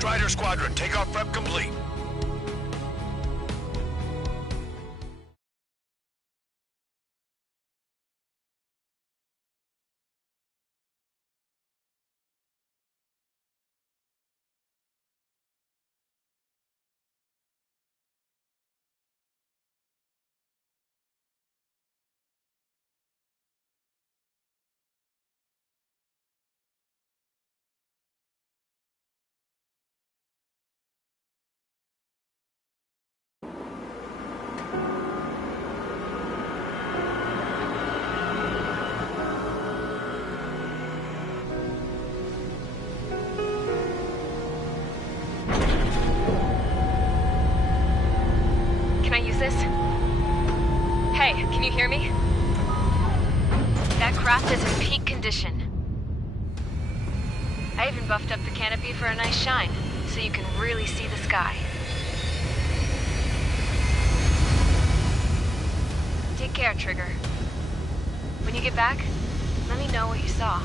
Strider Squadron, takeoff prep complete. This? Hey, can you hear me? That craft is in peak condition. I even buffed up the canopy for a nice shine, so you can really see the sky. Take care, Trigger. When you get back, let me know what you saw.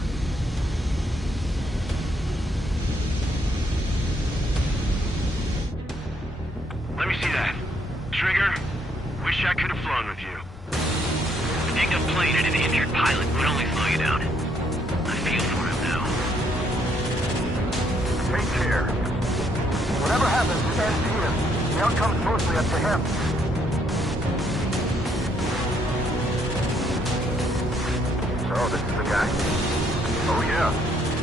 Let me see that. Trigger, wish I could have flown with you. A dinged-up plane and an injured pilot would only slow you down. I feel for him now. Take care. Whatever happens, it ends here. The outcome's mostly up to him. So, this is the guy? Oh yeah.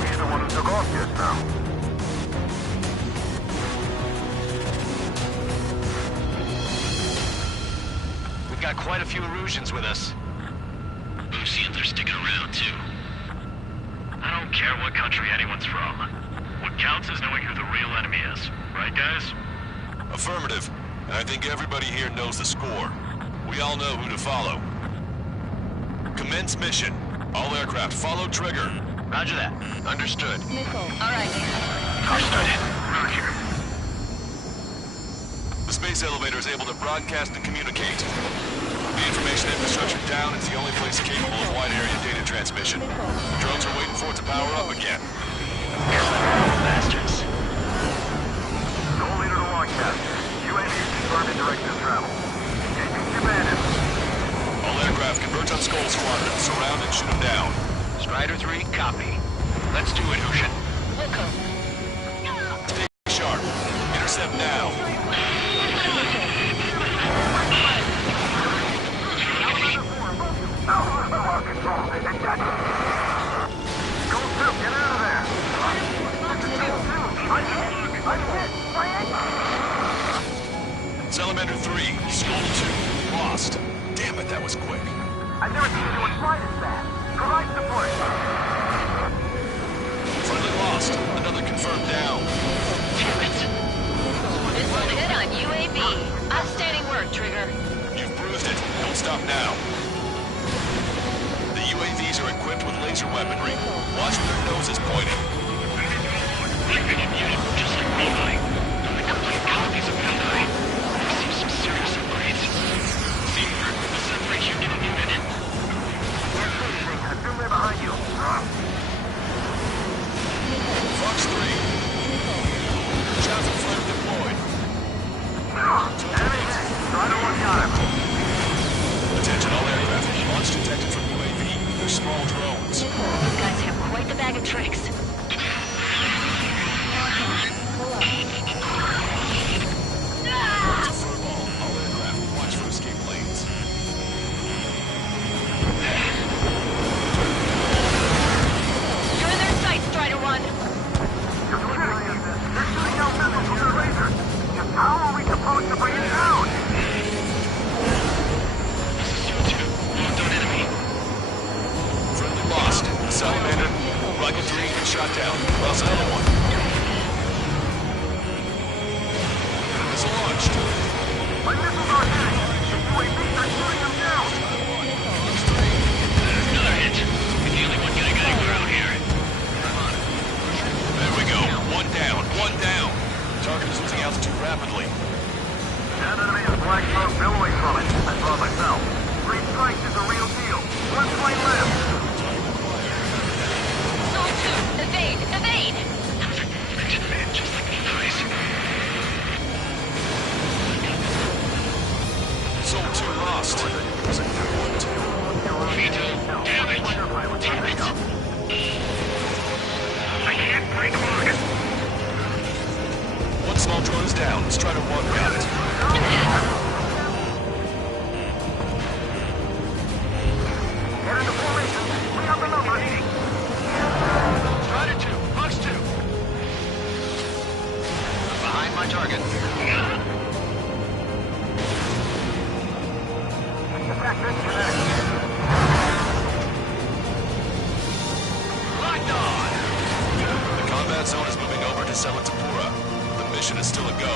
He's the one who took off just now. Got quite a few Erusians with us. Lucians are sticking around, too. I don't care what country anyone's from. What counts is knowing who the real enemy is. Right, guys? Affirmative. And I think everybody here knows the score. We all know who to follow. Commence mission. All aircraft follow Trigger. Roger that. Understood. All right. Understood. Roger. The space elevator is able to broadcast and communicate. The information infrastructure down is the only place capable of wide area data transmission. Drones are waiting for it to power up again. Bastards. Goal leader to Longcast. UAV confirmed in direction of travel. Engines demanded. All aircraft converge on Skull Squadron. Surround and shoot them down. Strider 3, copy. Let's do it, Hushin. Stay sharp. Intercept now. Salamander 3, Skull 2, lost. Damn it, that was quick. I've never seen anyone fly this fast. Provide support. Friendly lost. Another confirmed down. Damn it. This one hit on UAV. Outstanding work, Trigger. You've bruised it. Don't stop now. The UAVs are equipped with laser weaponry. Watch where their nose is pointing. Just like me, the complete copies of Military. Received some serious upgrades. Senior, the separate unit unit. Assume they're behind you. Fox 3. Traffic flare deployed. Enemy hit. Strider 1 got him. Attention all aircraft. Launch detected from UAV. They're small drones. These guys have quite the bag of tricks. All aircraft, watch for escape lanes. You're in their sights, Strider 1. They're shooting out missiles from their lasers. Just how are we supposed to bring it down? This is Zero 2. Locked on enemy. Friendly lost. Salamander, Rocket 3 shot down. Lost another one. Missile launched. My missiles are hitting. The UAVs are shooting them down. Another hit. You're the only one getting anywhere out here. I'm on it. There we go. One down. One down. Target is losing altitude rapidly. That enemy is black smoke billowing from it. I saw it myself. 3 strikes is a real deal. 1 plane left. Zone 2, evade, evade! down. Strider 1 got it. Get into formation. We got the numbers. Strider 2, Fox 2. Behind my target. Attack this connect. Locked on. The combat zone is moving over to Selatapura. The mission is still a go.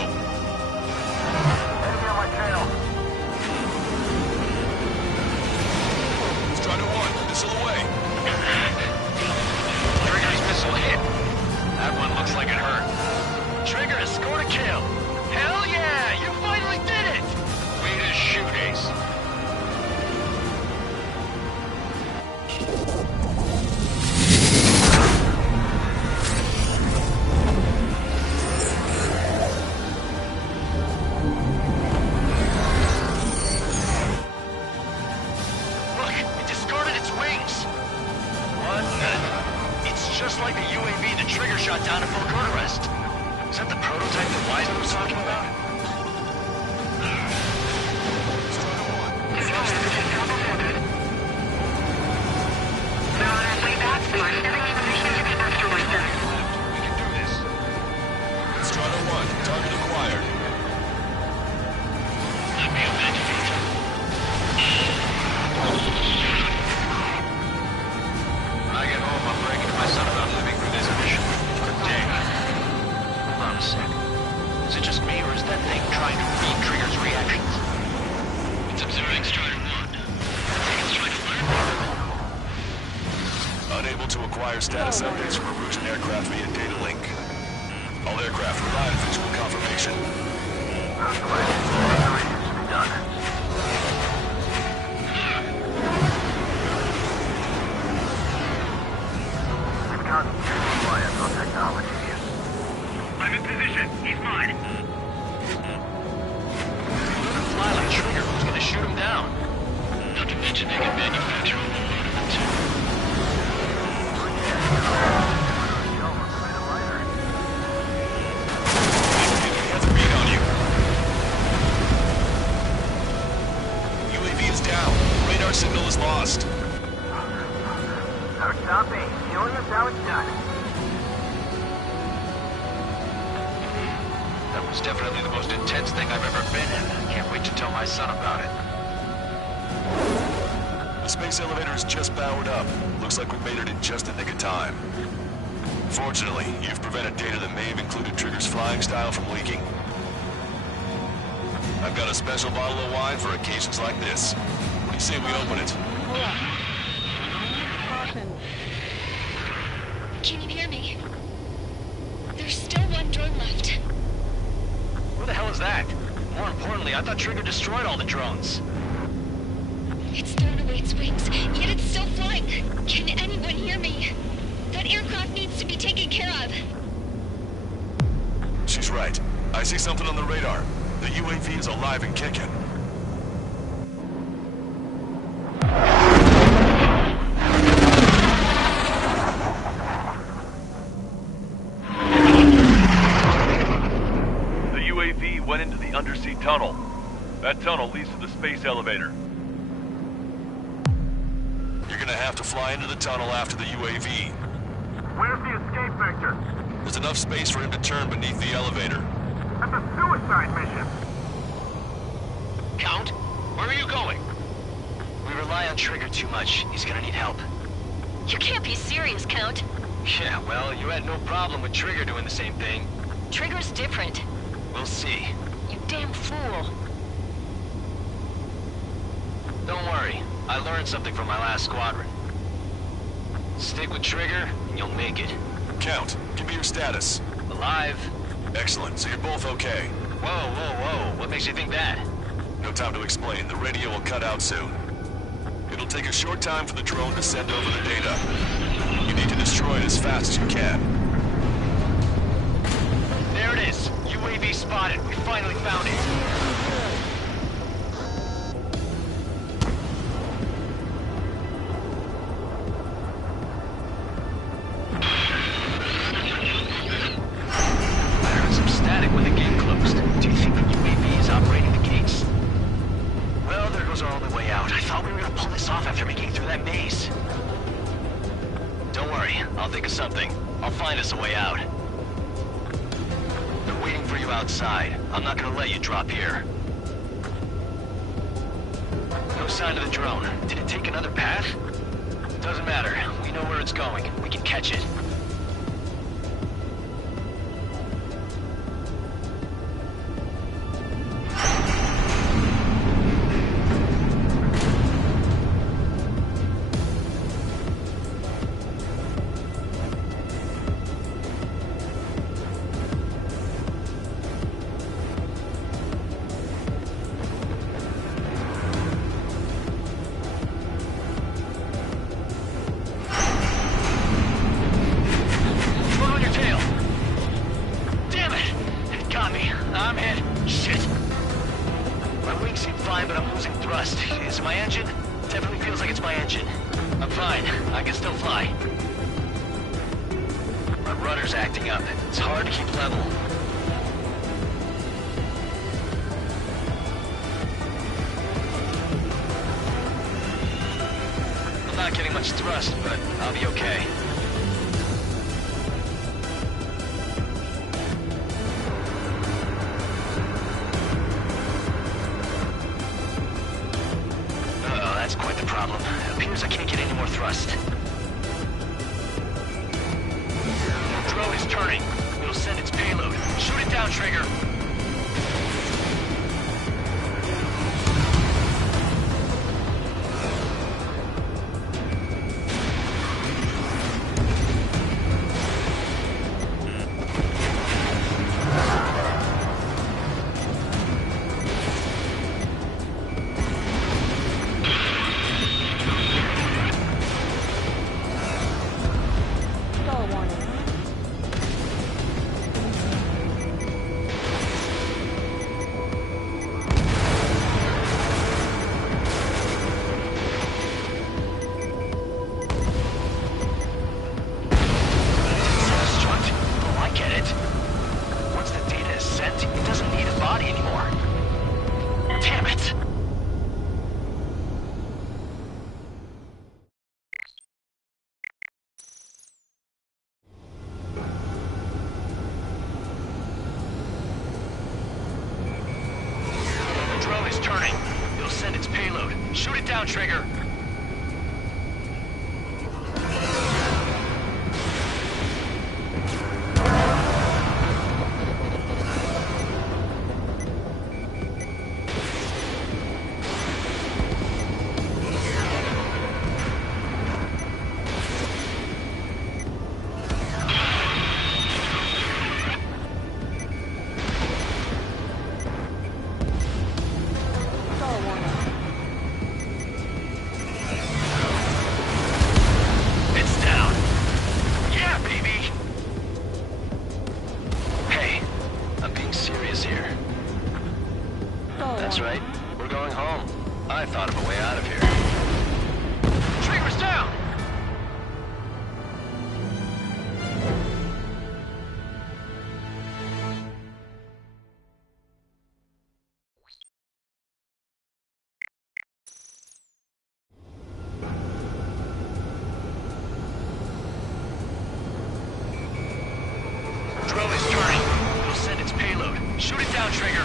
Enemy on my tail. Strider 1, missile away. Trigger's missile hit. That one looks like it hurt. Trigger has scored a kill. Hell yeah! You finally did it! Way to shoot, Ace. Look, it discarded its wings. What the? It's just like the UAV the Trigger shot down at Volcodorest. Is that the prototype that Wiseman was talking about? We can do this. Strider 1, target acquired. Let me evacuate. When I get home, I'm breaking to my son about living through this mission for a day. Hold on a sec. Is it just me, or is that thing trying to read Trigger's reactions? It's observing Strider 1. I think it's trying to learn. Unable to acquire status updates from a Rouge aircraft via data link. All aircraft provide visual confirmation. That's the way. Everything should be done. We've got reliance on technology. I'm in position. He's mine. Fly like Trigger. Who's gonna shoot him down? Not to mention they can manufacture a load of it too. He has a beat on you. UAV is down. Radar signal is lost. No stopping. Showing us how it's done. That was definitely the most intense thing I've ever been in. Can't wait to tell my son about it. The space elevator is just powered up. Looks like we made it in just the nick of time. Fortunately, you've prevented data that may have included Trigger's flying style from leaking. I've got a special bottle of wine for occasions like this. What do you say we open it? Can you hear me? There's still one drone left. Who the hell is that? More importantly, I thought Trigger destroyed all the drones. It's thrown away its wings, yet it's still flying. Can anyone hear me? That aircraft needs to be taken care of. She's right. I see something on the radar. The UAV is alive and kicking. The UAV went into the undersea tunnel. That tunnel leads to the space elevator. You're gonna have to fly into the tunnel after the UAV. Where's the escape vector? There's enough space for him to turn beneath the elevator. That's a suicide mission. Count, where are you going? We rely on Trigger too much. He's gonna need help. You can't be serious, Count. Yeah, well, you had no problem with Trigger doing the same thing. Trigger's different. We'll see. You damn fool. Don't worry. I learned something from my last squadron. Stick with Trigger, and you'll make it. Count, give me your status. Alive. Excellent, so you're both okay. Whoa, whoa, whoa. What makes you think that? No time to explain. The radio will cut out soon. It'll take a short time for the drone to send over the data. You need to destroy it as fast as you can. There it is. UAV spotted. We finally found it. I heard some static when the gate closed. Okay, I'll think of something. I'll find us a way out. They're waiting for you outside. I'm not gonna let you drop here. No sign of the drone. Did it take another path? Doesn't matter. We know where it's going. We can catch it. Thrust, but I'll be okay. Uh-oh, that's quite the problem. It appears I can't get any more thrust. Drone is turning. It'll send its payload. Shoot it down, Trigger. Turning. It'll send its payload. Shoot it down, Trigger. That's right. We're going home. I thought of a way out of here. Trigger's down! Drone is turning. It'll send its payload. Shoot it down, Trigger.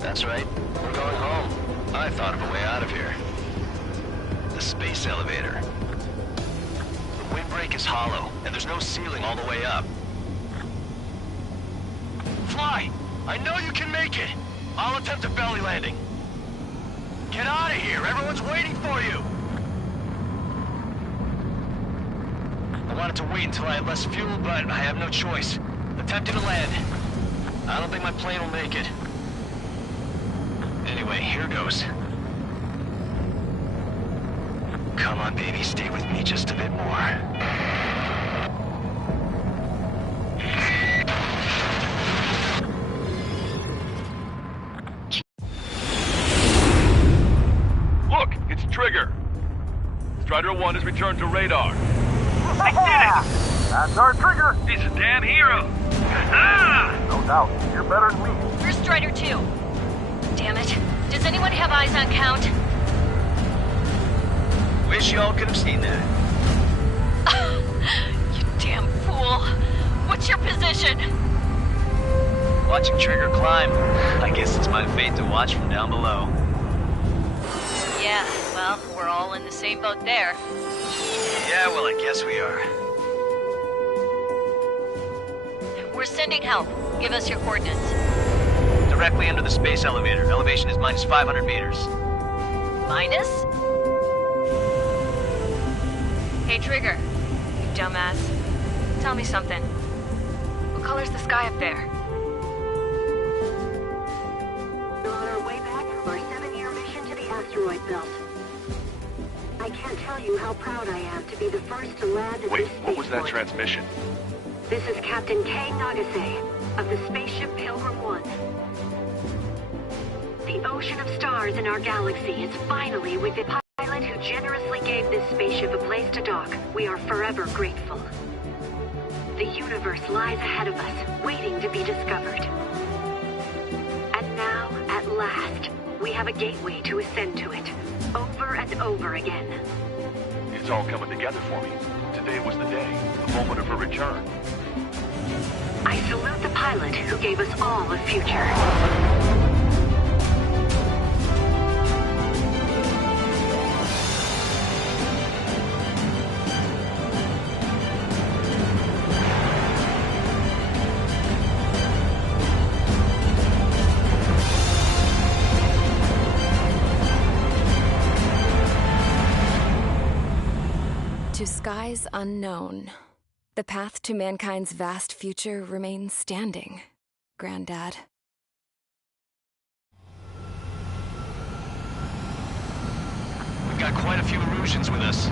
That's right. We're going home. I thought of a way out of here. The space elevator. The windbreak is hollow, and there's no ceiling all the way up. Fly! I know you can make it! I'll attempt a belly landing. Get out of here! Everyone's waiting for you! wanted to wait until I had less fuel, but I have no choice. Attempting to land. I don't think my plane will make it. Anyway, here goes. Come on, baby, stay with me just a bit more. Look, it's Trigger. Strider 1 has returned to radar. I did it! That's our Trigger! He's a damn hero. No doubt. You're better than me. Where's Strider 2? Damn it. Does anyone have eyes on Count? Wish y'all could have seen that. You damn fool. What's your position? Watching Trigger climb. I guess it's my fate to watch from down below. Yeah, well, we're all in the same boat there. Yeah, well, I guess we are. We're sending help. Give us your coordinates. Directly under the space elevator. Elevation is minus 500 meters. Minus? Hey, Trigger. You dumbass. Tell me something. What color's the sky up there? We're on our way back from our 7-year mission to the asteroid belt. I can't tell you how proud I am to be the first to land at Wait, this what was that spaceport. transmission? This is Captain Kay Nagase of the spaceship Pilgrim 1. The ocean of stars in our galaxy is finally with the pilot who generously gave this spaceship a place to dock. We are forever grateful. The universe lies ahead of us, waiting to be discovered. And now, at last, we have a gateway to ascend to it, over and over again. It's all coming together for me. Today was the day, the moment of her return. I salute the pilot who gave us all a future. To skies unknown, the path to mankind's vast future remains standing, Granddad. We've got quite a few Erusians with us.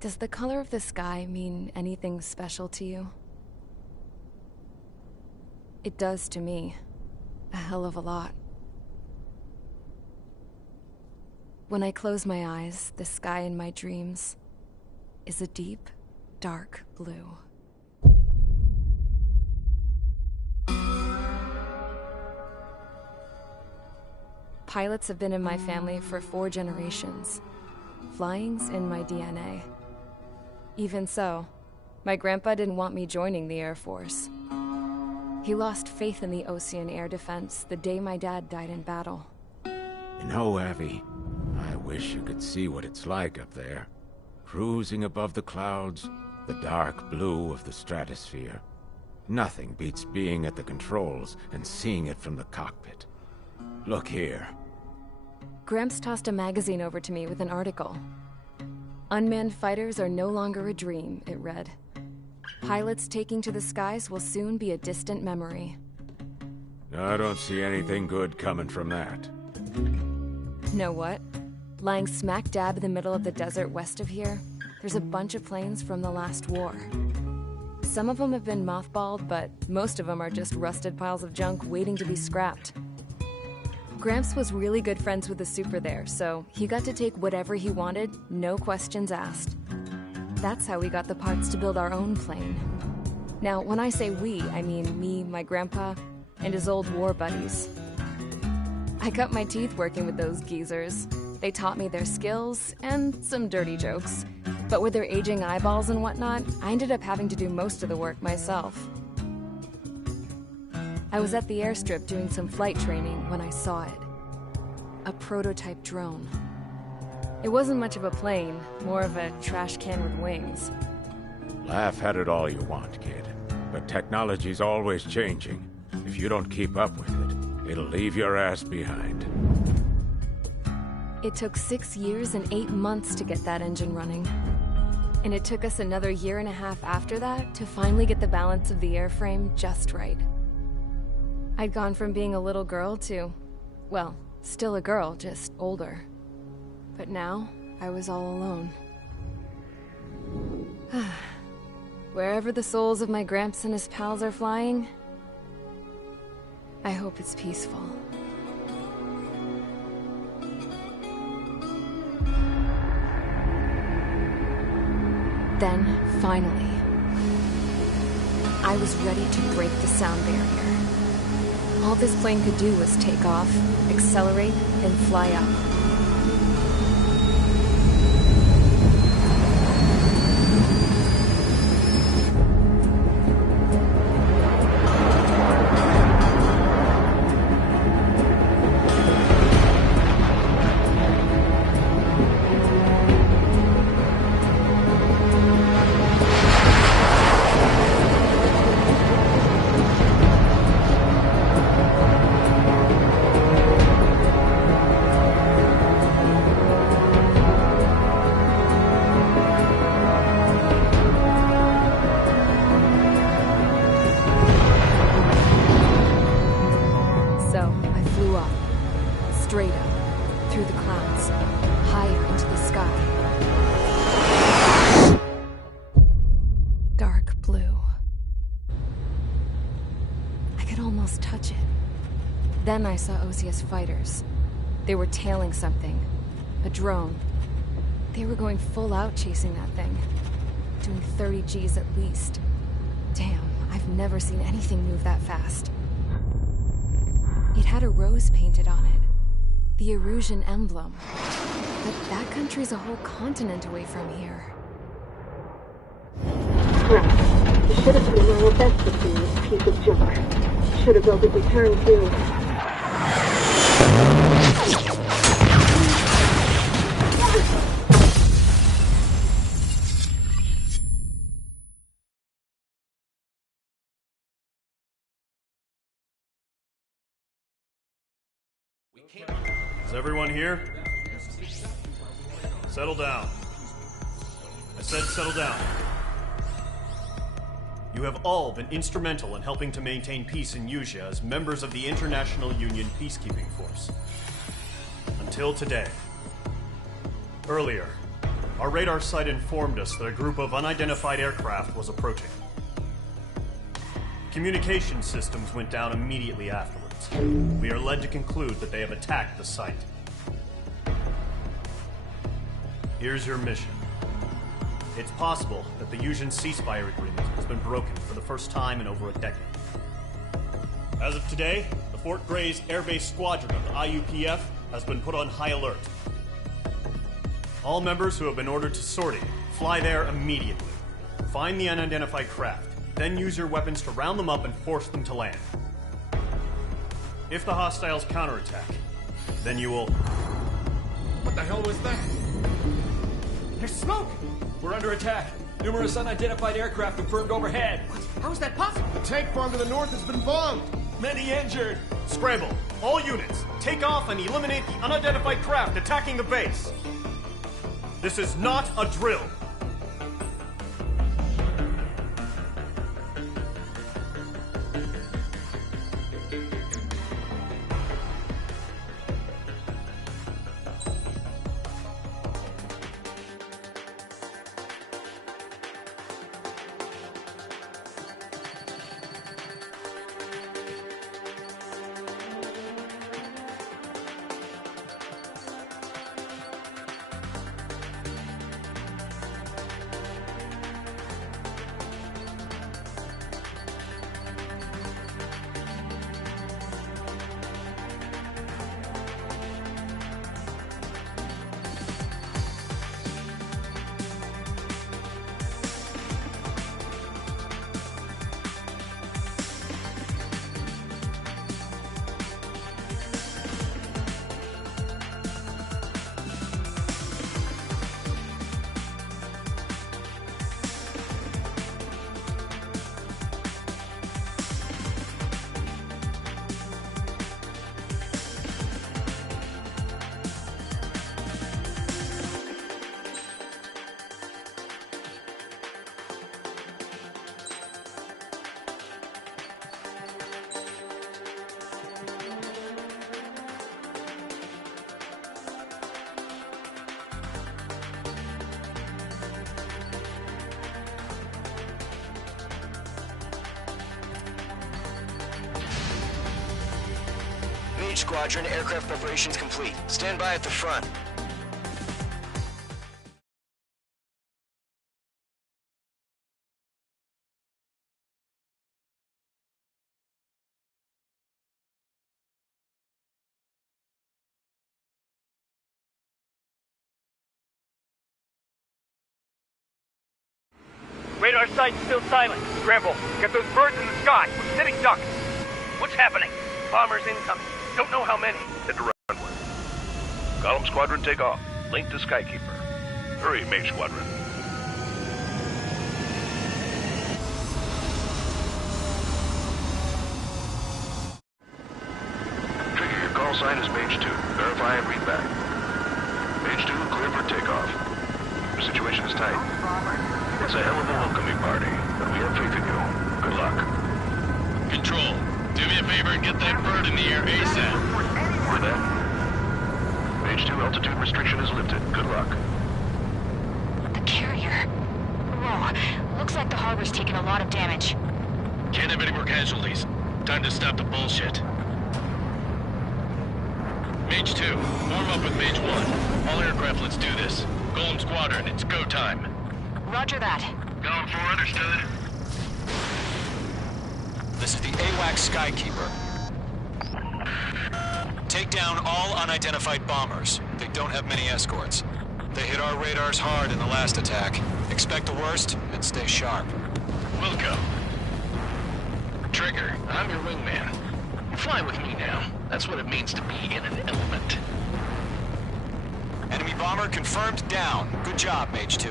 Does the color of the sky mean anything special to you? It does to me. A hell of a lot. When I close my eyes, the sky in my dreams is a deep, dark blue. Pilots have been in my family for 4 generations. Flying's in my DNA. Even so, my grandpa didn't want me joining the Air Force. He lost faith in the Ocean Air Defense the day my dad died in battle. You know, Abby, I wish you could see what it's like up there. Cruising above the clouds, the dark blue of the stratosphere. Nothing beats being at the controls and seeing it from the cockpit. Look here. Gramps tossed a magazine over to me with an article. Unmanned fighters are no longer a dream, it read. Pilots taking to the skies will soon be a distant memory. I don't see anything good coming from that. Know what? Lying smack dab in the middle of the desert west of here, there's a bunch of planes from the last war. Some of them have been mothballed, but most of them are just rusted piles of junk waiting to be scrapped. Gramps was really good friends with the super there, so he got to take whatever he wanted, no questions asked. That's how we got the parts to build our own plane. Now, when I say we, I mean me, my grandpa, and his old war buddies. I cut my teeth working with those geezers. They taught me their skills, and some dirty jokes. But with their aging eyeballs and whatnot, I ended up having to do most of the work myself. I was at the airstrip doing some flight training when I saw it. A prototype drone. It wasn't much of a plane, more of a trash can with wings. Laugh at it all you want, kid. But technology's always changing. If you don't keep up with it, it'll leave your ass behind. It took 6 years and 8 months to get that engine running. And it took us another 1.5 years after that to finally get the balance of the airframe just right. I'd gone from being a little girl to, well, still a girl, just older. But now, I was all alone. Wherever the souls of my Gramps and his pals are flying, I hope it's peaceful. Then, finally, I was ready to break the sound barrier. All this plane could do was take off, accelerate, and fly up. Straight up, through the clouds, higher into the sky. Dark blue. I could almost touch it. Then I saw Osius fighters. They were tailing something. A drone. They were going full out chasing that thing. Doing 30 Gs at least. Damn, I've never seen anything move that fast. It had a rose painted on it. The Erusian emblem. But that country's a whole continent away from here. Crap. You should have been more invested in this piece of junk. Should have built a return to... Is everyone here? Settle down. I said settle down. You have all been instrumental in helping to maintain peace in Usea as members of the International Union Peacekeeping Force. Until today. Earlier, Our radar site informed us that a group of unidentified aircraft was approaching. Communication systems went down immediately afterwards. We are led to conclude that they have attacked the site. Here's your mission. It's possible that the Yuuzhan ceasefire agreement has been broken for the first time in over a decade. As of today, the Fort Grays Air Base Squadron of the IUPF has been put on high alert. All members who have been ordered to sortie, fly there immediately. Find the unidentified craft, then use your weapons to round them up and force them to land. If the hostiles counterattack, then you will... What the hell was that? There's smoke! We're under attack. Numerous unidentified aircraft confirmed overhead. What? How is that possible? The tank farm to the north has been bombed. Many injured. Scramble. All units, take off and eliminate the unidentified craft attacking the base. This is not a drill. Squadron, aircraft preparations complete. Stand by at the front. Radar site's still silent. Scramble. Get those birds in the sky. We're sitting ducks. What's happening? Bombers incoming. Don't know how many. Hit the runway. Column Squadron, take off. Link to Skykeeper. Hurry, Mage Squadron. Trigger, your call sign is Mage 2. Verify and read back. Mage 2, clear for takeoff. The situation is tight. It's a hell of a welcoming party, but we have faith in you. Good luck. Control, do me a favor and get that bird in the air ASAP. For that. Mage 2, altitude restriction is lifted. Good luck. The carrier. Whoa, looks like the harbor's taken a lot of damage. Can't have any more casualties. Time to stop the bullshit. Mage 2, form up with Mage 1. All aircraft, let's do this. Golem Squadron, it's go time. Roger that. Going for understood. This is the AWACS Skykeeper. Take down all unidentified bombers. They don't have many escorts. They hit our radars hard in the last attack. Expect the worst and stay sharp. We'll go. Trigger, I'm your wingman. Fly with me now. That's what it means to be in an element. Enemy bomber confirmed down. Good job, Mage 2.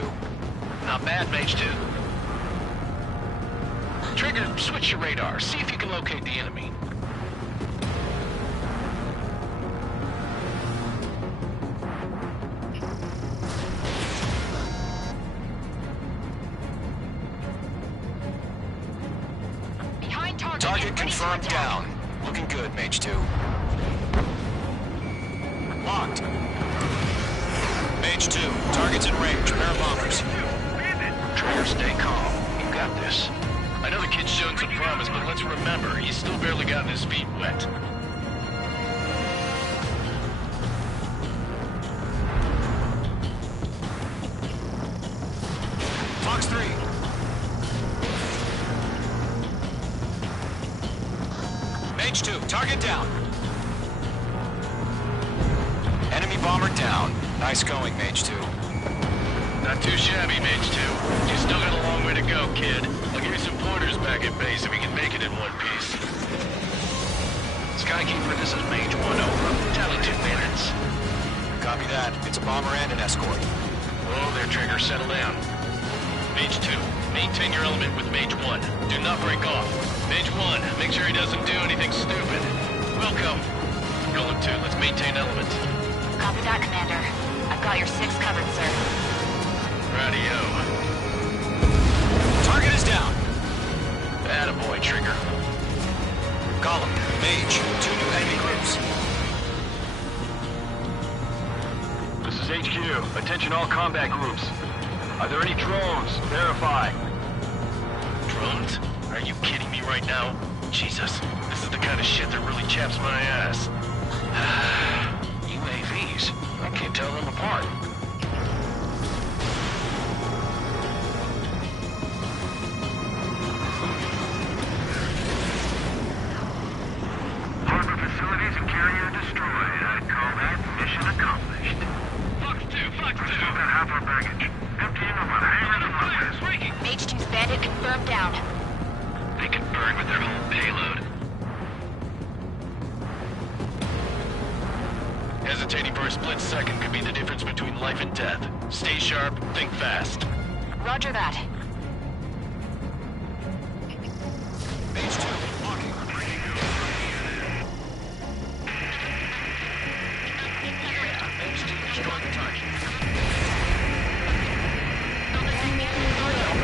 Not bad, Mage 2. Trigger, switch your radar. See if you can locate the enemy. Behind target. Target confirmed down. Looking good, Mage 2. Locked. Mage 2, Target's in range. Pair of bombers. Trigger, stay calm. You got this. I know the kid's shown some promise, but let's remember, he's still barely gotten his feet wet. Fox 3. Mage 2, target down. Enemy bomber down. Nice going, Mage 2. Not too shabby, Mage 2. You still got a long way to go, kid. I'll give you some pointers back at base if we can make it in one piece. Skykeeper, this is Mage 1 over. Tally 2 minutes. Copy that. It's a bomber and an escort. Oh, there, Trigger. Settle down. Mage 2, maintain your element with Mage 1. Do not break off. Mage 1, make sure he doesn't do anything stupid. Welcome. Golem 2, let's maintain element. Copy that, Commander. I've got your 6 covered, sir. Radio. Target is down. Attaboy, Trigger. Column, Mage, 2 new enemy groups. This is HQ. Attention all combat groups. Are there any drones? Verify. Drones? Are you kidding me right now? Jesus, this is the kind of shit that really chaps my ass. UAVs? I can't tell them apart. Harbor facilities and carrier destroyed. I call that mission accomplished. Fox 2, Fox 2! Still got half our baggage. Emptying them on hangars and runways. Mage 2's bandit confirmed down. They could burn with their whole payload. Hesitating for a split second could be the difference between life and death. Stay sharp, think fast. Roger that. Mage 2, walking. Mage 2, destroy the target.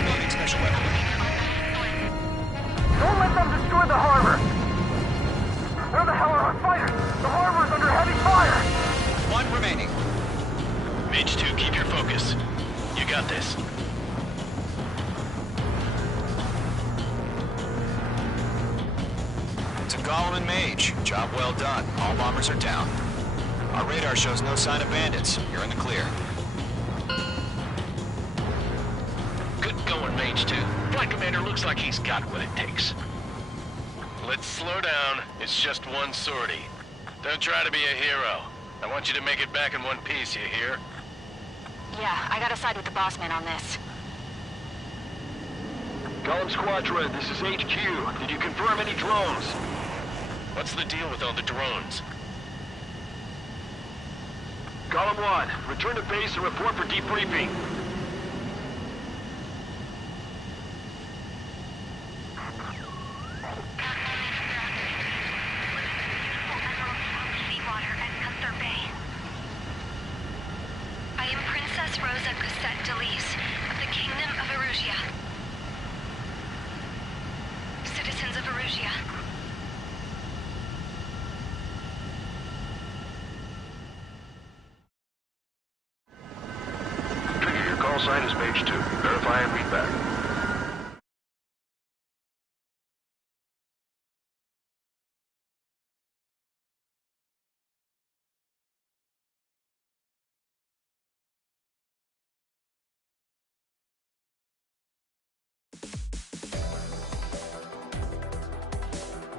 Loading special weapon. Don't let them destroy the harbor! Where the hell are our fighters? The harbor is under heavy fire! 1 remaining. Mage 2, keep your focus. You got this. To Golem and Mage. Job well done. All bombers are down. Our radar shows no sign of bandits. You're in the clear. Good going, Mage 2. Flight Commander looks like he's got what it takes. Let's slow down. It's just one sortie. Don't try to be a hero. I want you to make it back in one piece, you hear? Yeah, I gotta side with the boss man on this. Golem Squadron, this is HQ. Did you confirm any drones? What's the deal with all the drones? Golem 1, return to base and report for debriefing. I am Princess Rosa Gusette Delise of the Kingdom of Erusia. Citizens of Erusia. Trigger, your call sign is Mage 2. Verify and read back.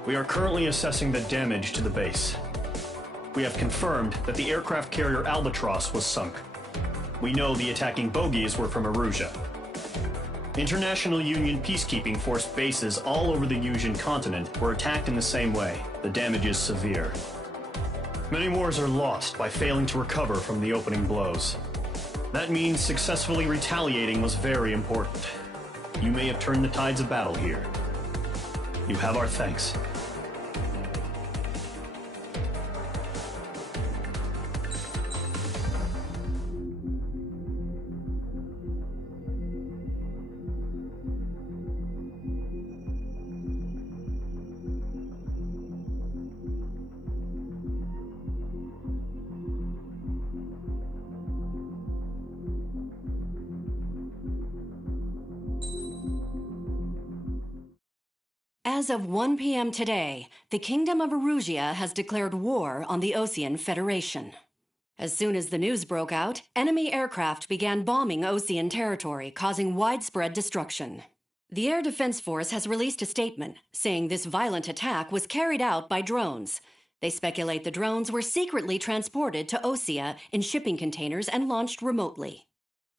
We are currently assessing the damage to the base. We have confirmed that the aircraft carrier Albatross was sunk. We know the attacking bogies were from Erusia. International Union peacekeeping force bases all over the Yusian continent were attacked in the same way. The damage is severe. Many wars are lost by failing to recover from the opening blows. That means successfully retaliating was very important. You may have turned the tides of battle here. You have our thanks. As of 1 p.m. today, the Kingdom of Erusia has declared war on the Osean Federation. As soon as the news broke out, enemy aircraft began bombing Osean territory, causing widespread destruction. The Air Defense Force has released a statement saying this violent attack was carried out by drones. They speculate the drones were secretly transported to Osea in shipping containers and launched remotely.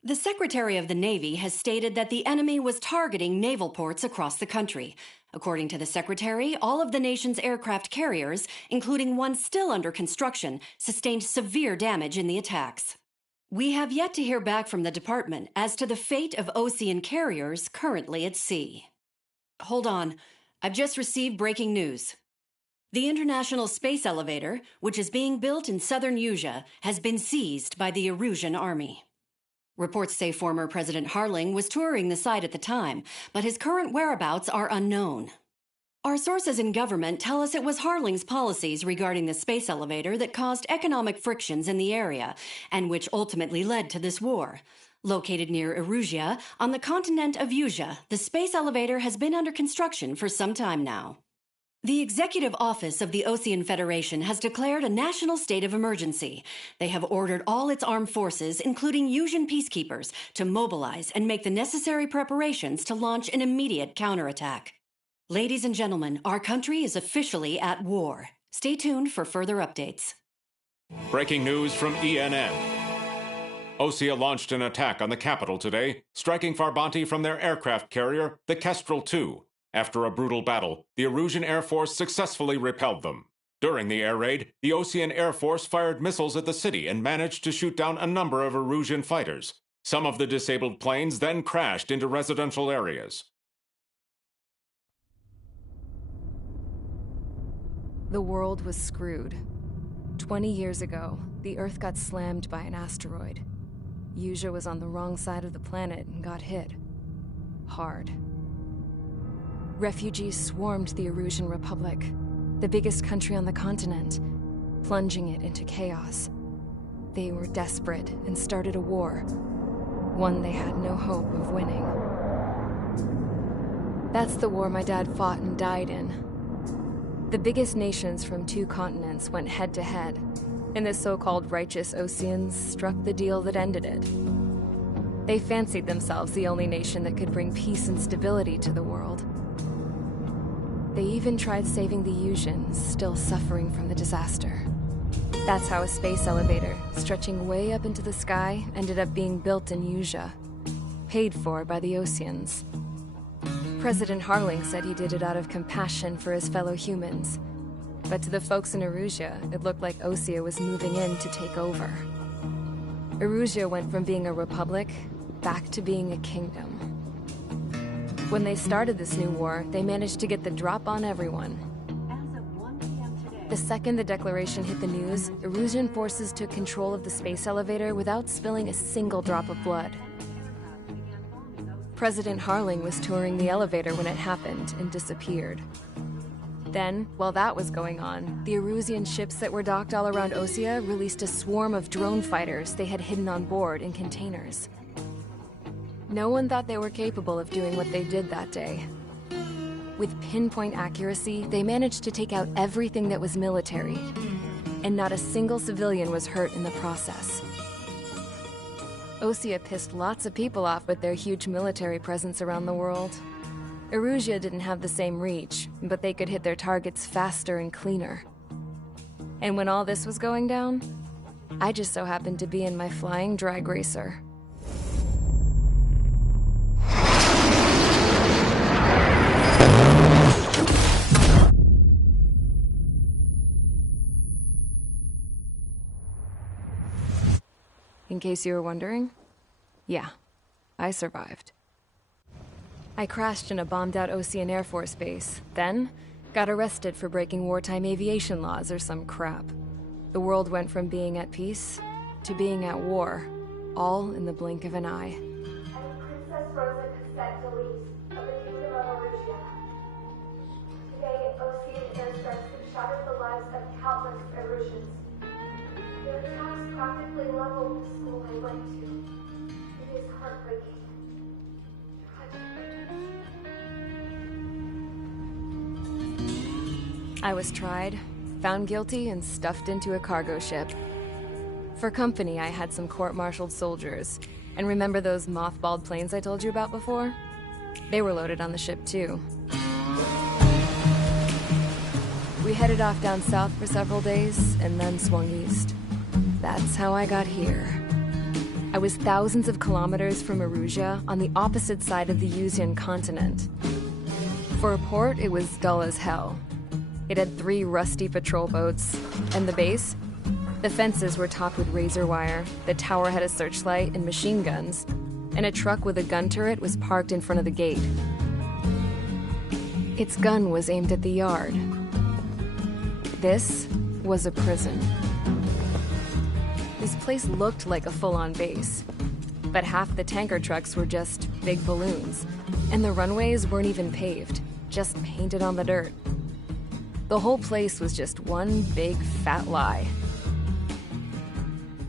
The Secretary of the Navy has stated that the enemy was targeting naval ports across the country. According to the Secretary, all of the nation's aircraft carriers, including one still under construction, sustained severe damage in the attacks. We have yet to hear back from the department as to the fate of Osean carriers currently at sea. Hold on. I've just received breaking news. The International Space Elevator, which is being built in southern Usea, has been seized by the Erusian Army. Reports say former President Harling was touring the site at the time, but his current whereabouts are unknown. Our sources in government tell us it was Harling's policies regarding the space elevator that caused economic frictions in the area, and which ultimately led to this war. Located near Erusia, on the continent of Usea, the space elevator has been under construction for some time now. The Executive Office of the Osean Federation has declared a national state of emergency. They have ordered all its armed forces, including Usian peacekeepers, to mobilize and make the necessary preparations to launch an immediate counterattack. Ladies and gentlemen, our country is officially at war. Stay tuned for further updates. Breaking news from ENN. Osea launched an attack on the capital today, striking Farbanti from their aircraft carrier, the Kestrel II. After a brutal battle, the Erusian Air Force successfully repelled them. During the air raid, the Osean Air Force fired missiles at the city and managed to shoot down a number of Erusian fighters. Some of the disabled planes then crashed into residential areas. The world was screwed. 20 years ago, the Earth got slammed by an asteroid. Usea was on the wrong side of the planet and got hit. Hard. Refugees swarmed the Erusian Republic, the biggest country on the continent, plunging it into chaos. They were desperate and started a war, one they had no hope of winning. That's the war my dad fought and died in. The biggest nations from 2 continents went head-to-head, and the so-called righteous Oseans struck the deal that ended it. They fancied themselves the only nation that could bring peace and stability to the world. They even tried saving the Usians, still suffering from the disaster. That's how a space elevator, stretching way up into the sky, ended up being built in Usea, paid for by the Oseans. President Harling said he did it out of compassion for his fellow humans. But to the folks in Erusia, it looked like Osea was moving in to take over. Erusia went from being a republic back to being a kingdom. When they started this new war, they managed to get the drop on everyone. The second the declaration hit the news, Erusian forces took control of the space elevator without spilling a single drop of blood. President Harling was touring the elevator when it happened and disappeared. Then, while that was going on, the Erusian ships that were docked all around Osea released a swarm of drone fighters they had hidden on board in containers. No one thought they were capable of doing what they did that day. With pinpoint accuracy, they managed to take out everything that was military, and not a single civilian was hurt in the process. Osea pissed lots of people off with their huge military presence around the world. Erusia didn't have the same reach, but they could hit their targets faster and cleaner. And when all this was going down, I just so happened to be in my flying drag racer. In case you were wondering, yeah, I survived. I crashed in a bombed-out Osean Air Force base, then got arrested for breaking wartime aviation laws or some crap. The world went from being at peace to being at war, all in the blink of an eye. Today, Osean airstrikes have shattered the lives of countless Erusians. Their attacks practically leveled the school I went to. It is heartbreaking. Tragic. I was tried, found guilty, and stuffed into a cargo ship. For company, I had some court-martialed soldiers. And remember those mothballed planes I told you about before? They were loaded on the ship, too. We headed off down south for several days, and then swung east. That's how I got here. I was thousands of kilometers from Erusia, on the opposite side of the Yuzian continent. For a port, it was dull as hell. It had 3 rusty patrol boats, and the base? The fences were topped with razor wire, the tower had a searchlight and machine guns, and a truck with a gun turret was parked in front of the gate. Its gun was aimed at the yard. This was a prison. This place looked like a full-on base, but half the tanker trucks were just big balloons, and the runways weren't even paved, just painted on the dirt. The whole place was just one big fat lie.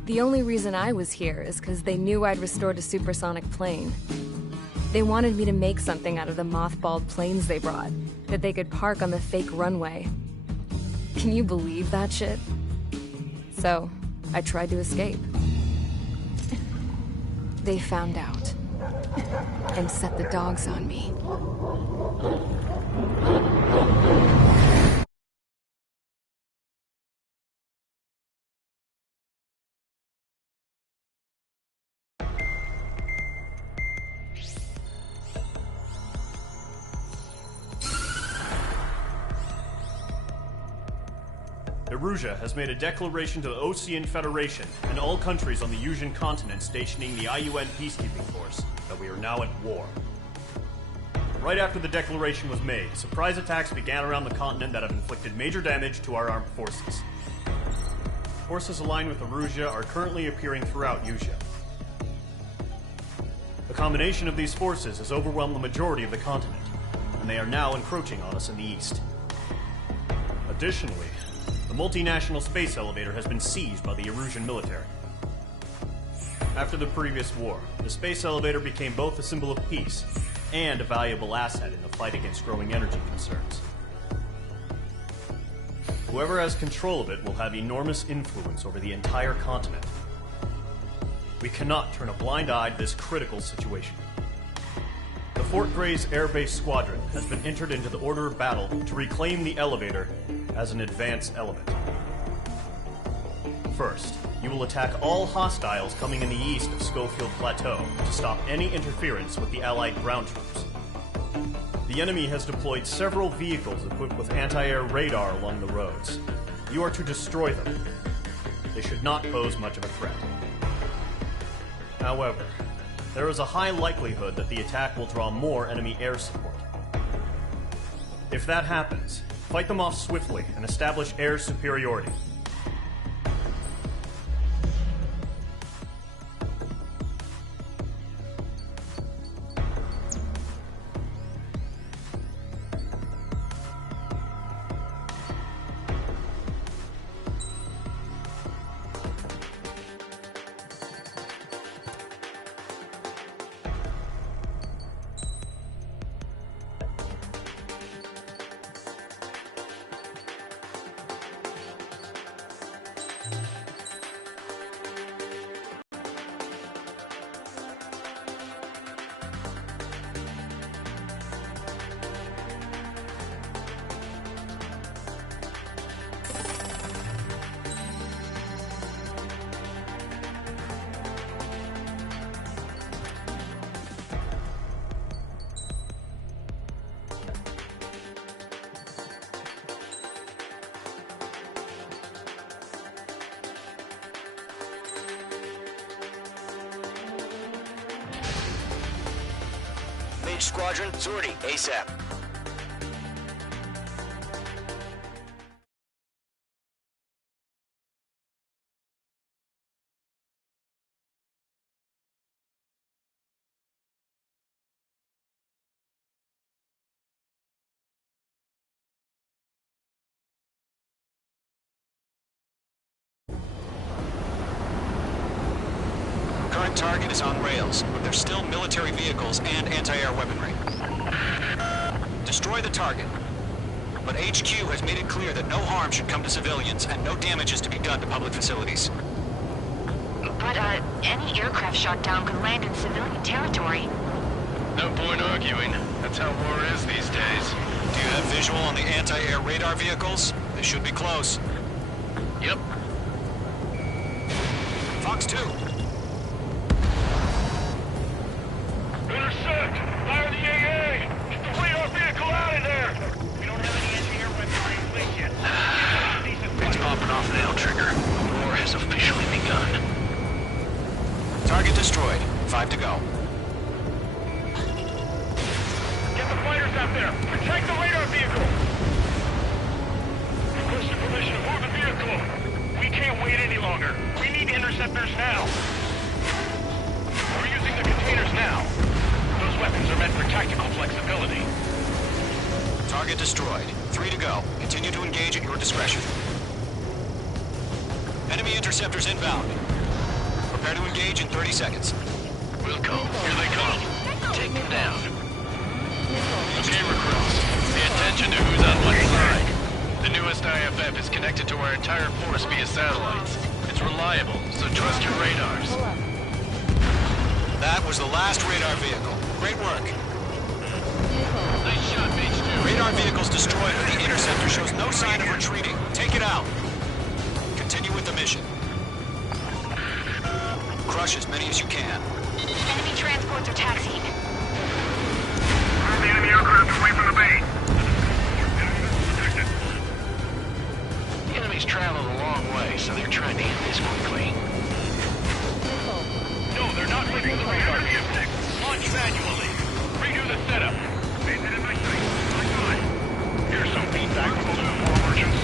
The only reason I was here is because they knew I'd restored a supersonic plane. They wanted me to make something out of the mothballed planes they brought, that they could park on the fake runway. Can you believe that shit? So, I tried to escape. They found out, and set the dogs on me. Erusia has made a declaration to the Ocean Federation and all countries on the Yuzian continent stationing the IUN peacekeeping force that we are now at war. Right after the declaration was made, surprise attacks began around the continent that have inflicted major damage to our armed forces. Forces aligned with Erusia are currently appearing throughout Yusia. The combination of these forces has overwhelmed the majority of the continent, and they are now encroaching on us in the east. Additionally, the multinational space elevator has been seized by the Erusian military. After the previous war, the space elevator became both a symbol of peace and a valuable asset in the fight against growing energy concerns. Whoever has control of it will have enormous influence over the entire continent. We cannot turn a blind eye to this critical situation. The Fort Gray's Air Base Squadron has been entered into the order of battle to reclaim the elevator as an advance element. First, you will attack all hostiles coming in the east of Schofield Plateau to stop any interference with the Allied ground troops. The enemy has deployed several vehicles equipped with anti-air radar along the roads. You are to destroy them. They should not pose much of a threat. However, there is a high likelihood that the attack will draw more enemy air support. If that happens, fight them off swiftly and establish air superiority. Squadron, sortie, ASAP. Current target is on rails, but there's still military vehicles and anti-air weaponry. Destroy the target. but HQ has made it clear that no harm should come to civilians and no damage is to be done to public facilities. But, any aircraft shot down could land in civilian territory. No point arguing. That's how war is these days. Do you have visual on the anti-air radar vehicles? They should be close. Yep. Fox 2. Intercept! Fire the AA! Get the radar vehicle out of there! We don't have any engineer weaponry in place yet. It's popping off now, Trigger. War has officially begun. Target destroyed. 5 to go. Get the fighters out there! Protect the radar vehicle! Requesting permission to move the vehicle! We can't wait any longer. We need interceptors now. We're using the containers now. Those weapons are meant for tactical flexibility. Target destroyed. 3 to go. Continue to engage at your discretion. Enemy interceptors inbound. Prepare to engage in 30 seconds. Wilco, here they come. Take them down. Okay, recruits. Pay attention to who's on what side. The newest IFF is connected to our entire force via satellites. It's reliable, so trust your radars. That was the last radar vehicle. Great work. Nice shot, Mage 2. Radar vehicle's destroyed, but the interceptor shows no sign of retreating. Take it out. Continue with the mission. Crush as many as you can. Enemy transports are taxiing. Move the enemy aircraft away from the base. The enemy's traveled a long way, so they're trying to hit this quickly. No, they're not leaving the radar vehicle. Launch manually. Redo the setup. Base it in my sight. Here's some feedback from the war merchants.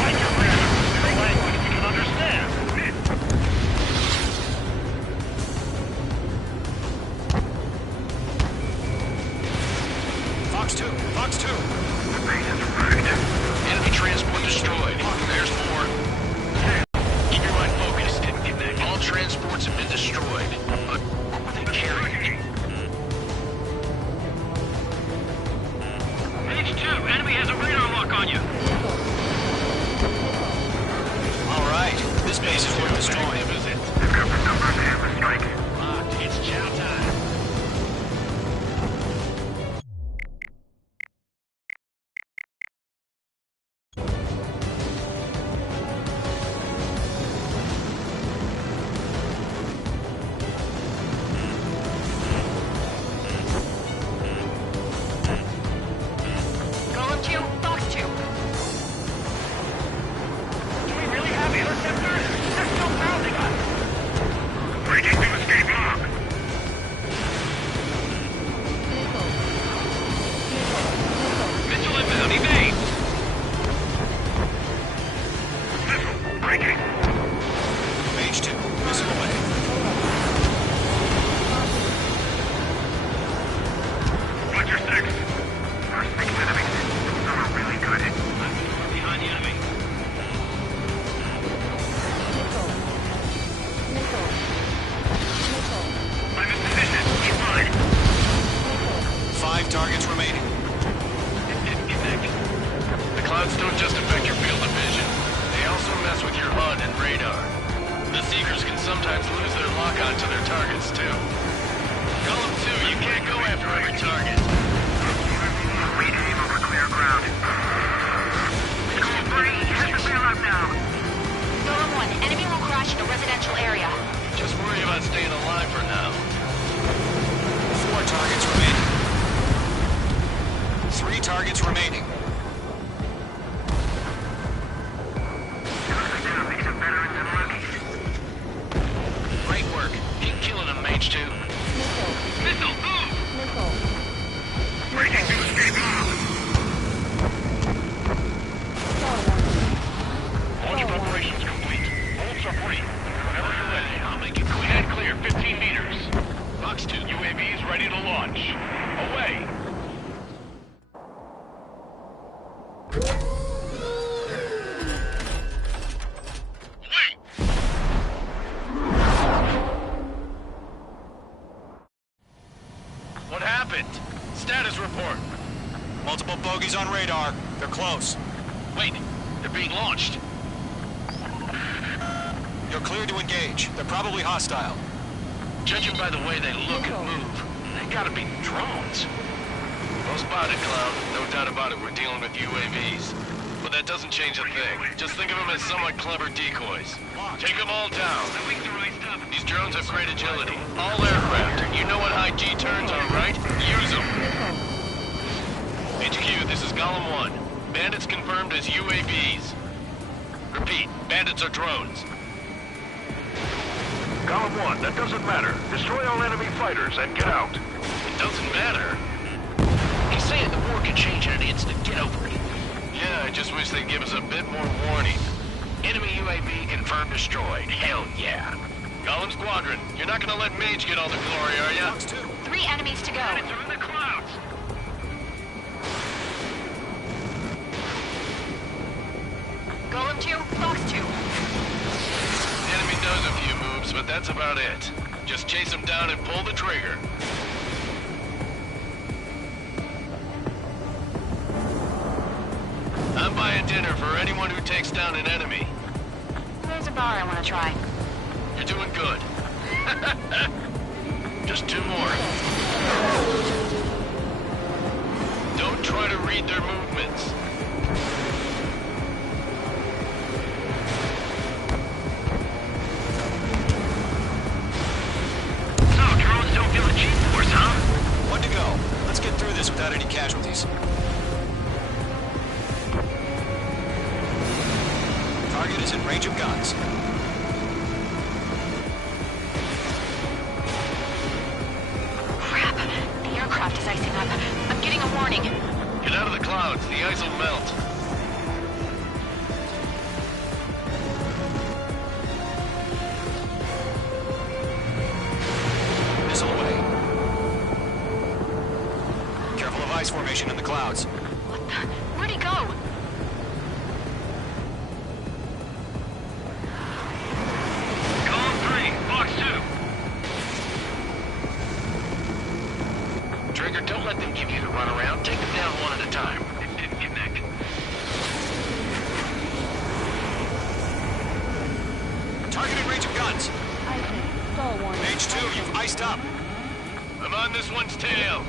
Like your radar in a language we can understand. Fox 2. Fox 2. The base is wrecked. Enemy transport destroyed. There's more. Keep your mind focused. All transports have been destroyed. But what were they carrying? Page 2, enemy has a radar lock on you. All right. This base is worth destroying. They've got the numbers and the strike. Locked. It's chow time. Golem 2, Fox 2. Do we really have interceptors? They're still pounding us. Breaking the escape lock. Missile inbound. Evade. Missile breaking. Mage 2. Missile away. Roger 6. First 6 enemies. Those are really good. Behind the enemy. I'm in position. Keep mine. 5 targets remaining. It didn't connect. The clouds don't just affect your field of vision. They also mess with your HUD and radar. The Seekers can sometimes lose their lock-on to their targets, too. Golem 2, you can't go after every target. Lead aim over clear ground. Golem 3, head the bail out now. Golem 1, enemy will crash in a residential area. Just worry about staying alive for now. 4 targets remaining. 3 targets remaining. Looks like they're a mix of veterans and rookies. Great work. Keep killing them, Mage 2. Missile, move! Breaking through escape lock. Launch preparations complete. Bolts are free. Whenever you're ready, I'll make it quick. Head clear, 15 meters. Fox 2. UAVs ready to launch. Away. What happened? Status report. Multiple bogeys on radar. They're close. Wait, they're being launched. You're cleared to engage. They're probably hostile. Judging by the way they look and move, they gotta be drones. Well spotted, Cloud. No doubt about it, we're dealing with UAVs. But that doesn't change a thing. Just think of them as somewhat clever decoys. Take them all down. These drones have great agility. All aircraft. You know what high G turns are, right? Use them. HQ, this is Golem 1. Bandits confirmed as UAVs. Repeat, bandits are drones. Column 1, that doesn't matter. Destroy all enemy fighters and get out. It doesn't matter. He's saying the war can change in an instant. Get over it. Yeah, I just wish they'd give us a bit more warning. Enemy UAV confirmed destroyed. Hell yeah. Golem Squadron, you're not gonna let Mage get all the glory, are ya? 3 enemies to go. They're in the clouds. Golem 2, Fox 2. The enemy does a few moves, but that's about it. Just chase them down and pull the trigger. I'm buying dinner for anyone who takes down an enemy. There's a bar I want to try. You're doing good. Just 2 more. Don't try to read their movements. So, drones don't feel the G-force, huh? One to go. Let's get through this without any casualties. Target is in range of guns. Crap. The aircraft is icing up. I'm getting a warning. Get out of the clouds. The ice will melt. Missile away. Careful of ice formation in the clouds. What the? Where'd he go? Column 3, Fox 2. Trigger, don't let them give you the runaround. Take them down one at a time. It didn't connect. Target in range of guns. Mage 2, you've iced up. I'm on this one's tail.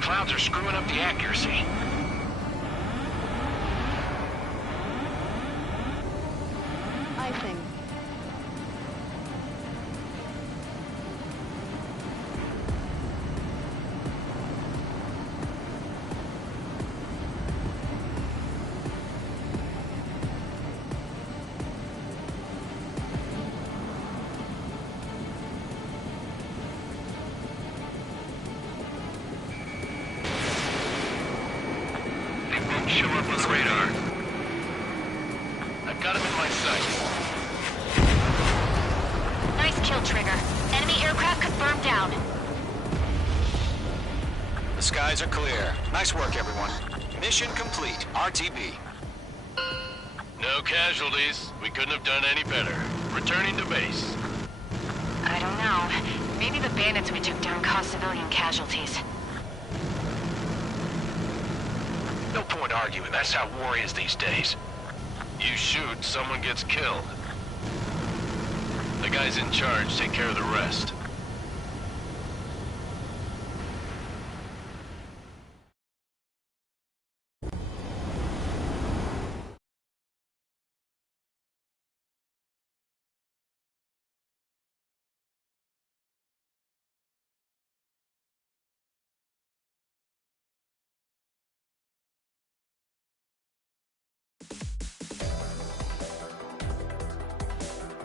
Clouds are screwing up the accuracy. Show up on the radar. I've got him in my sights. Nice kill, Trigger. Enemy aircraft confirmed down. The skies are clear. Nice work, everyone. Mission complete. RTB. No casualties. We couldn't have done any better. Returning to base. I don't know. Maybe the bandits we took down caused civilian casualties. No point arguing. That's how war is these days. You shoot, someone gets killed. The guys in charge take care of the rest.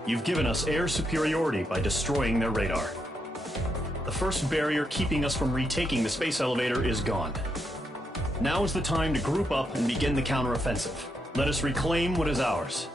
You've given us air superiority by destroying their radar. The first barrier keeping us from retaking the space elevator is gone. Now is the time to group up and begin the counteroffensive. Let us reclaim what is ours.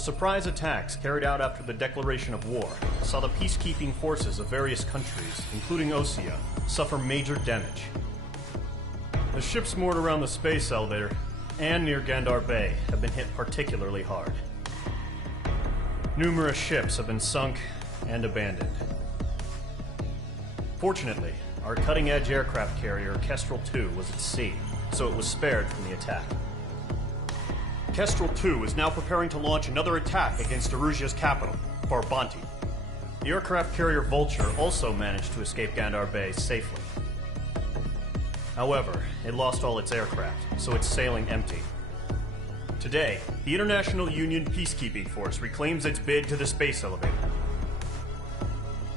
The surprise attacks carried out after the declaration of war saw the peacekeeping forces of various countries, including Osea, suffer major damage. The ships moored around the space elevator and near Gandar Bay have been hit particularly hard. Numerous ships have been sunk and abandoned. Fortunately, our cutting-edge aircraft carrier Kestrel II was at sea, so it was spared from the attack. Kestrel II is now preparing to launch another attack against Erusia's capital, Farbanti. The aircraft carrier Vulture also managed to escape Gandar Bay safely. However, it lost all its aircraft, so it's sailing empty. Today, the International Union Peacekeeping Force reclaims its bid to the space elevator.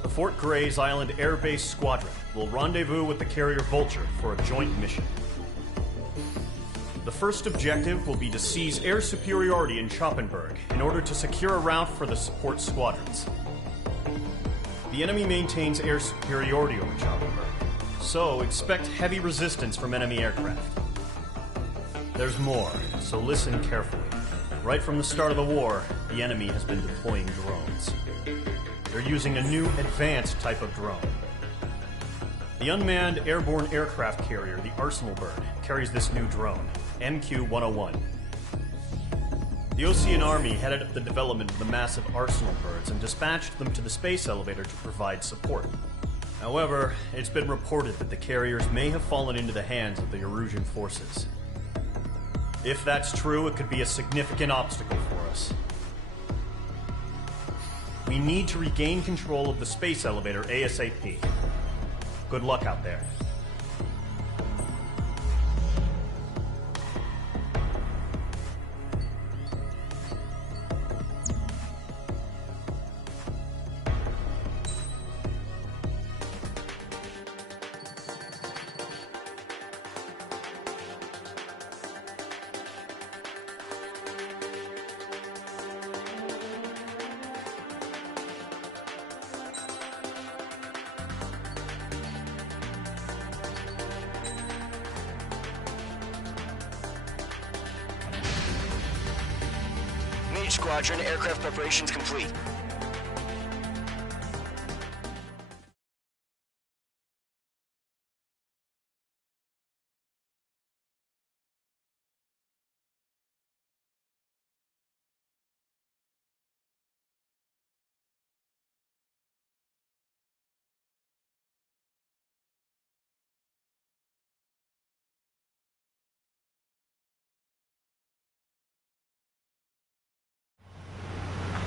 The Fort Grays Island Air Base Squadron will rendezvous with the carrier Vulture for a joint mission. The first objective will be to seize air superiority in Schoppenberg in order to secure a route for the support squadrons. The enemy maintains air superiority over Schoppenberg, so expect heavy resistance from enemy aircraft. There's more, so listen carefully. Right from the start of the war, the enemy has been deploying drones. They're using a new advanced type of drone. The unmanned airborne aircraft carrier, the Arsenal Bird, carries this new drone, MQ-101. The Ocean Army headed up the development of the massive Arsenal Birds and dispatched them to the space elevator to provide support. However, it's been reported that the carriers may have fallen into the hands of the Erusian forces. If that's true, it could be a significant obstacle for us. We need to regain control of the space elevator ASAP. Good luck out there. Squadron, aircraft preparations complete.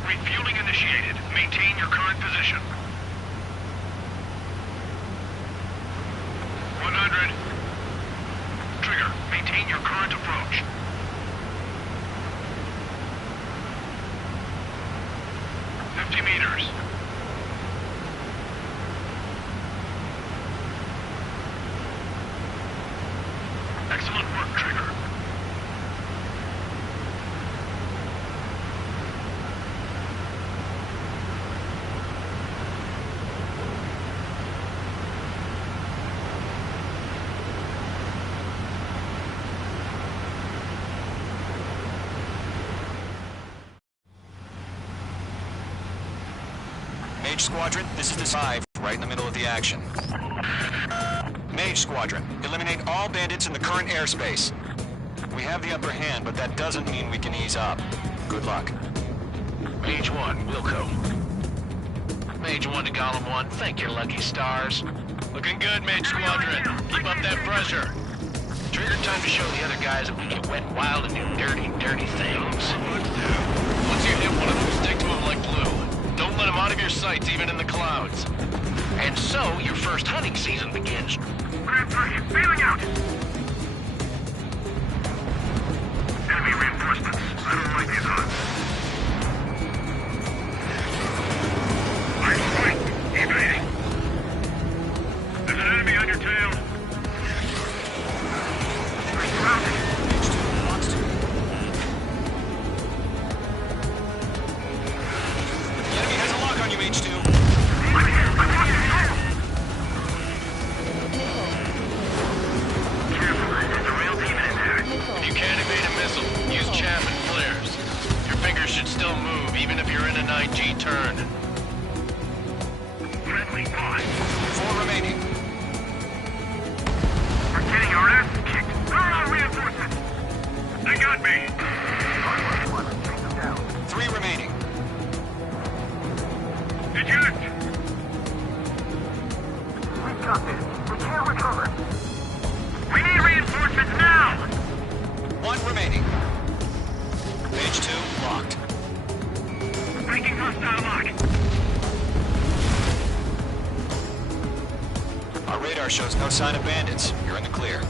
Refueling initiated. Maintain your current position. 100. Trigger, maintain your current approach. 50 meters. Excellent work, Trigger. Mage Squadron, this is the 5, right in the middle of the action. Mage Squadron, eliminate all bandits in the current airspace. We have the upper hand, but that doesn't mean we can ease up. Good luck. Mage 1, Wilco. Mage 1 to Golem 1, thank your lucky stars. Looking good, Mage Squadron. Keep up that pressure. Trigger, time to show the other guys that we can wet wild and do dirty, dirty things. Once you hit one of them, stick to him like glue. Don't let him out of your sights, even in the clouds. And so, your first hunting season begins. Grand 3, bailing out! Enemy reinforcements. I don't like these odds. Ice point, evading. There's an enemy on your tail. We're surrounded. The enemy has a lock on you, H2. I'm here. I want you. shows no sign of bandits. You're in the clear.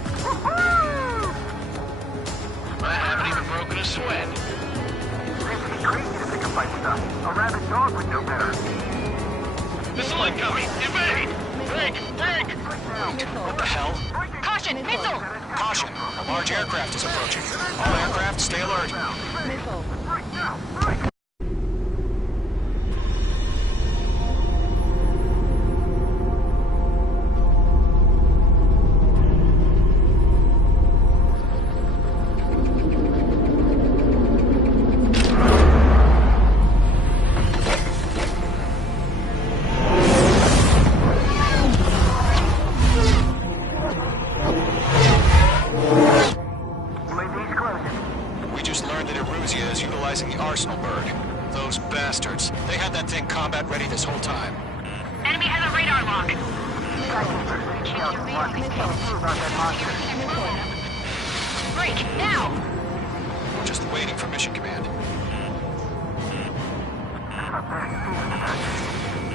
I haven't even broken a sweat. It's crazy to pick a fight with us. A rabid dog would know better. Missile incoming! Evade! Break! Break! What the hell? Caution! Missile! Caution! A large aircraft is approaching. All aircraft, stay alert. We just learned that Eruzia is utilizing the Arsenal bird. Those bastards. They had that thing combat ready this whole time. Enemy has a radar lock. Break, now! We're just waiting for mission command.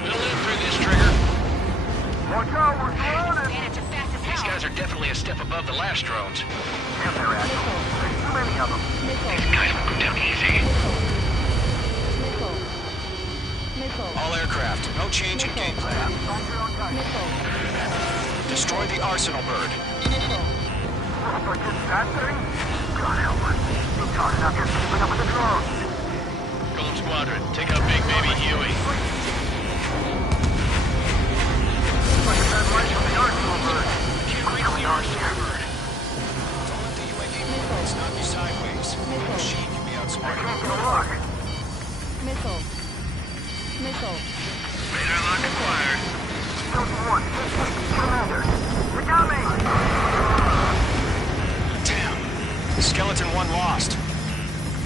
We'll live through this, Trigger. Watch out, we're surrounded! Man, it's as fast as hell. These guys are definitely a step above the last drones. Damn, they're assholes. There's too many of them. These guys will go down easy. All aircraft, no change in game plan. Destroy the Arsenal bird. But just that thing? God help us. It's hard enough just keeping up with the drones. Golem Squadron, take out Big Baby Huey. Like a bad light from the Arsenal bird. Can't wiggle the Arsenal bird. Don't let the UAV missiles knock you sideways. The machine can be outsmarted. Radar lock acquired. One. Commander. We got me! Damn. Skeleton 1 lost.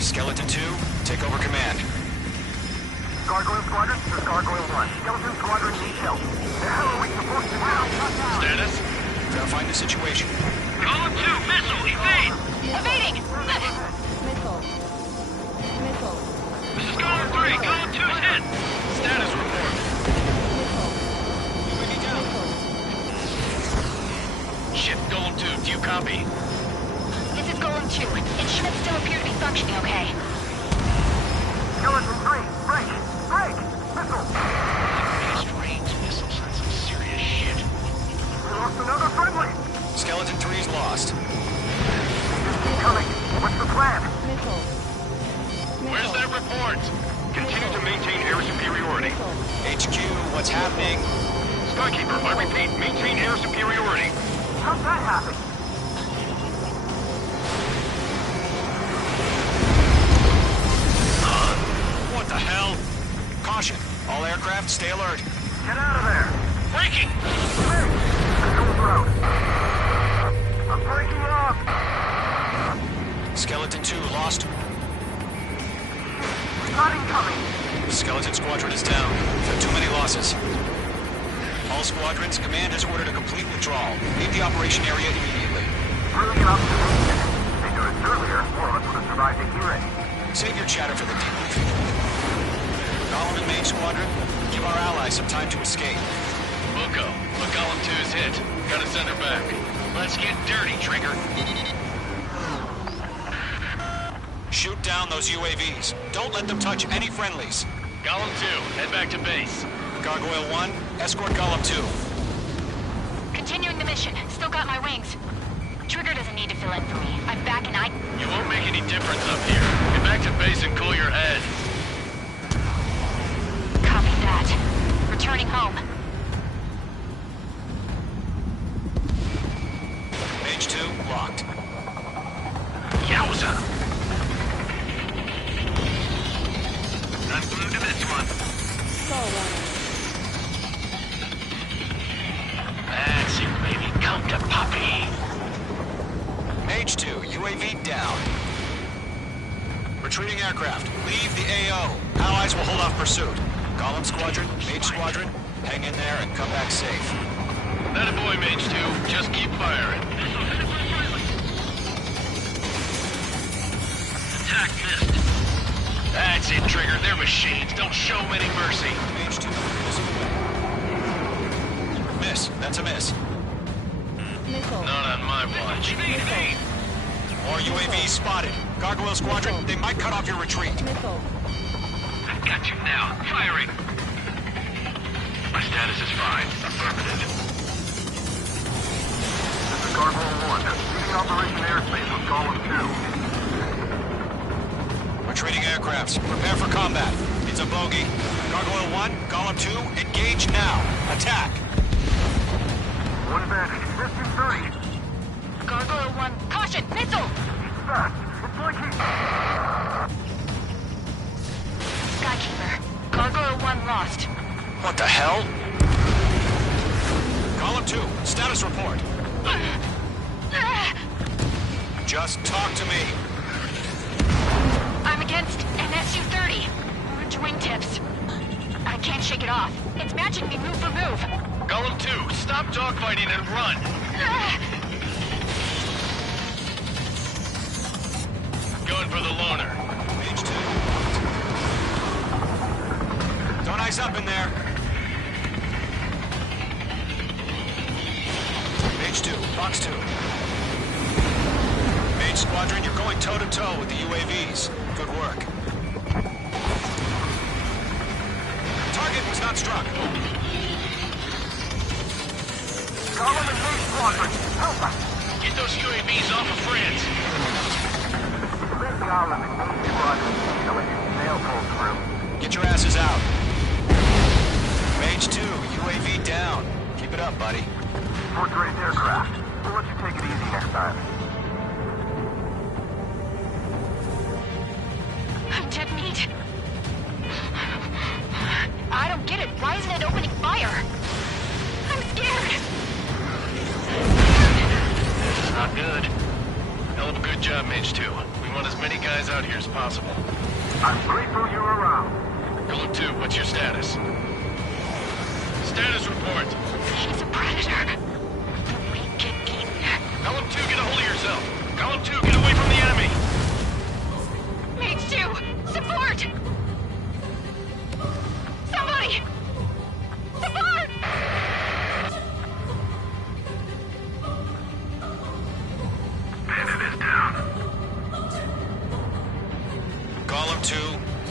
Skeleton 2, take over command. Gargoyle Squadron, this is Gargoyle 1. Skeleton Squadron needs help. The hell are we supposed to do? Status? Verifying the situation. Column 2, missile, evade! Evading! This is Column 3, Column 2's hit! Status report. UAV down. Ship, Golem 2, do you copy? This is Golem 2. It should still appear to be functioning okay. Skeleton 3, break! Break! Missile! Fast range missiles, that's some serious shit. We lost another friendly! Skeleton 3's lost. Coming. What's the plan? Where's that report? Continue to maintain air superiority. HQ, what's happening? Skykeeper, I repeat, maintain air superiority. How'd that happen? What the hell? Caution. All aircraft, stay alert. Get out of there! Breaking! Hey! Control road! I'm breaking up! Skeleton 2 lost. Not incoming! Skeleton Squadron is down. There are too many losses. All squadrons, command has ordered a complete withdrawal. Leave the operation area immediately. Brilliant observation. They noticed earlier, more of us would have survived to hear it. Save your chatter for the debriefing. Golem and Mage Squadron, give our allies some time to escape. We'll go, but Golem 2's hit. Gotta send her back. Let's get dirty, Trigger. Shoot down those UAVs. Don't let them touch any friendlies. Golem 2, head back to base. Gargoyle 1, escort Golem 2. Continuing the mission. Still got my wings. Trigger doesn't need to fill in for me. I'm back and You won't make any difference up here. Get back to base and cool your head. Copy that. Returning home. Mage 2, locked. Yowza! I'm glued to this one. That's it, baby. Come to Poppy. Mage 2, UAV down. Retreating aircraft, leave the AO. Allies will hold off pursuit. Golem Squadron, Mage Squadron, hang in there and come back safe. That a boy, Mage 2. Just keep firing. Attack missed. That's it, Trigger. They're machines. Don't show them any mercy. Mage 2, miss. That's a miss. my watch. More UAVs spotted. Gargoyle Squadron, they might cut off your retreat. I've got you now. Firing. My status is fine. Affirmative. This is Gargoyle 1. Leading Operation Airspace with Column 2. Retreating aircrafts. Prepare for combat. It's a bogey. Gargoyle 1, Column 2, engage now. Attack. One advantage. Distance 30. Gargoyle 1, caution! Missile! Fast. It's like he's... Skykeeper, Gargoyle 1 lost. What the hell? Column 2, status report. Just talk to me. I'm against an Su-30. Orange wingtips. I can't shake it off. It's matching me move for move. Column 2, stop dogfighting and run. Going for the loner. Page 2. Don't ice up in there. Page 2, box 2. Mage Squadron, you're going toe-to-toe with the UAVs. Good work. Target was not struck. Column and Mage Squadron, help us! Get those UAVs off of France. Leave the island and Mage Squadron until nail pulls through. Get your asses out. Mage 2, UAV down. Keep it up, buddy. Fort Gray's aircraft. We'll let you take it easy next time. I'm dead meat. I don't get it. Why isn't it opening fire? I'm scared. Not good. Hell of a good job, Mage 2. We want as many guys out here as possible. I'm grateful you're around. Column 2, what's your status? Status report. He's a predator. We get eaten. Column 2, get a hold of yourself. Column 2, get away from the enemy. Mage 2, support! Somebody! Support! Bandit is down. Column 2,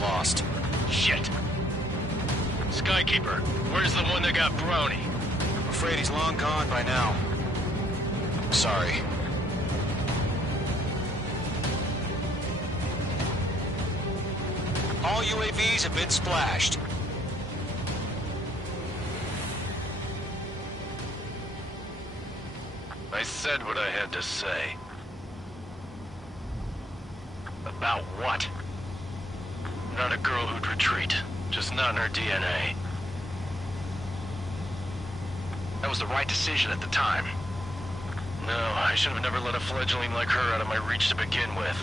lost. Shit. Skykeeper, where's the one that got Brownie? I'm afraid he's long gone by now. Sorry. All UAVs have been splashed. I said what I had to say. About what? Not a girl who'd retreat. Just not in her DNA. That was the right decision at the time. No, I should have never let a fledgling like her out of my reach to begin with.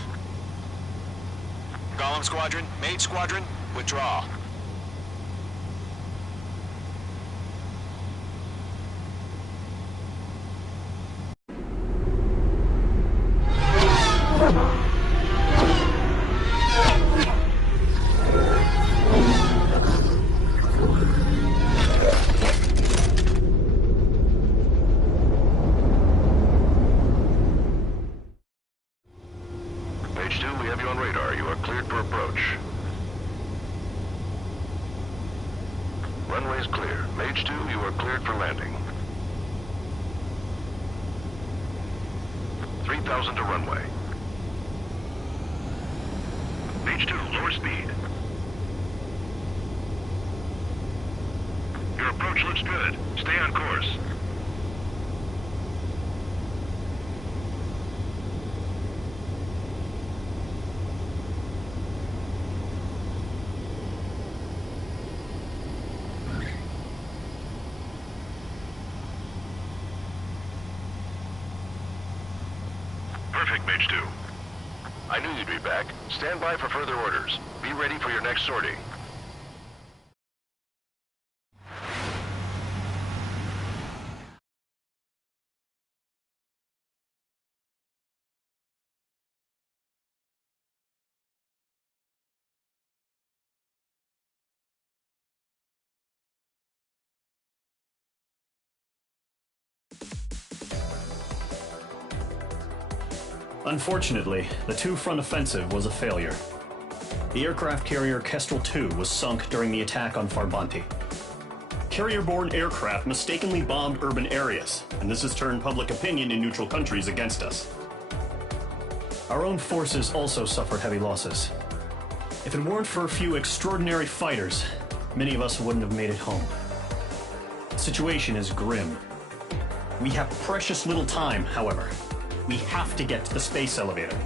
Golem Squadron, Mage Squadron, withdraw. Mage 2, we have you on radar. You are cleared for approach. Runway's clear. Mage 2, you are cleared for landing. 3,000 to runway. Mage 2, lower speed. Your approach looks good. Stay on course. Perfect, Mage 2. I knew you'd be back. Stand by for further orders. Be ready for your next sortie. Unfortunately, the two-front offensive was a failure. The aircraft carrier Kestrel II was sunk during the attack on Farbanti. Carrier-borne aircraft mistakenly bombed urban areas, and this has turned public opinion in neutral countries against us. Our own forces also suffered heavy losses. If it weren't for a few extraordinary fighters, many of us wouldn't have made it home. The situation is grim. We have precious little time, however. We have to get to the space elevator.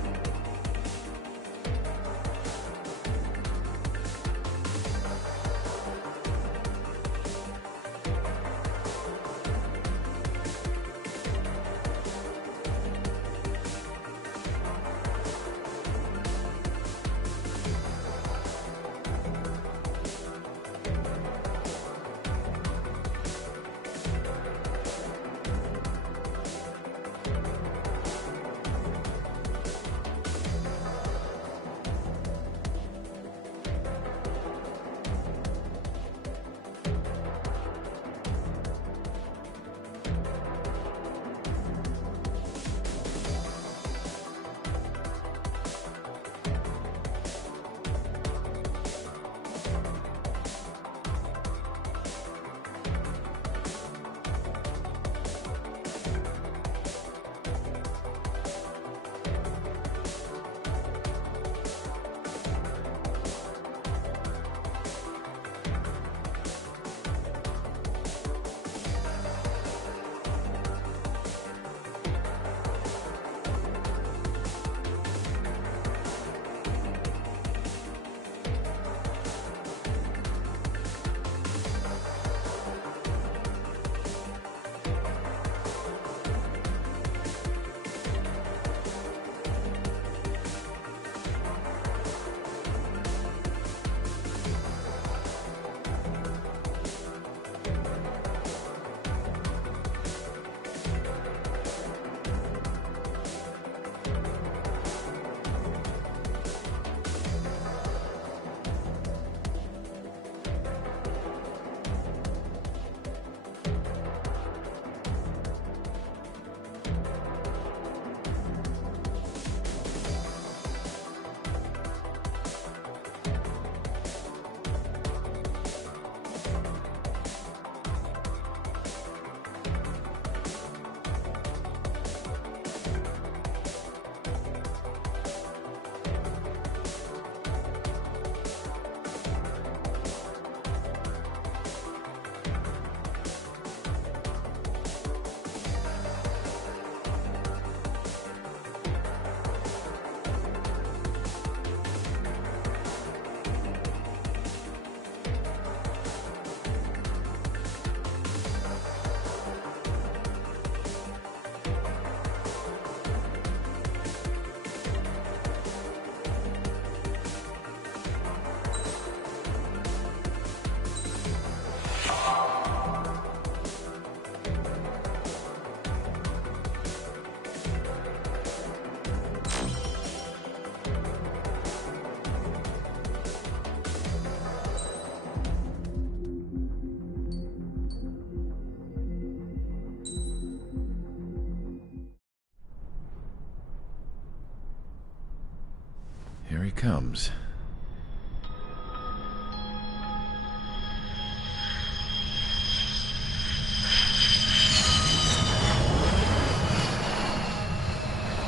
Here he comes.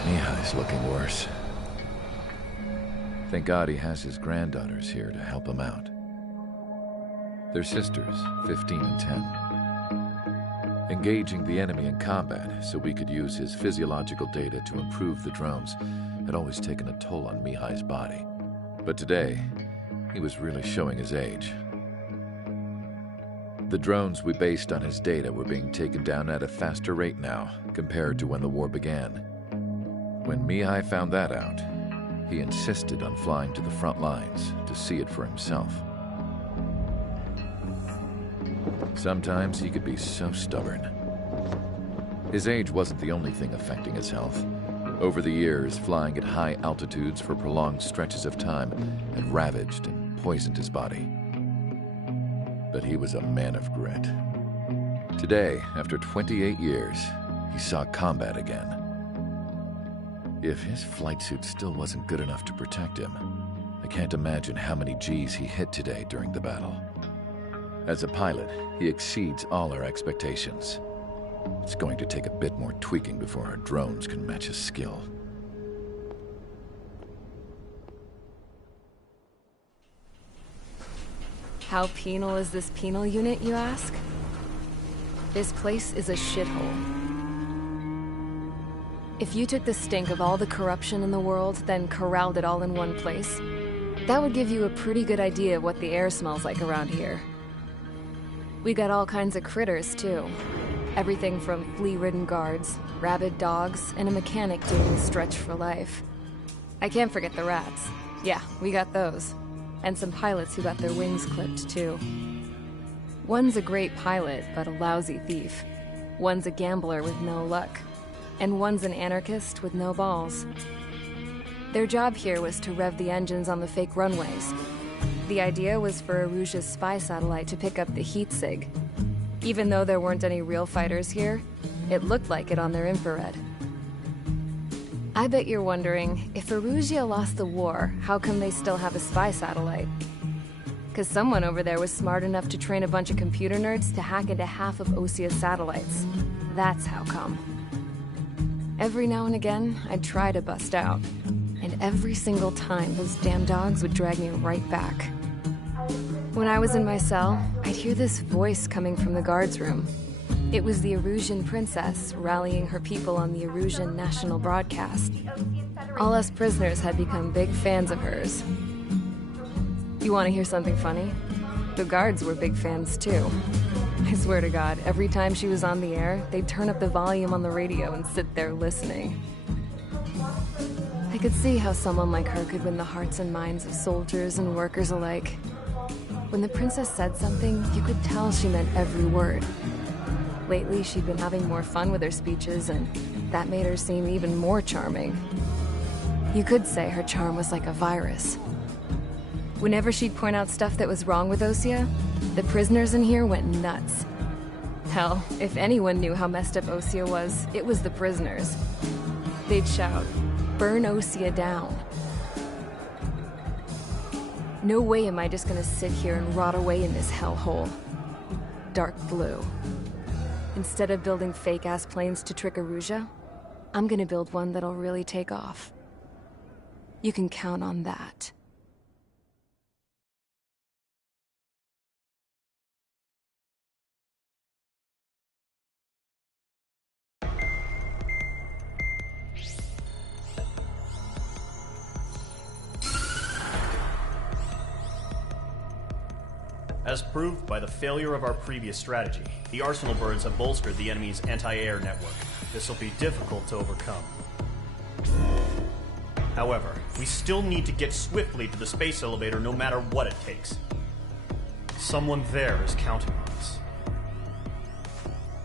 Mihai's looking worse. Thank God he has his granddaughters here to help him out. They're sisters, 15 and 10. Engaging the enemy in combat so we could use his physiological data to improve the drones had always taken a toll on Mihai's body. But today, he was really showing his age. The drones we based on his data were being taken down at a faster rate now compared to when the war began. When Mihai found that out, he insisted on flying to the front lines to see it for himself. Sometimes he could be so stubborn. His age wasn't the only thing affecting his health. Over the years, flying at high altitudes for prolonged stretches of time had ravaged and poisoned his body. But he was a man of grit. Today, after 28 years, he saw combat again. If his flight suit still wasn't good enough to protect him, I can't imagine how many G's he hit today during the battle. As a pilot, he exceeds all our expectations. It's going to take a bit more tweaking before our drones can match his skill. How penal is this penal unit, you ask? This place is a shithole. If you took the stink of all the corruption in the world, then corralled it all in one place, that would give you a pretty good idea of what the air smells like around here. We got all kinds of critters, too. Everything from flea-ridden guards, rabid dogs, and a mechanic doing a stretch for life. I can't forget the rats. Yeah, we got those. And some pilots who got their wings clipped, too. One's a great pilot, but a lousy thief. One's a gambler with no luck. And one's an anarchist with no balls. Their job here was to rev the engines on the fake runways. The idea was for Erusia's spy satellite to pick up the heat sig. Even though there weren't any real fighters here, it looked like it on their infrared. I bet you're wondering, if Erusia lost the war, how come they still have a spy satellite? Because someone over there was smart enough to train a bunch of computer nerds to hack into half of Osia's satellites. That's how come. Every now and again, I'd try to bust out. And every single time, those damn dogs would drag me right back. When I was in my cell, I'd hear this voice coming from the guards room. It was the Erusian princess rallying her people on the Erusian national broadcast. All us prisoners had become big fans of hers. You want to hear something funny? The guards were big fans too. I swear to God, every time she was on the air, they'd turn up the volume on the radio and sit there listening. I could see how someone like her could win the hearts and minds of soldiers and workers alike. When the princess said something, you could tell she meant every word. Lately, she'd been having more fun with her speeches, and that made her seem even more charming. You could say her charm was like a virus. Whenever she'd point out stuff that was wrong with Osia, the prisoners in here went nuts. Hell, if anyone knew how messed up Osia was, it was the prisoners. They'd shout, "Burn Osia down." No way am I just gonna sit here and rot away in this hellhole. Dark blue. Instead of building fake-ass planes to trick Erusia, I'm gonna build one that'll really take off. You can count on that. As proved by the failure of our previous strategy, the Arsenal birds have bolstered the enemy's anti-air network. This will be difficult to overcome. However, we still need to get swiftly to the space elevator no matter what it takes. Someone there is counting on us.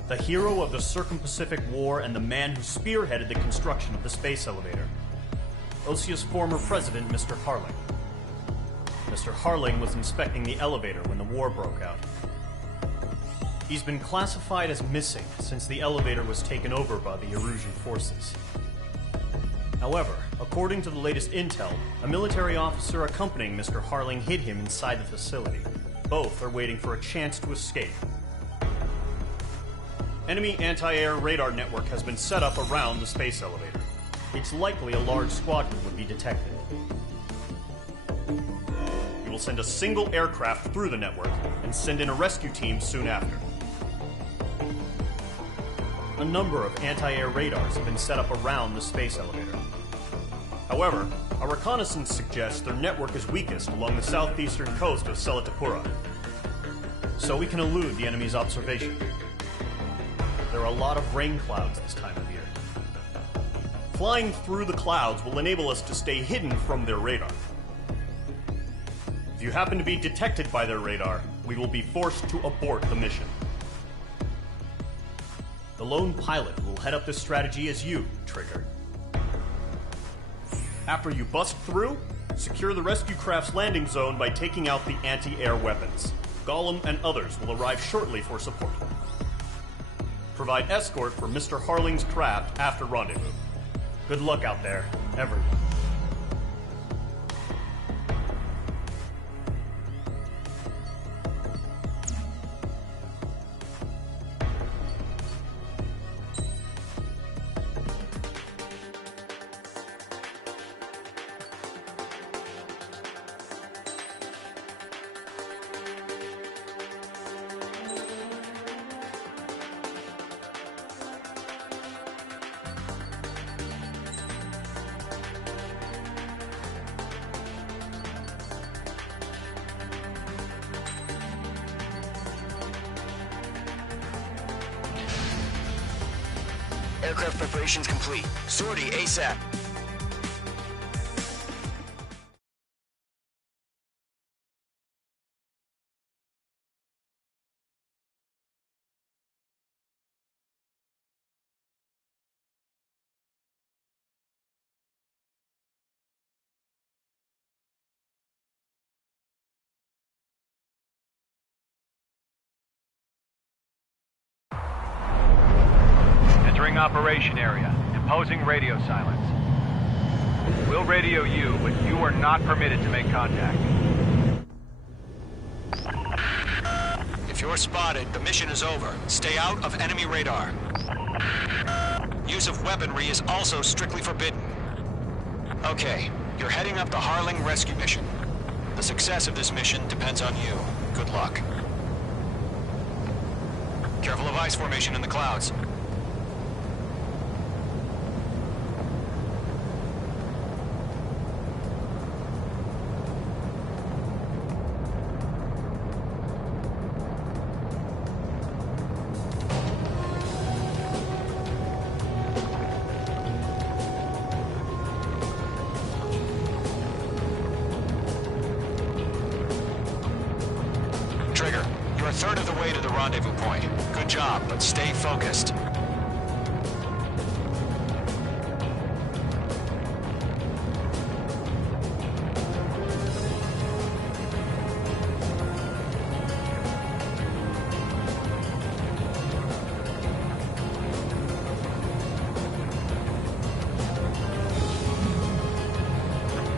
The hero of the Circum-Pacific War and the man who spearheaded the construction of the space elevator. Osia's former president, Mr. Harling. Mr. Harling was inspecting the elevator when the war broke out. He's been classified as missing since the elevator was taken over by the Erusian forces. However, according to the latest intel, a military officer accompanying Mr. Harling hid him inside the facility. Both are waiting for a chance to escape. Enemy anti-air radar network has been set up around the space elevator. It's likely a large squadron would be detected. We will send a single aircraft through the network and send in a rescue team soon after. A number of anti-air radars have been set up around the space elevator. However, our reconnaissance suggests their network is weakest along the southeastern coast of Selatapura, so we can elude the enemy's observation. There are a lot of rain clouds this time of year. Flying through the clouds will enable us to stay hidden from their radar. If you happen to be detected by their radar, we will be forced to abort the mission. The lone pilot will head up this strategy as you, Trigger. After you bust through, secure the rescue craft's landing zone by taking out the anti-air weapons. Gollum and others will arrive shortly for support. Provide escort for Mr. Harling's craft after rendezvous. Good luck out there, everyone. Aircraft preparations complete. Sortie ASAP. Entering operation area. Imposing radio silence. We'll radio you, but you are not permitted to make contact. If you're spotted, the mission is over. Stay out of enemy radar. Use of weaponry is also strictly forbidden. Okay, you're heading up the Harling rescue mission. The success of this mission depends on you. Good luck. Careful of ice formation in the clouds. Trigger, you're a third of the way to the rendezvous point. Good job, but stay focused.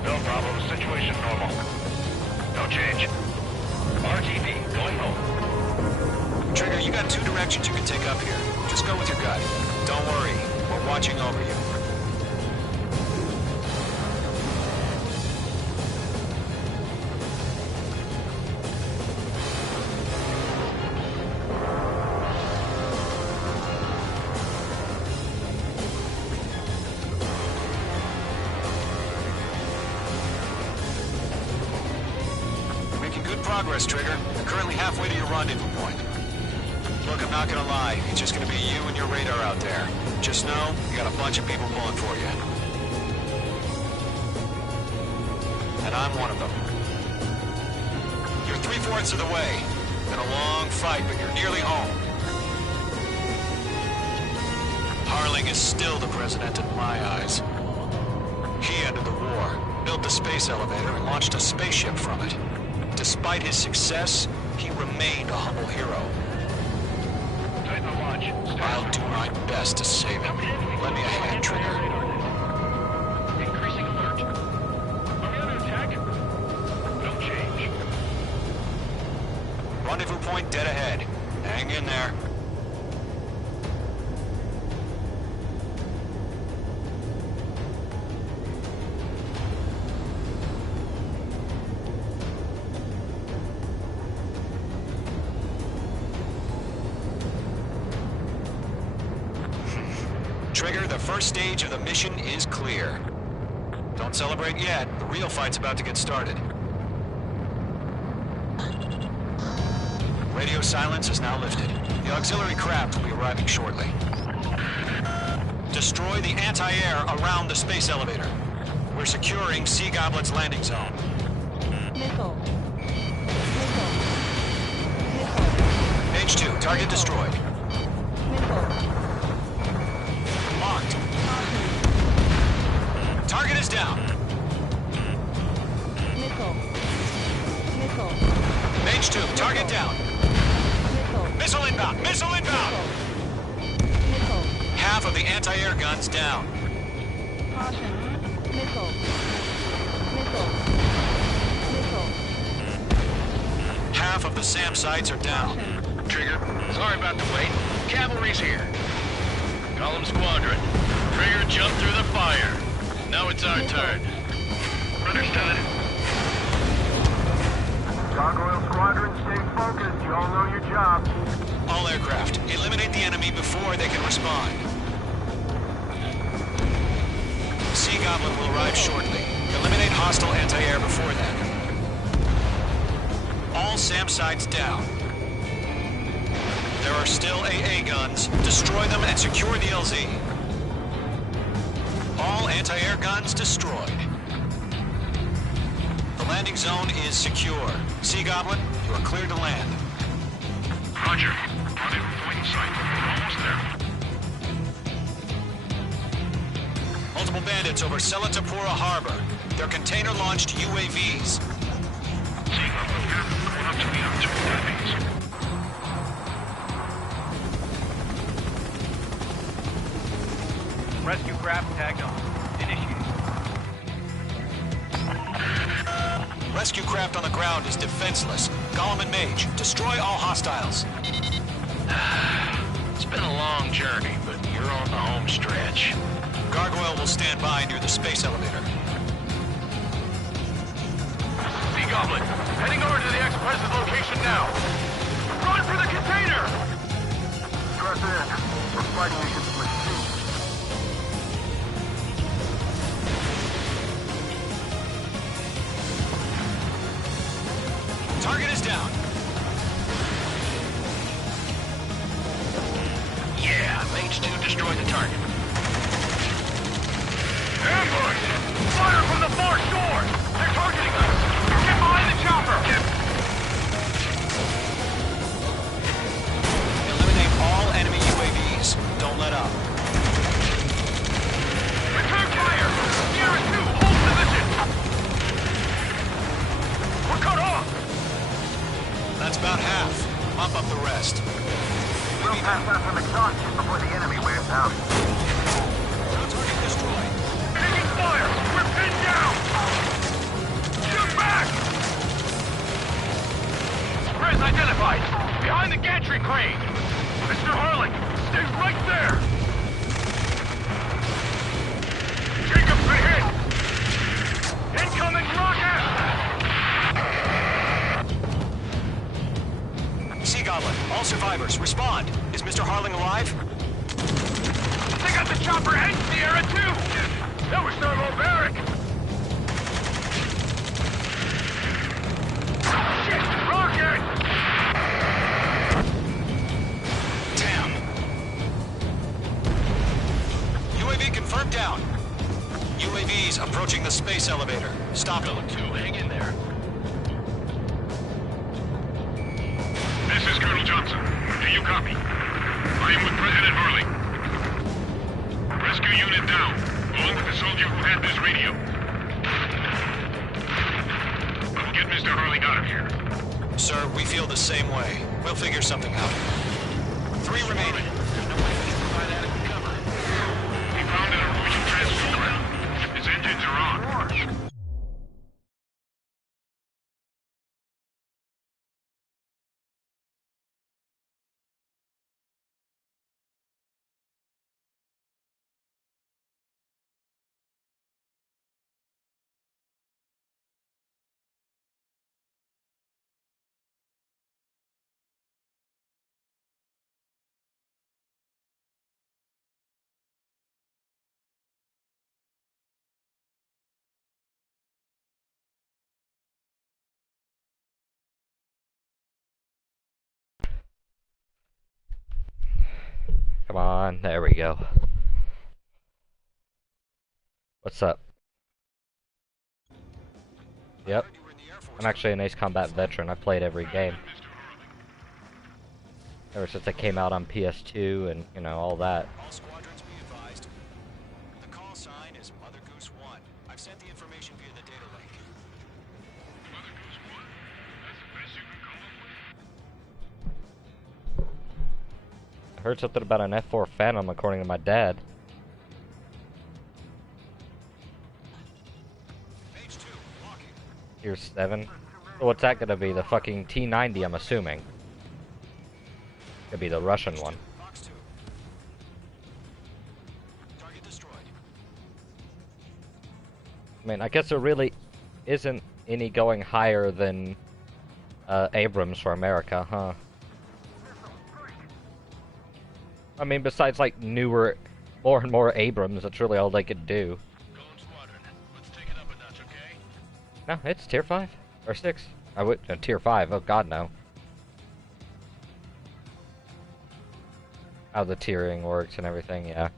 No problem. Situation normal. No change. RTV, going home. Trigger, you got two directions you can take up here. Just go with your gut. Don't worry, we're watching over you. Making good progress, Trigger. You're currently halfway to your rendezvous point. Look, I'm not gonna lie. It's just gonna be you and your radar out there. Just know, you got a bunch of people pulling for you. And I'm one of them. You're 3/4 of the way. Been a long fight, but you're nearly home. Harling is still the president in my eyes. He ended the war, built the space elevator, and launched a spaceship from it. Despite his success, he remained a humble hero. I'll do my best to save him. Lend me a hand, Trigger. Increasing alert. Are we under attack? No change. Rendezvous point dead ahead. Hang in there. Trigger, the first stage of the mission is clear. Don't celebrate yet. The real fight's about to get started. Radio silence is now lifted. The auxiliary craft will be arriving shortly. Destroy the anti-air around the space elevator. We're securing Sea Goblet's landing zone. H2, target destroyed. Marked. Target is down. H2, target down. Missile inbound! Missile inbound! Half of the anti-air guns down. Half of the SAM sites are down. Trigger, sorry about the wait. Cavalry's here. Call them squadron. Trigger jumped through the fire. Now it's our turn. Understood. Gargoyle Squadron, stay focused. You all know your job. All aircraft, eliminate the enemy before they can respond. Sea Goblin will arrive shortly. Eliminate hostile anti-air before then. All SAM sites down. There are still AA guns. Destroy them and secure the LZ. All anti-air guns destroyed. The landing zone is secure. Sea Goblin, you are cleared to land. Roger. Rendezvous point in sight. We're almost there. Multiple bandits over Selatapura Harbor. They're container-launched UAVs. Sea Goblin here. Going up to meet our two enemies. Rescue craft tagged on. Initiated. Rescue craft on the ground is defenseless. Gollum and Mage, destroy all hostiles. It's been a long journey, but you're on the home stretch. Gargoyle will stand by near the space elevator. Sea Goblin, heading over to the Express's location now. Run for the container! Press in. We're fighting against machines. Target is down. Yeah, Mage 2 destroyed the target. Ambush! Fire from the far shore! They're targeting us! Get behind the chopper! Eliminate all enemy UAVs. Don't let up. Return fire! Sierra 2, hold position! We're cut off! That's about half. Bump up the rest. We'll pass out some exhaustion before the enemy wears out. Target destroyed. Taking fire! We're pinned down! Shoot back! Prez identified! Behind the gantry crane! Mr. Harlan, stay right there! Jacob's been hit! Incoming rocket! Sea Goblin, all survivors, respond. Is Mr. Harling alive? They got the chopper and Sierra too! That was thermobaric! Shit! Rocket! Damn. UAV confirmed down. UAVs approaching the space elevator. Stop them. 2, hang in there. This is Colonel Johnson. Do you copy? I am with President Harling. Rescue unit down, along with the soldier who had this radio. We'll get Mr. Harling out of here. Sir, we feel the same way. We'll figure something out. 3 remaining. There's no way we can provide adequate cover. We found an Erosion transmitter. His engines are on. Come on, there we go. What's up? Yep. I'm actually an Ace Combat veteran. I've played every game. Ever since it came out on PS2 and, you know, all that. All squadrons be advised. The call sign is Mother Goose 1. I've sent the information via the data link. Mother Goose 1? That's the best you can come up with? I heard something about an F4 Phantom according to my dad. Tier 7. So what's that gonna be? The fucking T-90, I'm assuming. Could be the Russian one. I mean, I guess there really isn't any going higher than Abrams for America, huh? I mean, besides like newer, more and more Abrams, that's really all they could do. No, it's tier 5 or 6. I would tier 5. Oh god, no. How the tiering works and everything, yeah.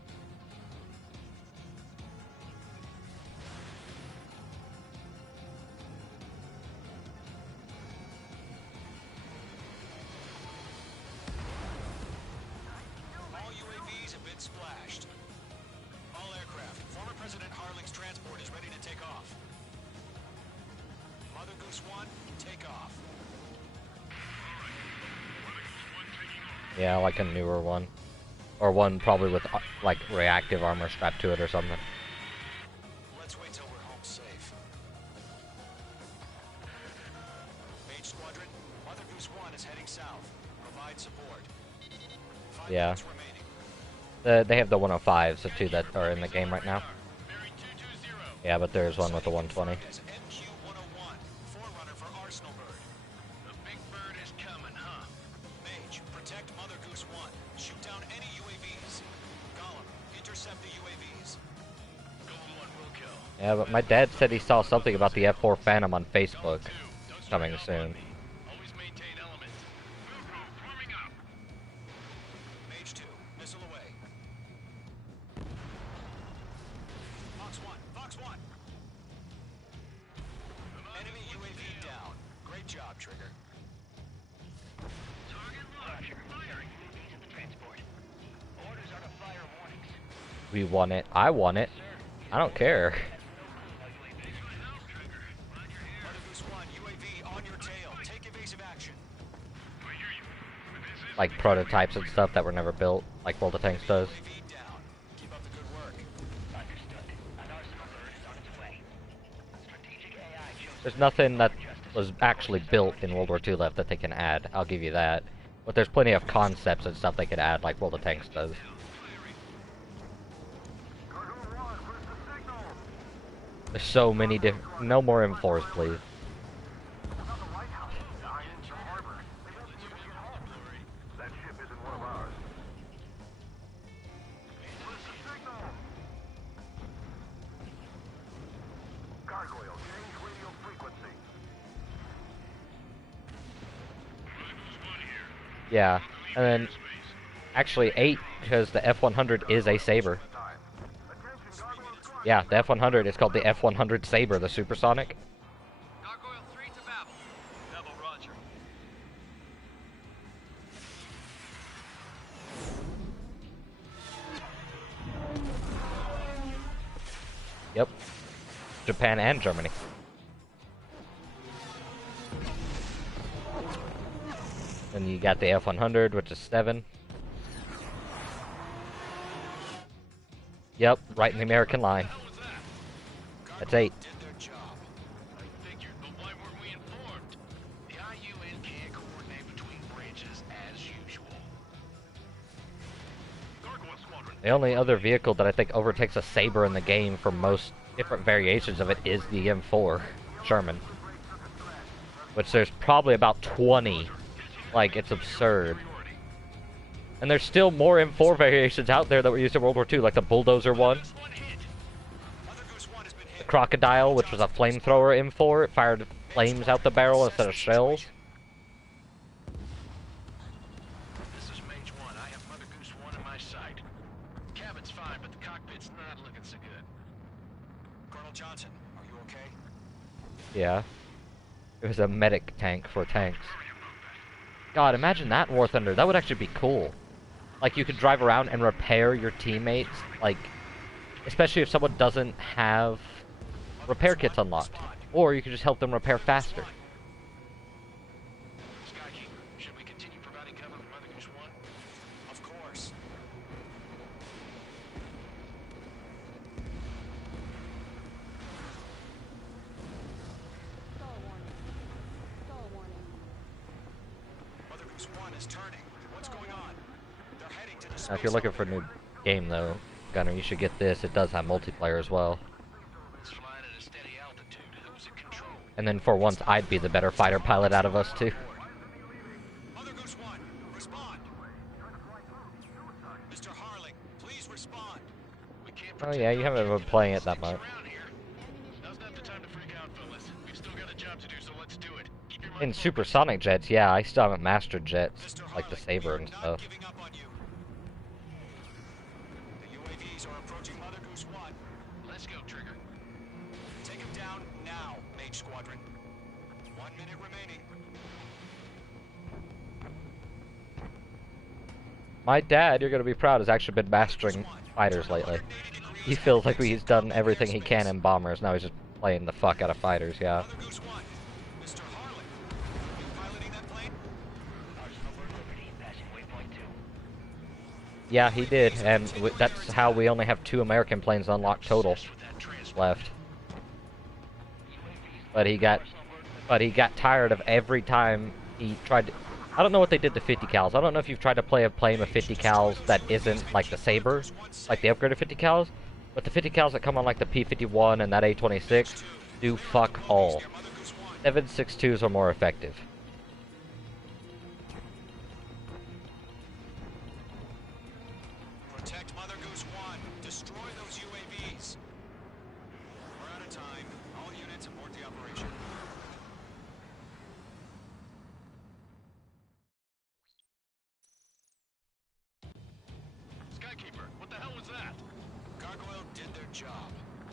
All UAVs have been splashed. All aircraft. Former President Harling's transport is ready to take off. Mother Goose 1, take off. Yeah, like a newer one. Or one probably with, like, reactive armor strapped to it or something. Let's wait till we're home safe. Mage Squadron, Mother Goose 1 is heading south. Provide support. Yeah. They have the 105s, the two that are in the game right now. Yeah, but there's one with the 120. Yeah, but my dad said he saw something about the F4 Phantom on Facebook coming soon. Mage 2, missile away. Fox 1. Enemy UAV down. Great job, Trigger. We won it. I won it. I don't care. Like prototypes and stuff that were never built, like World of Tanks does. There's nothing that was actually built in World War II left that they can add, I'll give you that. But there's plenty of concepts and stuff they could add like World of Tanks does. There's so many different... No more M4s, please. Yeah, and then actually 8, because the F-100 is a Saber. Yeah, the F-100 is called the F-100 Saber, the supersonic. Yep. Japan and Germany. And you got the F-100, which is 7. Yep, right in the American line. That's 8. The only other vehicle that I think overtakes a Saber in the game for most different variations of it is the M4 Sherman. Which there's probably about 20. Like, it's absurd. And there's still more M4 variations out there that were used in World War II, like the Bulldozer one. The Crocodile, which was a flamethrower M4. It fired flames out the barrel instead of shells. This is Mage 1. I have Mother Goose 1 in my sight. Cabin's fine, but the cockpit's not looking so good. Colonel Johnson, are you okay? Yeah. It was a medic tank for tanks. God, imagine that in War Thunder. That would actually be cool. Like, you could drive around and repair your teammates, like, especially if someone doesn't have repair kits unlocked. Or you could just help them repair faster. Should we continue providing cover for Mother Goose 1? Of course. Now, if you're looking for a new game, though, Gunner, you should get this. It does have multiplayer as well. And then for once, I'd be the better fighter pilot out of us two. Oh yeah, you haven't been playing it that much. In supersonic jets, yeah, I still haven't mastered jets, like the Saber and stuff. Let's go, Trigger. Take him down now, Mage Squadron. 1 minute remaining. My dad, you're gonna be proud, has actually been mastering fighters lately. He feels like he's done everything he can in bombers, now he's just playing the fuck out of fighters, yeah. Yeah, he did, and that's how we only have 2 American planes unlocked total left. But he got tired of every time he tried to... I don't know what they did to 50 cals. I don't know if you've tried to play a plane with 50 cals that isn't like the Saber, like the upgraded 50 cals, but the 50 cals that come on like the P-51 and that A-26 do fuck all. 7.62s are more effective. Protect Mother Goose 1. Destroy those UAVs. We're out of time. All units abort the operation. Skykeeper, what the hell was that? Gargoyle did their job.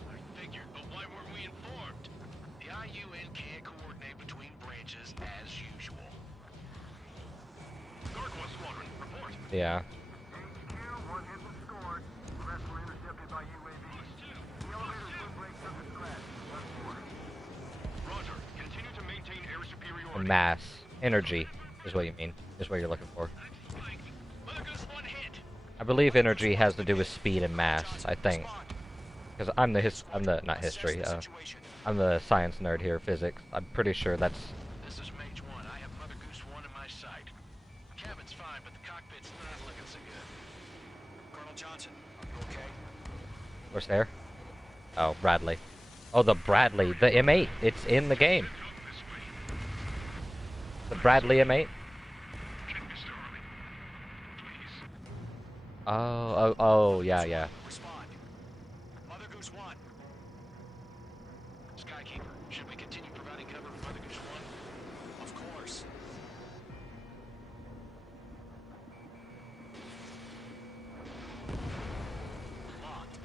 I figured, but why weren't we informed? The IUN can't coordinate between branches as usual. Gargoyle Squadron, report. Yeah. Mass. Energy is what you mean. Is what you're looking for. I believe energy has to do with speed and mass, I think. Because I'm the not history, I'm the science nerd here, physics. I'm pretty sure that's... This is Mage 1. I have Mother Goose 1 in my sight. Cabin's fine, but the cockpit's not looking so good. Colonel Johnson, are you okay? Where's there? Oh, Bradley. Oh, the Bradley. The M8. It's in the game. The Bradley M8? Oh, yeah. Respond. Mother Goose 1. Skykeeper, should we continue providing cover for Mother Goose 1? Of course. Locked.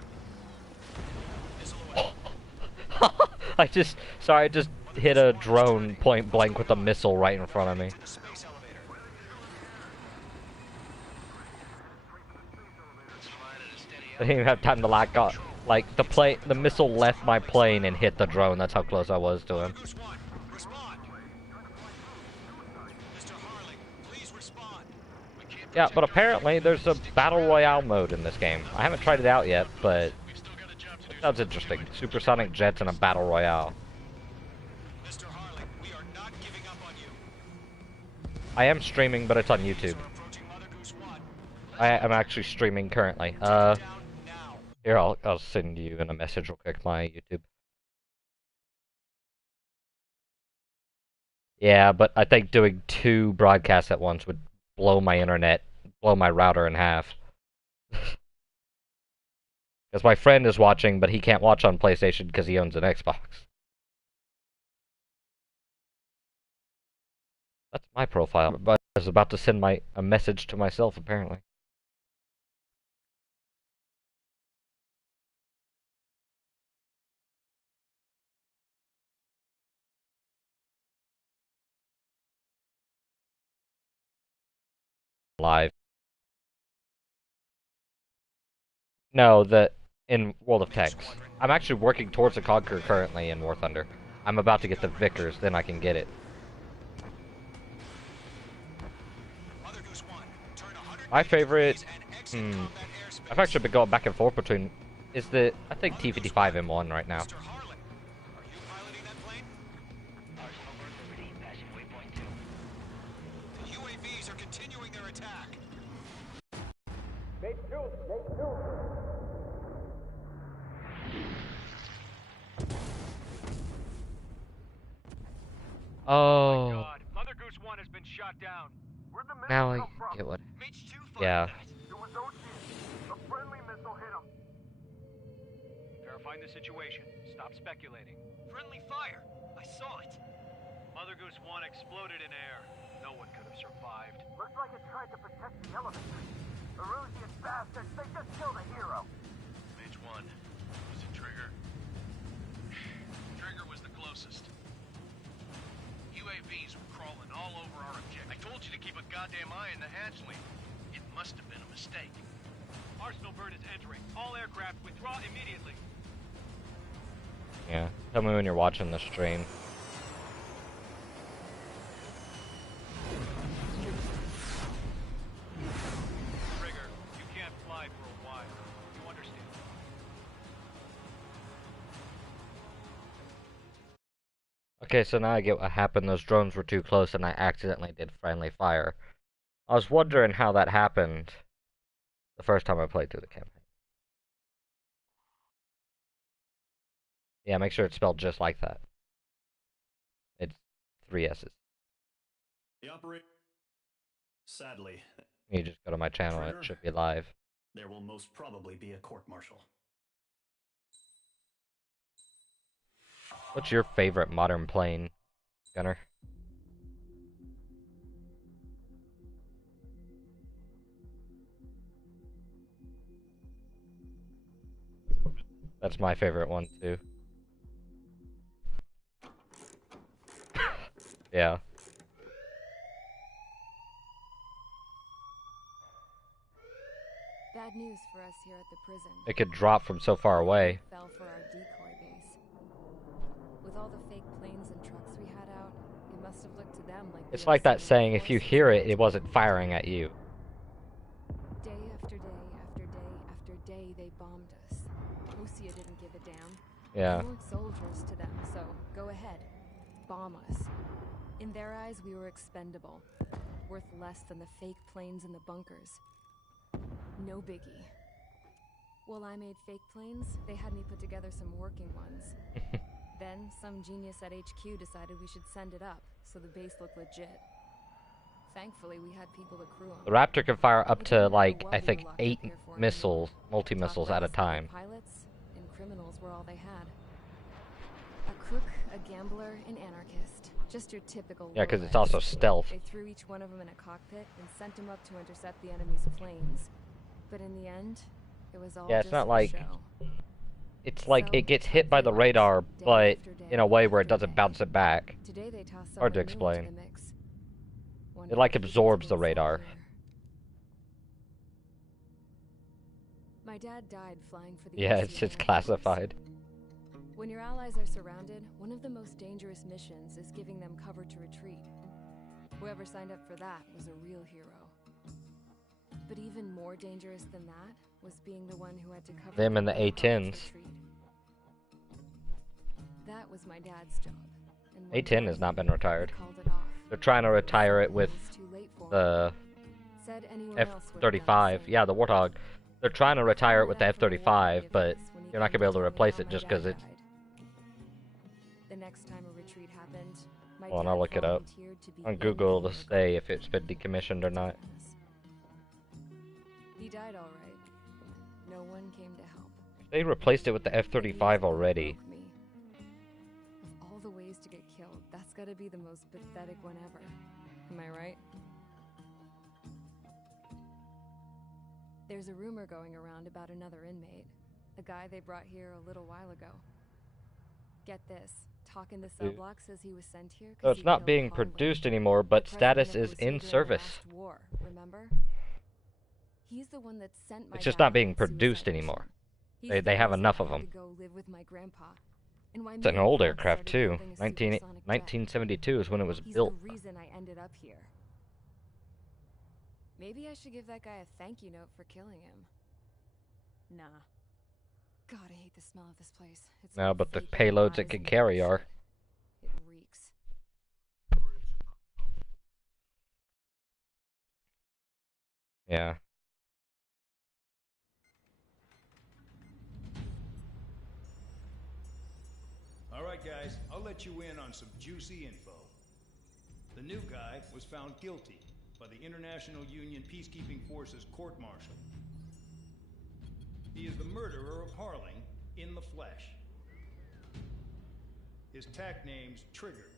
I just hit a drone point blank with a missile right in front of me. I didn't even have time to lock up. Like, the missile left my plane and hit the drone. That's how close I was to him. Yeah, but apparently there's a Battle Royale mode in this game. I haven't tried it out yet, but it sounds interesting. Supersonic jets and a Battle Royale. I am streaming, but it's on YouTube. I am actually streaming currently. Here, I'll send you in a message real quick, my YouTube. Yeah, but I think doing 2 broadcasts at once would blow my internet, blow my router in half. Because my friend is watching, but he can't watch on PlayStation because he owns an Xbox. That's my profile, but I was about to send a message to myself, apparently. Live. No, in World of Tanks. I'm actually working towards a Conqueror currently in War Thunder. I'm about to get the Vickers, then I can get it. My favorite... I've actually been going back and forth between... I think T-55M1 right now. Oh. Oh. God, Mother Goose 1 has been shot down. Where'd the Now missile I come from? get what. Mage 2 fired Yeah. that. It was OC. A friendly missile hit him. Verifying the situation. Stop speculating. Friendly fire. I saw it. Mother Goose 1 exploded in air. No one could have survived. Looks like it tried to protect the elevator. Erusian bastards, they just killed a hero. Mage 1. Was it Trigger? Trigger was the closest. UAVs were crawling all over our objective. I told you to keep a goddamn eye in the hatchling. It must have been a mistake. Arsenal bird is entering. All aircraft withdraw immediately. Yeah. Tell me when you're watching the stream. Trigger, you can't fly for a while. You understand? Okay, so now I get what happened. Those drones were too close and I accidentally did friendly fire. I was wondering how that happened the first time I played through the campaign. Yeah, make sure it's spelled just like that. It's 3 S's. The operator. Sadly, You just go to my channel and it should be live. there will most probably be a court-martial. What's your favorite modern plane, Gunner? That's my favorite one, too. Yeah. Bad news for us here at the prison. It could drop from so far away. Fell for our decoy base. With all the fake planes and trucks we had out, it must have looked to them like It's like that saying, if you hear it, it wasn't firing at you. Day after day after day after day, they bombed us. Lucia didn't give a damn. Yeah. We weren't soldiers to them, so go ahead. Bomb us. In their eyes, we were expendable. Worth less than the fake planes in the bunkers. No biggie. While I made fake planes, they had me put together some working ones. Then, some genius at HQ decided we should send it up, so the base looked legit. Thankfully, we had people to crew them. The Raptor can fire up to, like, I think 8 missiles, multi-missiles at a time. Pilots and criminals were all they had. A crook, a gambler, an anarchist. Just your typical. Yeah, because it's also stealth. They threw each one of them in a cockpit and sent them up to intercept the enemy's planes. But in the end, it was all Yeah, it's just not for like... show. It's like it gets hit by the radar, but in a way where it doesn't bounce it back. Today they toss Hard to explain. It like absorbs the radar. My dad died flying for the Yeah, it's classified. When your allies are surrounded, one of the most dangerous missions is giving them cover to retreat. Whoever signed up for that was a real hero. But even more dangerous than that was being the one who had to cover Them and the A-10s. A-10s. That was my dad's job. And A-10 has not been retired. called it off. They're trying to retire it with the Said anyone else would've done the F-35. Yeah, the Warthog. They're trying to retire it with the F-35, but you're not going to be able to replace it just because it's... The next time a retreat happened, my Hold on, dad I'll look it up volunteered to be on in Google the to say if it's been decommissioned or not. He died all right. No one came to help. They replaced it with the F-35 already. Of all the ways to get killed, that's gotta be the most pathetic one ever. Am I right? There's a rumor going around about another inmate. A guy they brought here a little while ago. Get this. Talk in the cell block says he was sent here. So it's not being produced anymore, but status is in service. War, remember? He's the one that sent my It's just dad not being on the produced suicide anymore. mission. They have He's the enough of reason I them. had to go live with my grandpa. And why It's an me and old Bob aircraft started too. building a 1972 is when it was He's built. the reason I ended up here. Maybe I should give that guy a thank you note for killing him. Nah. God, I hate the smell of this place. It's No, got but the fake payloads it eyes can and carry are. It reeks. Yeah. Alright guys, I'll let you in on some juicy info. The new guy was found guilty by the International Union Peacekeeping Forces court-martial. He is the murderer of Harling in the flesh. His tack name's Trigger.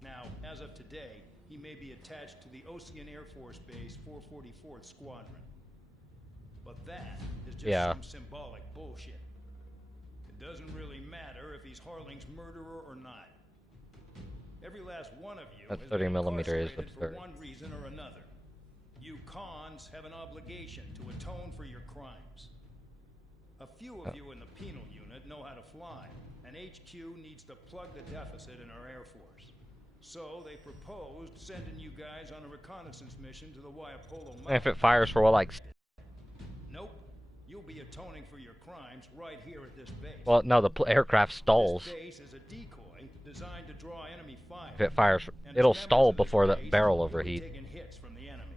Now, as of today, he may be attached to the Ocean Air Force Base 444th Squadron. But that is just some symbolic bullshit. It doesn't really matter if he's Harling's murderer or not. Every last one of you that has 30 been millimeter is incarcerated absurd. for one reason or another. You cons have an obligation to atone for your crimes. A few of you in the penal unit know how to fly, and HQ needs to plug the deficit in our Air Force. So they proposed sending you guys on a reconnaissance mission to the Waiapolo Mountains. And if it fires for what, like... Nope. You'll be atoning for your crimes right here at this base. Well, no, the aircraft stalls. This base is a decoy designed to draw enemy fire. If it fires, it'll stall before the barrel overheats. Taking hits from the enemy.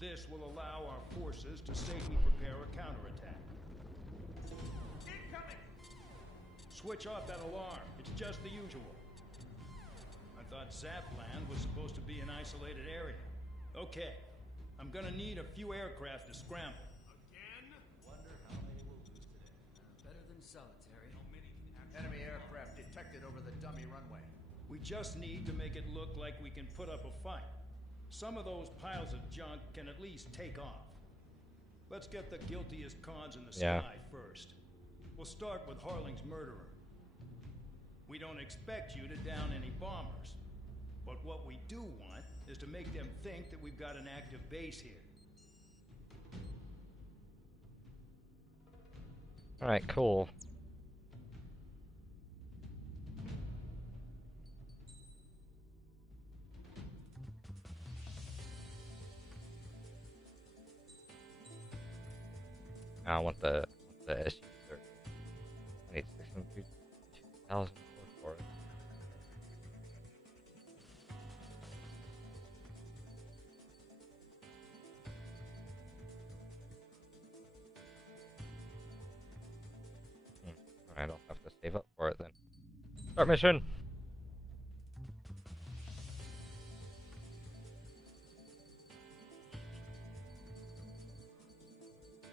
This will allow our forces to safely prepare a counterattack. Incoming! Switch off that alarm. It's just the usual. I thought Zapland was supposed to be an isolated area. Okay. I'm gonna need a few aircraft to scramble. Wonder how many we'll lose today. Better than solitary. Enemy aircraft detected over the dummy runway. We just need to make it look like we can put up a fight. Some of those piles of junk can at least take off. Let's get the guiltiest cons in the sky first. We'll start with Harling's murderer. We don't expect you to down any bombers. But what we do want is to make them think that we've got an active base here. Alright, cool. I want the SU. I need 602,000 for it. Alright, I'll have to save up for it then. Start mission!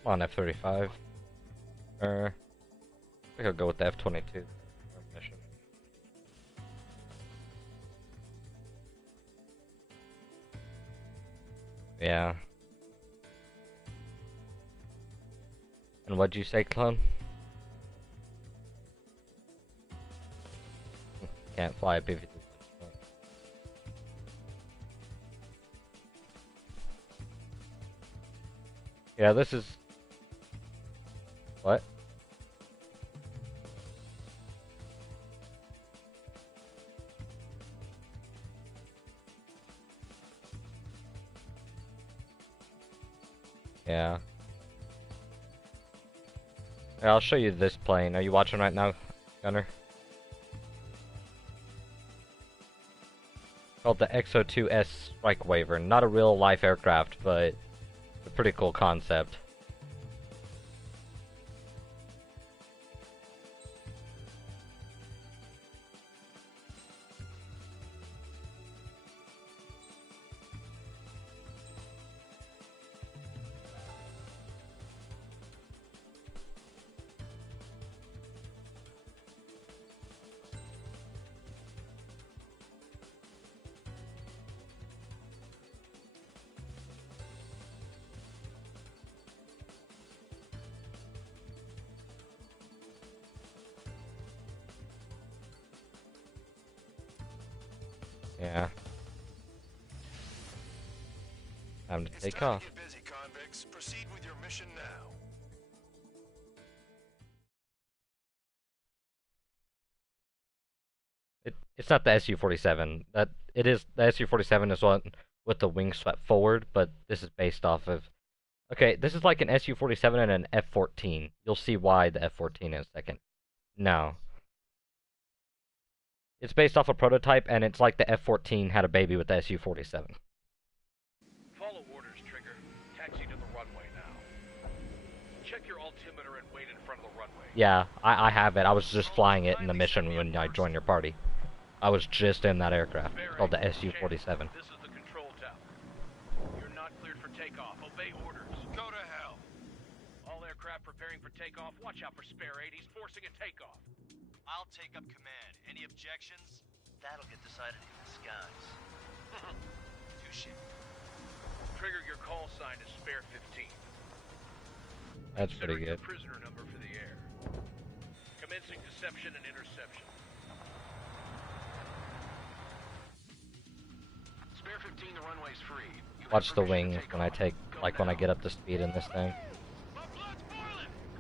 Come on, F-35. I think I'll go with the F-22 mission. Yeah. And what'd you say, clone? Can't fly a PvP. Yeah, this is... What? Yeah. Yeah, I'll show you this plane. Are you watching right now, Gunner? Called the XO2S Strike Wyvern. Not a real life aircraft, but a pretty cool concept. Yeah. Time to take off. Get busy, convicts. Proceed with your mission now. It's not the SU-47. That it is the SU-47 is one with the wings swept forward, but this is based off of. Okay, this is like an SU-47 and an F-14. You'll see why the F-14 in a second. No. It's based off a prototype, and it's like the F-14 had a baby with the SU-47. Follow orders, Trigger. Taxi to the runway now. Check your altimeter and wait in front of the runway. Yeah, I have it. I was just flying it in the mission when I joined your party. I was just in that aircraft, called the SU-47. This is the control tower. You're not cleared for takeoff. Obey orders. Go to hell. All aircraft preparing for takeoff. Watch out for Spare 8. He's forcing a takeoff. I'll take up command. Any objections? That'll get decided in the skies. Touche. Trigger, your call sign is Spare 15. That's pretty good. Prisoner number for the air. Commencing deception and interception. Spare 15, the runway's free. Watch the wings when I take, like when I get up to speed in this thing.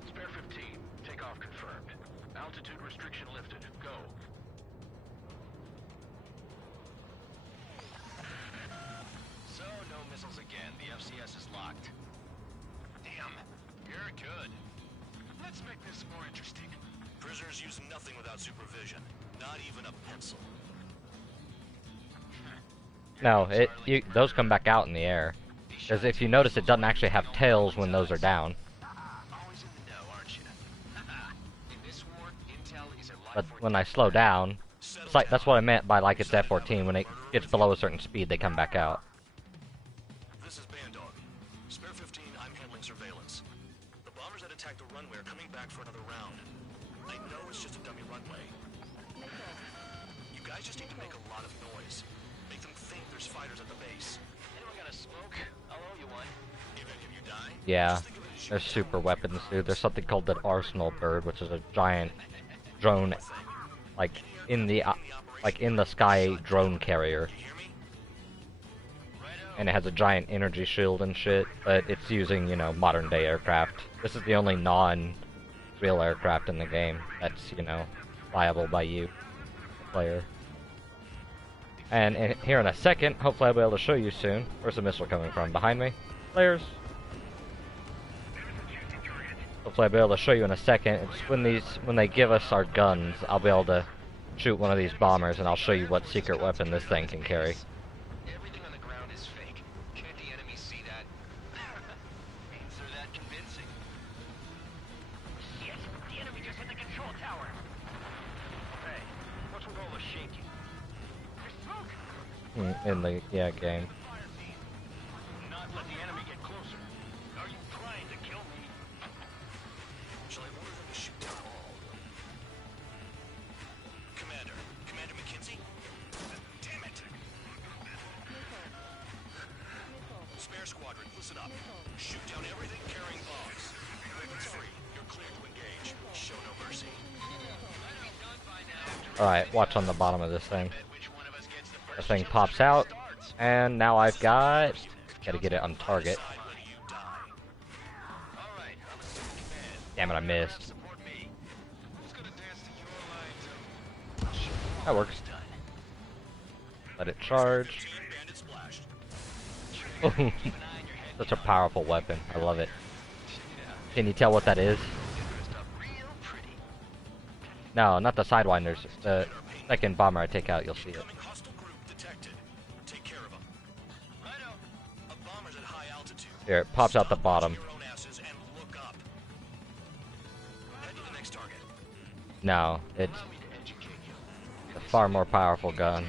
Spare 15, takeoff confirmed. Altitude restriction lifted. Go. So, no missiles again. The FCS is locked. Damn, you're good. Let's make this more interesting. Prisoners use nothing without supervision. Not even a pencil. No, those come back out in the air. Because if you notice, it doesn't actually have tails when those are down. Always in the know, aren't you? In this war, intel is a But when I slow down, it's like, that's what I meant by like it's F-14. When it gets below a certain speed, they come back out. This is Bandog. Spare 15, I'm handling surveillance. The bombers that attacked the runway are coming back for another round. I know it's just a dummy runway. You guys just need to make a lot of noise. Make them think there's fighters at the base. Anyone got a smoke? I'll owe you one. If any of you die, Yeah, there's super weapons, dude. There's something called the Arsenal Bird, which is a giant drone, like in the sky drone carrier. And it has a giant energy shield and shit, but it's using, you know, modern day aircraft. This is the only non-real aircraft in the game that's, you know, flyable by you, the player. And here in a second, hopefully I'll be able to show you soon. Where's the missile coming from? Behind me? Players? Hopefully I'll be able to show you in a second. It's when they give us our guns, I'll be able to shoot one of these bombers and I'll show you what secret weapon this thing can carry. Everything on the ground is fake. Can't the enemy see that? Means they're that convincing. Yes, the enemy just hit the control tower. Hey, what's with all the shaking? There's smoke! In the, yeah, game. Not let the enemy get closer. Are you trying to kill me? shall I order them to shoot down all? Commander McKinsey? Damn it! Spare squadron, listen up. Shoot down everything carrying bombs. Weapons free. You're cleared to engage. Show no mercy. Alright, watch on the bottom of this thing. The thing pops out, and now I've got... Gotta get it on target. Damn it, I missed. That works. Let it charge. Such a powerful weapon. I love it. Can you tell what that is? No, not the Sidewinders. The second bomber I take out, you'll see it. Here, it pops out the bottom. No, it's a far more powerful gun.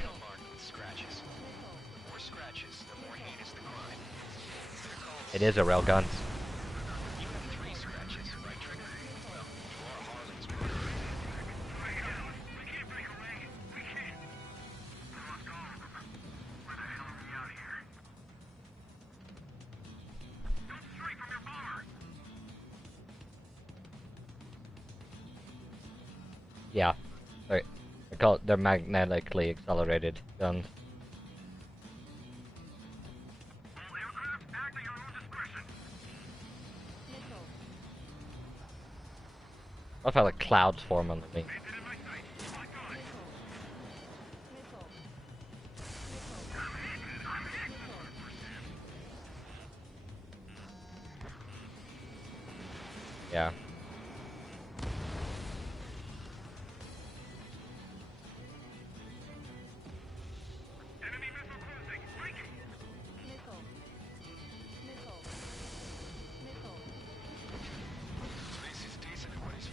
It is a rail gun. Yeah, they're magnetically accelerated guns. I love how the clouds form on me. Yeah.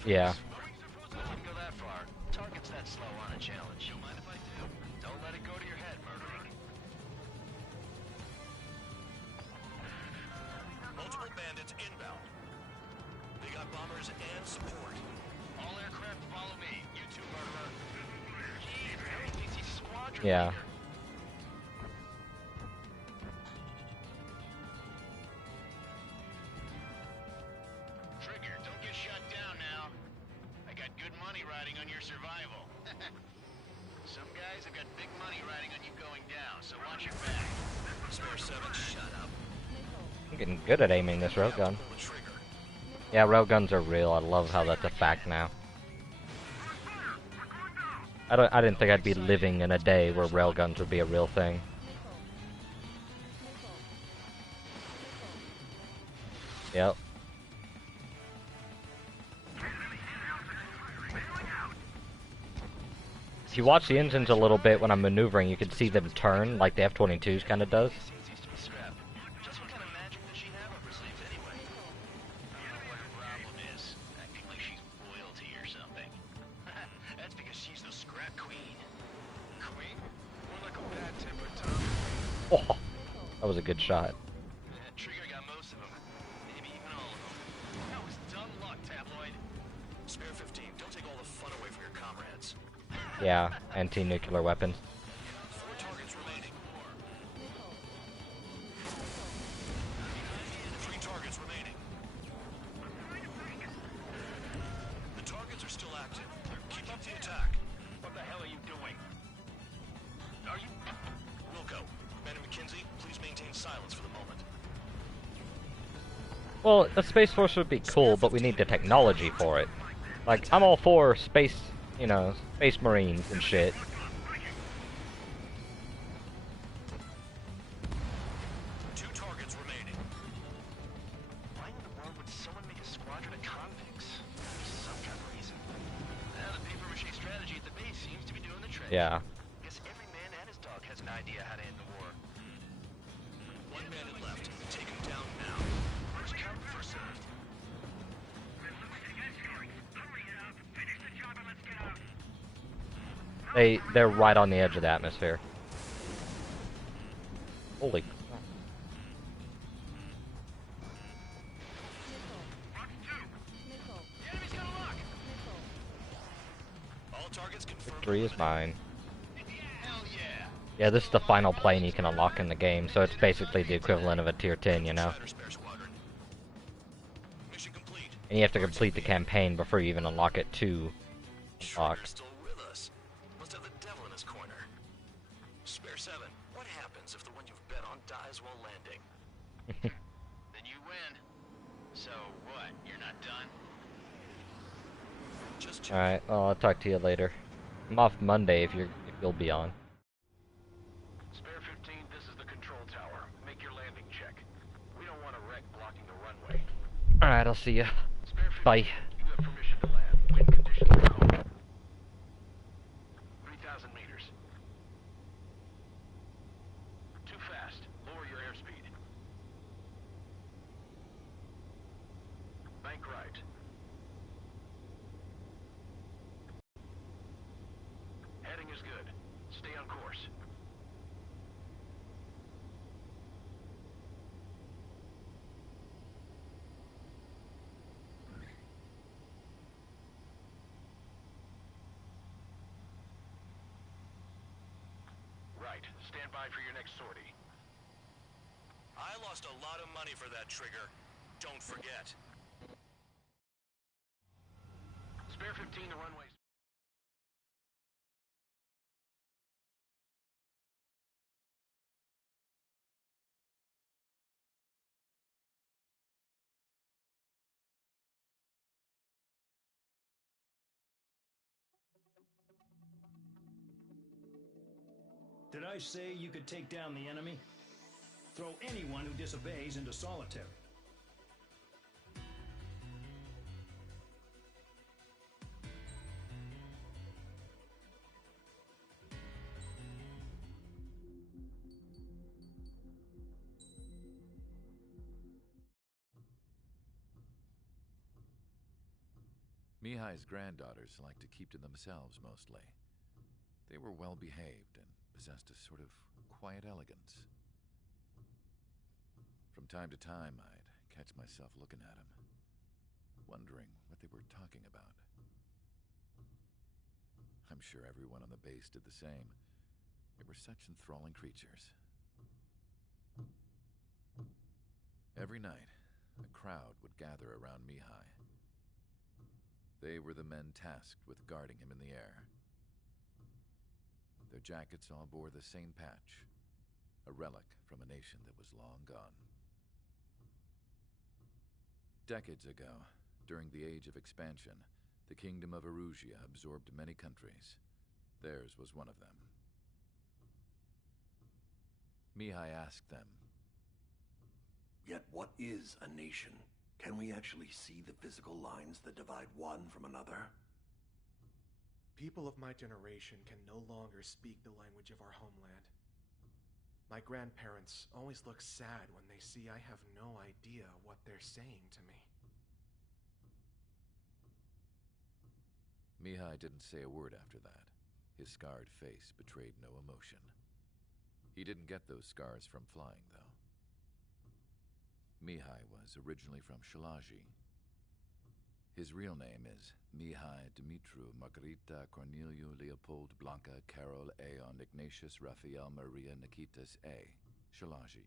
Yeah. Wouldn't go that far. Target's that slow on a challenge. Don't mind if I do. Don't let it go to your head, murderer. Multiple bandits inbound. They got bombers and support. All aircraft follow me. You too, murderer. Jeez, Harry thinks he's squadron Yeah. leader. Trigger, don't get shut down now. I got good money riding on your survival. Some guys have got big money riding on you going down, so watch your back. Spare 7, shut up. I'm getting good at aiming this railgun. Yeah, railguns are real. I love how that's a fact now. I didn't think I'd be living in a day where railguns would be a real thing. Yep. If you watch the engines a little bit when I'm maneuvering, you can see them turn like the F-22's kind of does. Just what kind of magic does she have up her sleeves anyway? You know what her problem is? Acting like she's royalty or something. That's because she's the scrap queen. Queen? More like a bad-tempered Tom. Oh, that was a good shot. Trigger got most of them. Maybe even all of them. That was dumb luck, tabloid. Spare 15, don't take all the fun away from your comrades. Yeah, anti-nuclear weapons. 4 targets remaining. 3 targets remaining. The targets are still active. Keep up the attack. What the hell are you doing? Are you... Wilco, Man and McKinsey, please maintain silence for the moment. Well, a Space Force would be cool, but we need the technology for it. Like, I'm all for space, you know, space marines and shit. 2 targets remaining. Why in the world would someone make a squadron of convicts? There's some kind of reason. The paper-mache strategy at the base seems to be doing the trick. Yeah. Guess every man and his dog has an idea how to end the war. 1 bandit left. Take him down now. First come, first served. They're right on the edge of the atmosphere. Holy crap. All targets confirmed. Victory is mine. Yeah, this is the final plane you can unlock in the game, so it's basically the equivalent of a tier 10, you know? And you have to complete the campaign before you even unlock it to unlock. Still with us. Must have the devil in his corner. Spare 7, what happens if the one you've bet on dies while landing? Then you win. So what? You're not done? Just Alright, well, I'll talk to you later. I'm off Monday if you'll be on. Spare 15, this is the control tower. Make your landing check. We don't want a wreck blocking the runway. Alright, I'll see ya. Bye. You have permission to land. Wind conditions are cold. 3,000 meters. Too fast. Lower your airspeed. Bank right. Heading is good. Stay on course. Right. Stand by for your next sortie. I lost a lot of money for that trigger. Don't forget. Spare 15, the runway's... Did I say you could take down the enemy? Throw anyone who disobeys into solitary. Mihai's granddaughters liked to keep to themselves mostly. They were well behaved and possessed a sort of quiet elegance. From time to time, I'd catch myself looking at them, wondering what they were talking about. I'm sure everyone on the base did the same. They were such enthralling creatures. Every night, a crowd would gather around Mihai. They were the men tasked with guarding him in the air. Their jackets all bore the same patch, a relic from a nation that was long gone. Decades ago, during the Age of Expansion, the Kingdom of Erusia absorbed many countries. Theirs was one of them. Mihai asked them, "Yet what is a nation? Can we actually see the physical lines that divide one from another?" People of my generation can no longer speak the language of our homeland. My grandparents always look sad when they see I have no idea what they're saying to me. Mihai didn't say a word after that. His scarred face betrayed no emotion. He didn't get those scars from flying, though. Mihai was originally from Shalaji. His real name is Mihai Dumitru Margarita Corneliu Leopold Blanca Carol Aeon Ignatius Raphael Maria Nikitas A. Shalaji.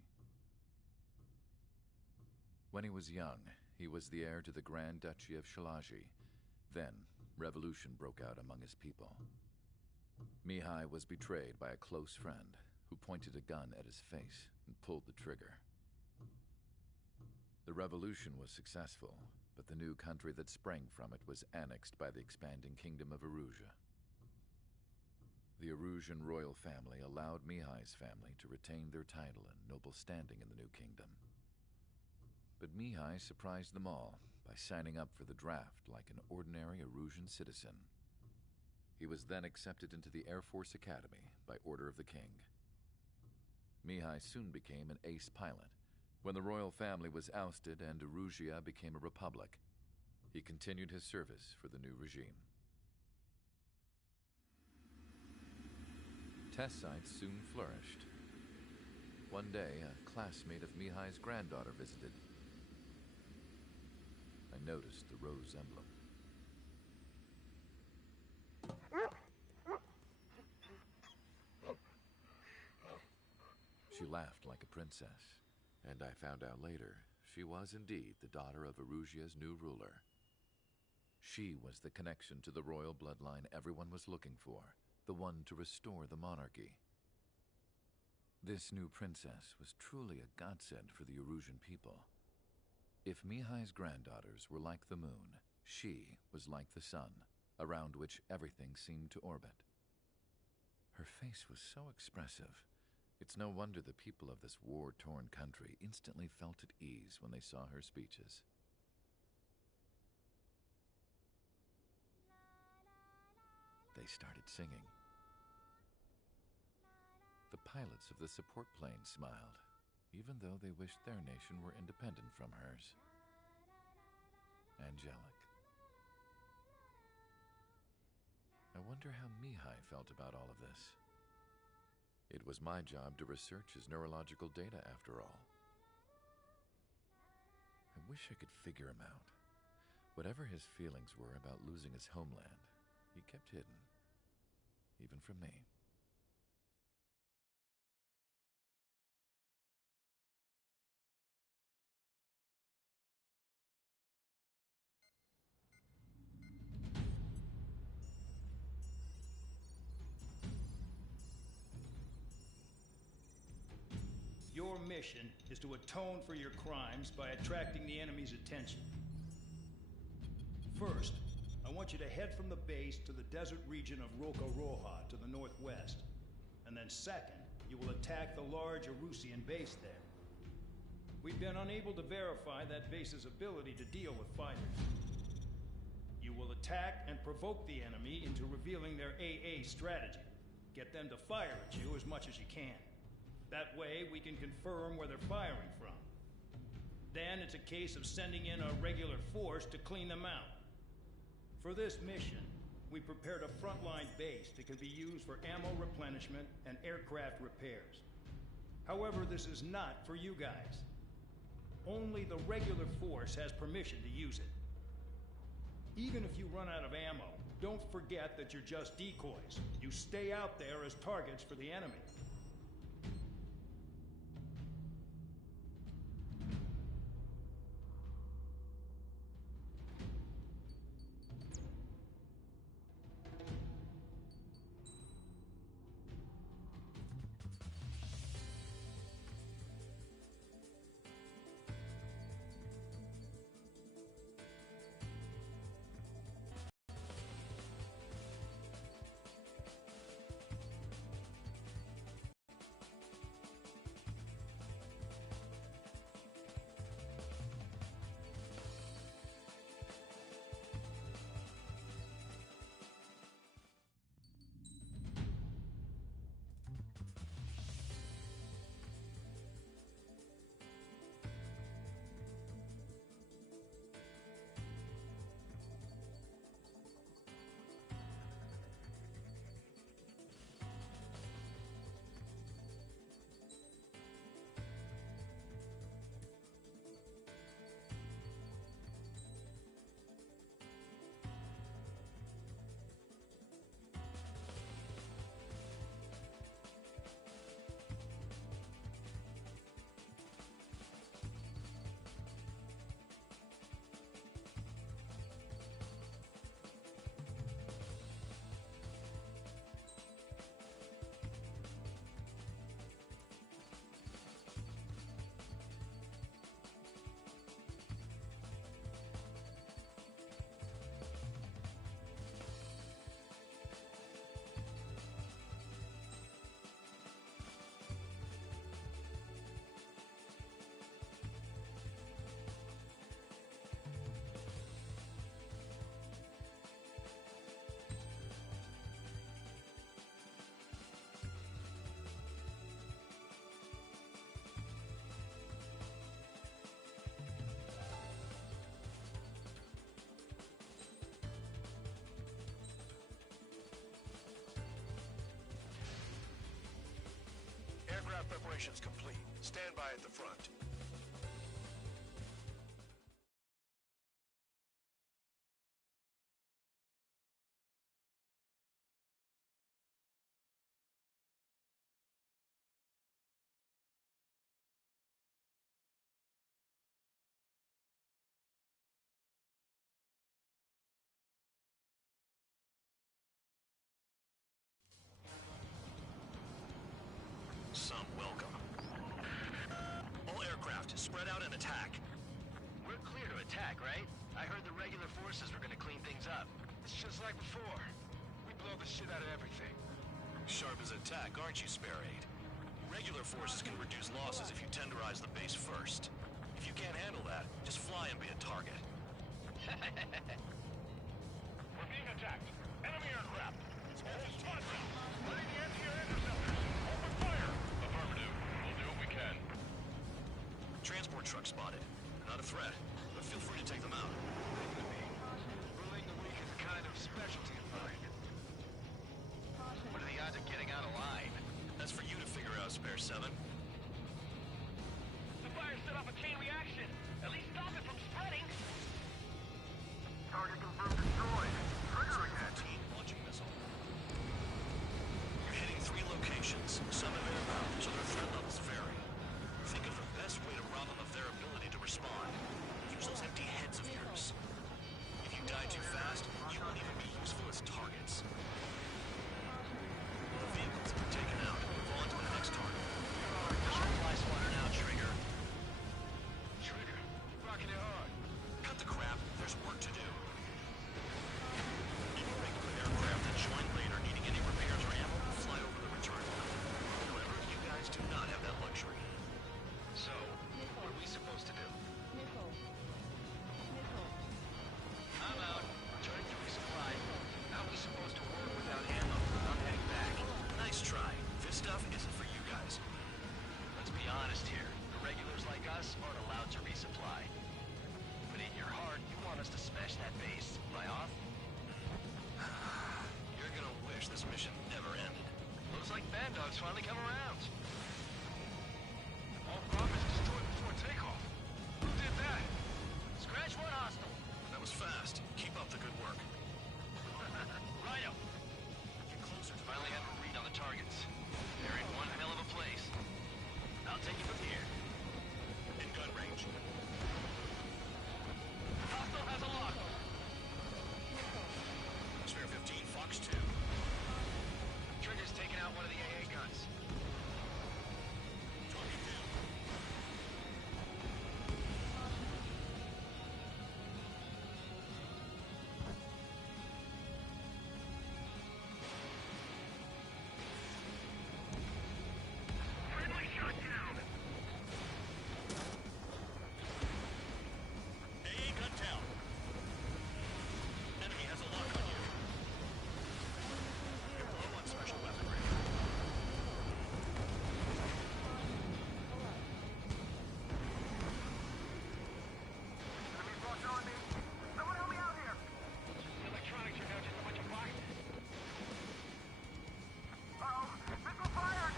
When he was young, he was the heir to the Grand Duchy of Shalaji. Then, revolution broke out among his people. Mihai was betrayed by a close friend who pointed a gun at his face and pulled the trigger. The revolution was successful, but the new country that sprang from it was annexed by the expanding Kingdom of Erusia. The Erusian royal family allowed Mihai's family to retain their title and noble standing in the new kingdom. But Mihai surprised them all by signing up for the draft like an ordinary Erusian citizen. He was then accepted into the Air Force Academy by order of the king. Mihai soon became an ace pilot. When the royal family was ousted and Erusia became a republic, he continued his service for the new regime. Test sites soon flourished. One day, a classmate of Mihai's granddaughter visited. I noticed the rose emblem. She laughed like a princess. And I found out later, she was indeed the daughter of Erusia's new ruler. She was the connection to the royal bloodline everyone was looking for, the one to restore the monarchy. This new princess was truly a godsend for the Erusian people. If Mihai's granddaughters were like the moon, she was like the sun, around which everything seemed to orbit. Her face was so expressive. It's no wonder the people of this war-torn country instantly felt at ease when they saw her speeches. They started singing. The pilots of the support plane smiled, even though they wished their nation were independent from hers. Angelic. I wonder how Mihai felt about all of this. It was my job to research his neurological data, after all. I wish I could figure him out. Whatever his feelings were about losing his homeland, he kept hidden, even from me. Your mission is to atone for your crimes by attracting the enemy's attention. First, I want you to head from the base to the desert region of Roca-Roja to the northwest. And then second, you will attack the large Erusian base there. We've been unable to verify that base's ability to deal with fighters. You will attack and provoke the enemy into revealing their AA strategy. Get them to fire at you as much as you can. That way, we can confirm where they're firing from. Then it's a case of sending in a regular force to clean them out. For this mission, we prepared a frontline base that can be used for ammo replenishment and aircraft repairs. However, this is not for you guys. Only the regular force has permission to use it. Even if you run out of ammo, don't forget that you're just decoys. You stay out there as targets for the enemy. Aircraft preparations complete. Stand by at the front. Some welcome. All aircraft, spread out and attack. We're clear to attack, right? I heard the regular forces were gonna clean things up. It's just like before. We blow the shit out of everything. Sharp as attack, aren't you, Spare Aid? Regular forces can reduce losses if you tenderize the base first. If you can't handle that, just fly and be a target. We're being attacked. Enemy aircraft. All squad down. Ready the anti-air interceptors. Open fire. Affirmative. We'll do what we can. Transport truck spotted. Not a threat, but feel free to take them out. Ruling the weak is a kind of specialty of mine. What are the odds of getting out alive? That's for you to figure out, Spare 7. The fire set off a chain reaction. At least stop it from spreading. Target confirmed destroyed. Triggering it. Team launching missile. You're hitting 3 locations. Some have airbound, so their threat levels vary. Think of the best way to rob them of their ability to respond. like Bandog's finally come around. All bombers destroyed before takeoff. Who did that? Scratch one hostile. That was fast. Keep up the good work. Rhino. Get closer. Finally have a read on the targets. They're in one hell of a place. I'll take you from here. In gun range. Hostile has a lock. Spare 15, Fox 2. Trigger's taking out one of the AA guns. Target down. Friendly shot down. AA gun down. Enemy has a lock on you. You're low on special weaponry. Enemy's watching on me. Someone help me out here. Electronics are now just a bunch of boxes. Uh-oh. Missile fired.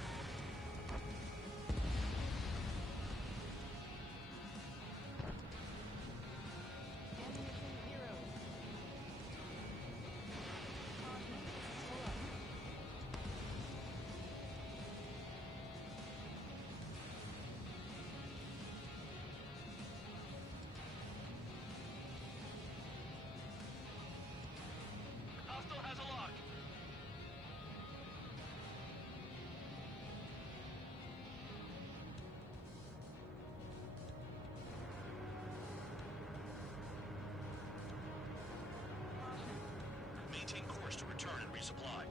Hostile has a lock. Maintain course to return and resupply.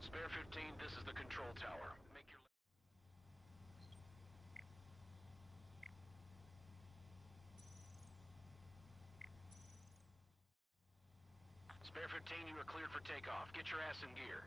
Spare 15, this is the control tower. Make your... Spare 15, you are cleared for takeoff. Get your ass in gear.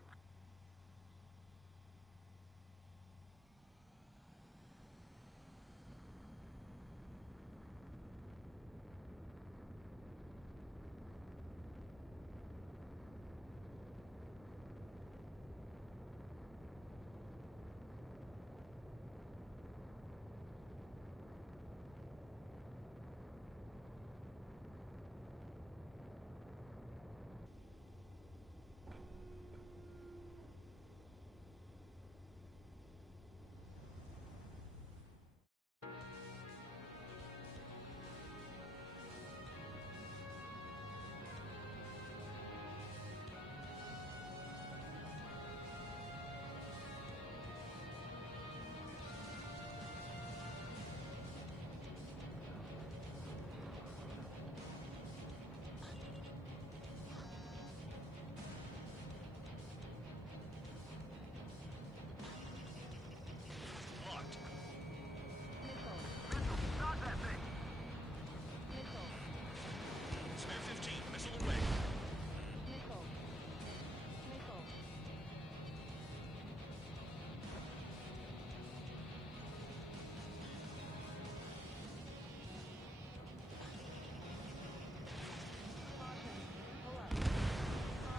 Locked. Stop that thing. Spare 15, missile away.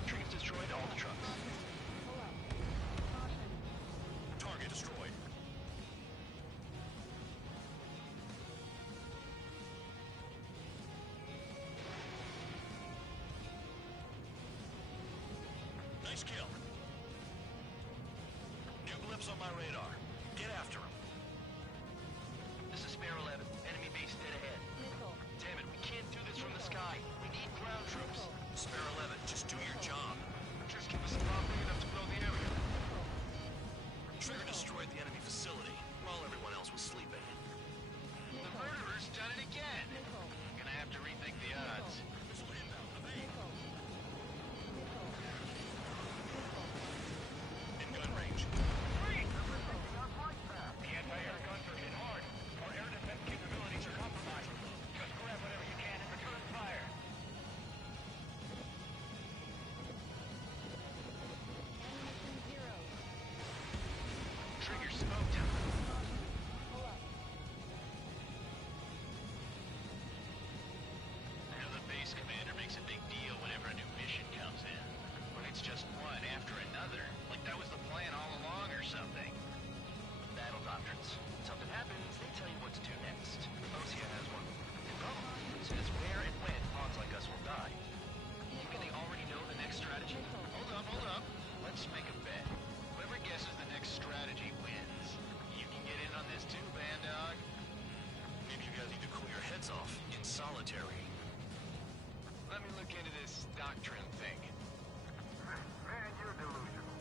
Trees destroyed all the trucks. Target destroyed. Nice kill. New blips on my radar. Get after him. This is Spare 11. Enemy base dead ahead. Damn it, we can't do this from the sky. We need ground troops. Spare 11, just do your job. Just give us a bomb big enough to blow the area. Trigger destroyed the enemy facility while everyone else was sleeping. The murderer's done it again. Gonna have to rethink the odds. Missile inbound. Evade. In gun range. The anti-air guns are hit hard. Our air defense capabilities doctrine thing. Man, you're delusional.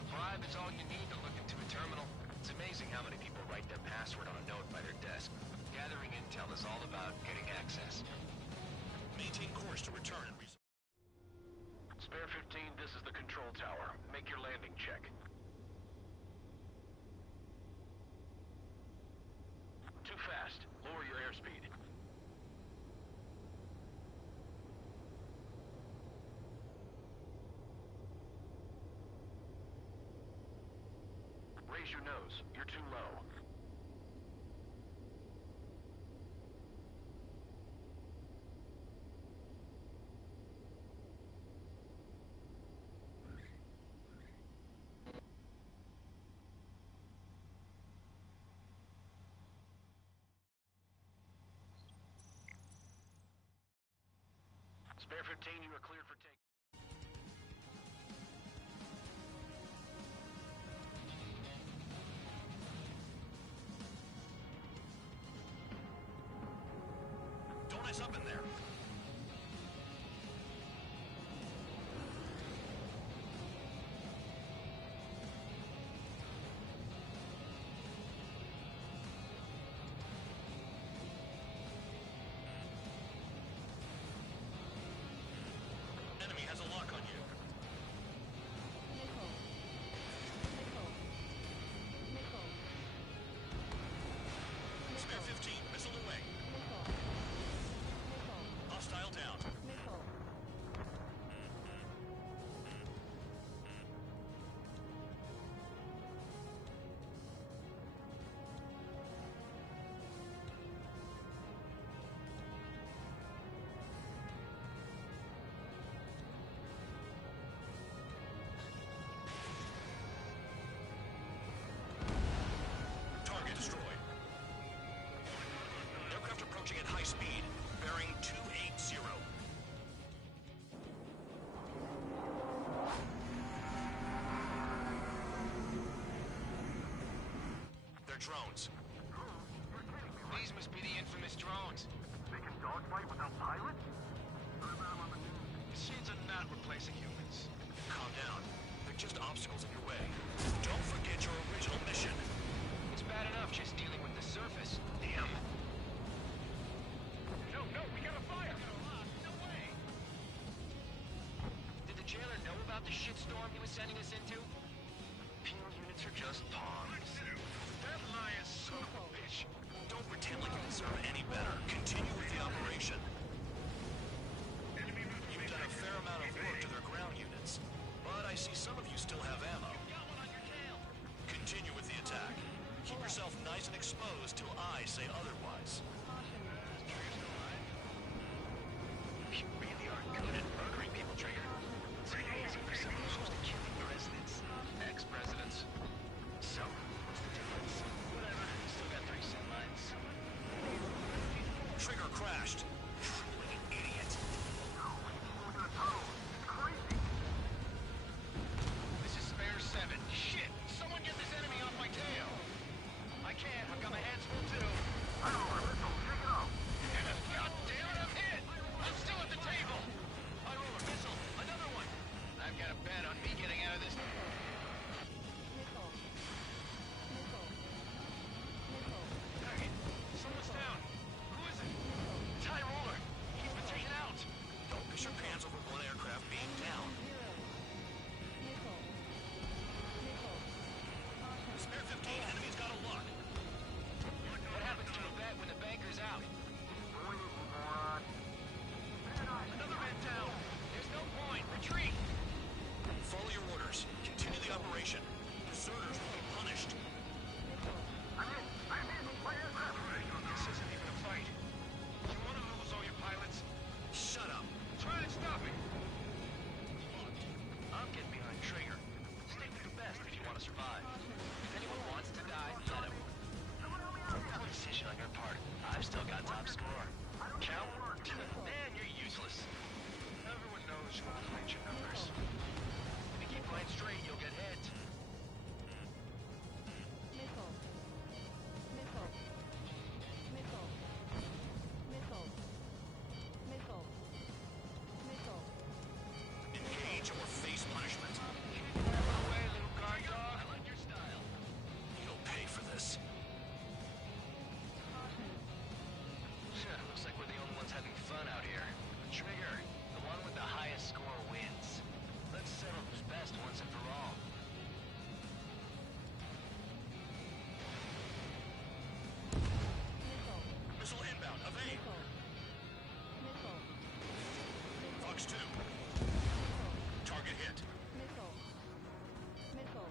A bribe is all you need to look into a terminal. It's amazing how many people write their password on a note by their desk. Gathering intel is all about getting access. Maintain course to return and Spare 15, this is the control tower. Make your landing check. Too fast. Lower your airspeed. Raise your nose. You're too low. Spare 15, you are cleared for take. don't mess up in there. Enemy has a lock on you. Spare 15, missile away. Hostile down. Target destroyed. Aircraft approaching at high speed, bearing 280. They're drones. These must be the infamous drones. They can dogfight without pilots? Machines are not replacing humans. Calm down. They're just obstacles in your way. Don't forget your original mission. It's bad enough just dealing with the surface. Damn. No, we got a fire! No way! Did the jailer know about the shitstorm he was sending us into? Penal units are just pawns. That lion son of a bitch. Don't pretend like you deserve any better. Continue with the operation. You've done a fair amount of work to their ground units, but I see some of you still have ammo. Continue with the attack. Keep yourself nice and exposed till I say otherwise. You really are good at murdering people, Trigger. It's amazing for someone who's supposed to killing presidents. Ex-presidents. So, what's the difference? Whatever. Still got 3 cent lines. Trigger crashed. Like an idiot. This is Spare 7. Shit! Someone get this enemy off my tail! I can't. I've got my hands full too. I don't know, let's go. Shake it off. God damn it, I'm hit! I'm still at the table! I roll a missile. Another one! I've got a bet on me getting out of this. Target. Someone's down. Who is it? Tie roller. He's been taken out. Don't piss your pants over one aircraft being down. Spare 15, enemy's got a lock. What happens to a bet when the banker's out? Another man down. There's no point. Retreat. Follow your orders. Continue the operation. Deserters will be punished. This isn't even a fight. You want to lose all your pilots? Shut up. Try and stop me. I'm getting behind Trigger. Stick with the best if you want to survive. If anyone wants to die, let him. No decision on your part. I've still got top score. Count? Man, you're useless. Everyone knows you won't find your numbers. If you keep playing straight, you'll get hit. Looks 2. Target hit. Missile. Missile.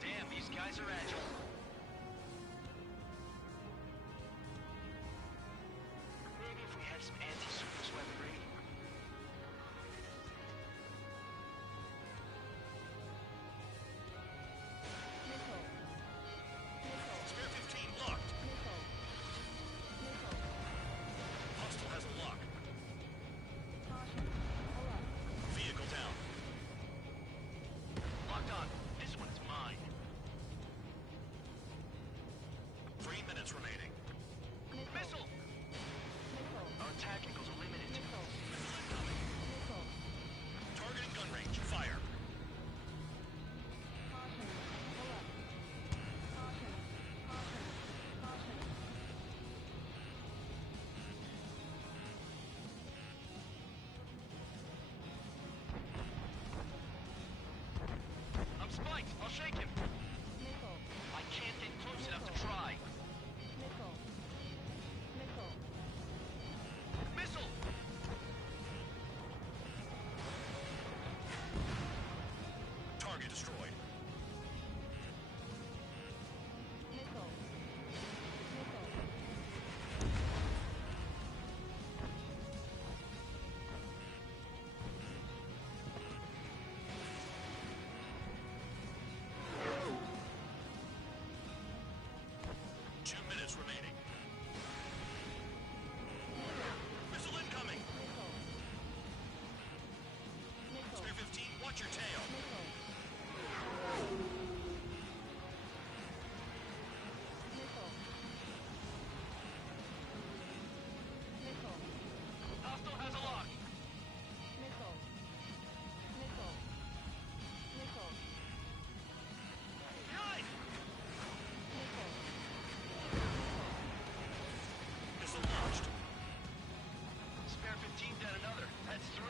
Damn, these guys are agile. Maybe if we had some anti-surface weaponry. Spare 15 locked. Hostile has a lock. Vehicle down. Locked on. This one's mine. 3 minutes remaining. Missile! Our tacticals are limited. Targeting gun range. Fire. I'm spiked. I'll shake him. I can't get close enough to try. Missile! Target destroyed. Remaining. Missile incoming. Spare 15, watch your tail. Hostile has a lock. Behind! Missile launched. Spare 15 down another. That's 3.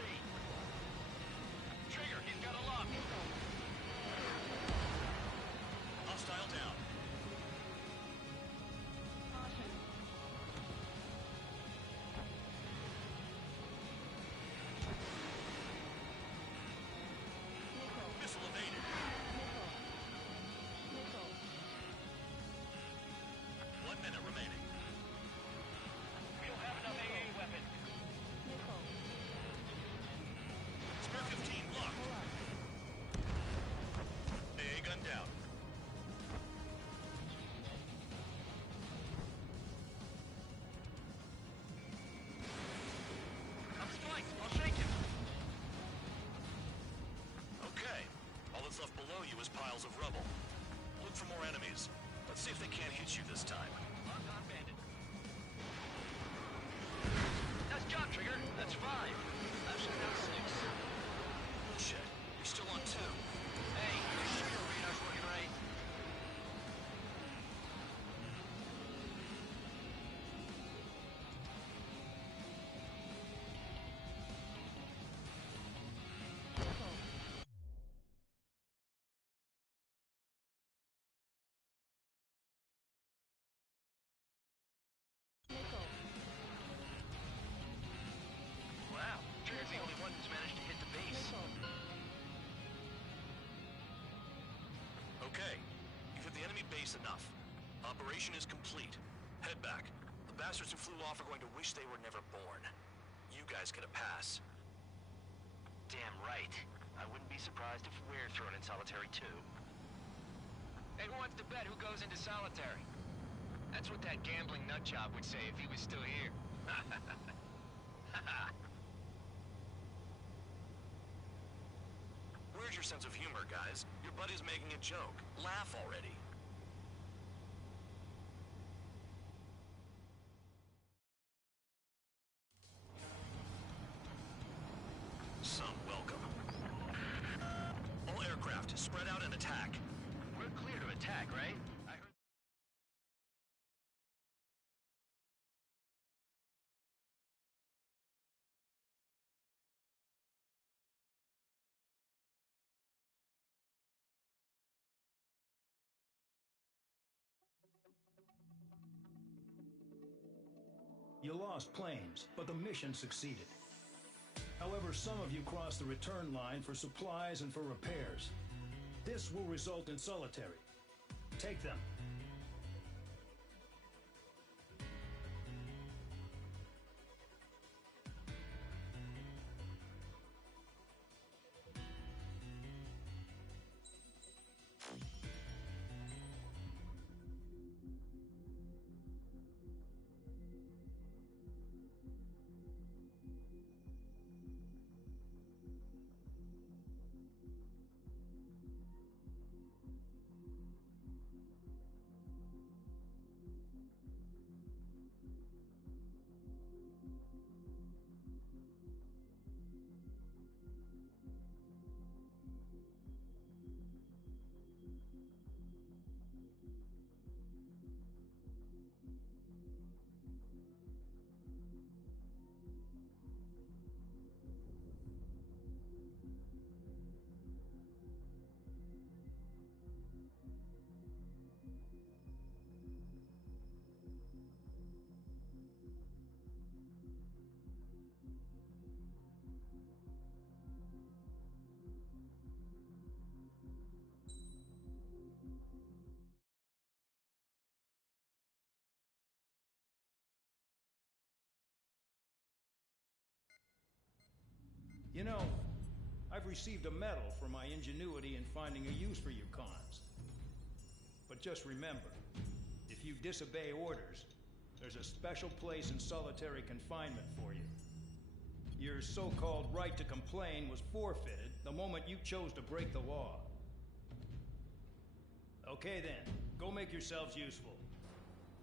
Trigger, he's got a lock. Hostile down. Missile evaded. 1 minute remaining. We don't have enough AA weapon. Spare 15 locked. AA gun down. I'm spiked. I'll shake him. Okay. All that's left below you is piles of rubble. Look for more enemies. Let's see if they can't hit you this time. Locked on bandit. Nice job, Trigger. That's 5. Actually, now 6. Shit. You're still on 2. Hey, make sure your radar's working right. Wow, Trigger's the only one who's managed to hit the base. Okay. You've hit the enemy base enough. Operation is complete. Head back. The bastards who flew off are going to wish they were never born. You guys get a pass. Damn right. I wouldn't be surprised if we're thrown in solitary too. Hey, who wants to bet who goes into solitary? That's what that gambling nutjob would say if he was still here. Where's your sense of humor, guys? Your buddy's making a joke. Laugh already. Some welcome. All aircraft, spread out and attack. We're clear to attack, right? You lost planes, but the mission succeeded. However, some of you crossed the return line for supplies and for repairs. This will result in solitary. Take them. You know, I've received a medal for my ingenuity in finding a use for you cons. But just remember, if you disobey orders, there's a special place in solitary confinement for you. Your so-called right to complain was forfeited the moment you chose to break the law. Okay then, go make yourselves useful.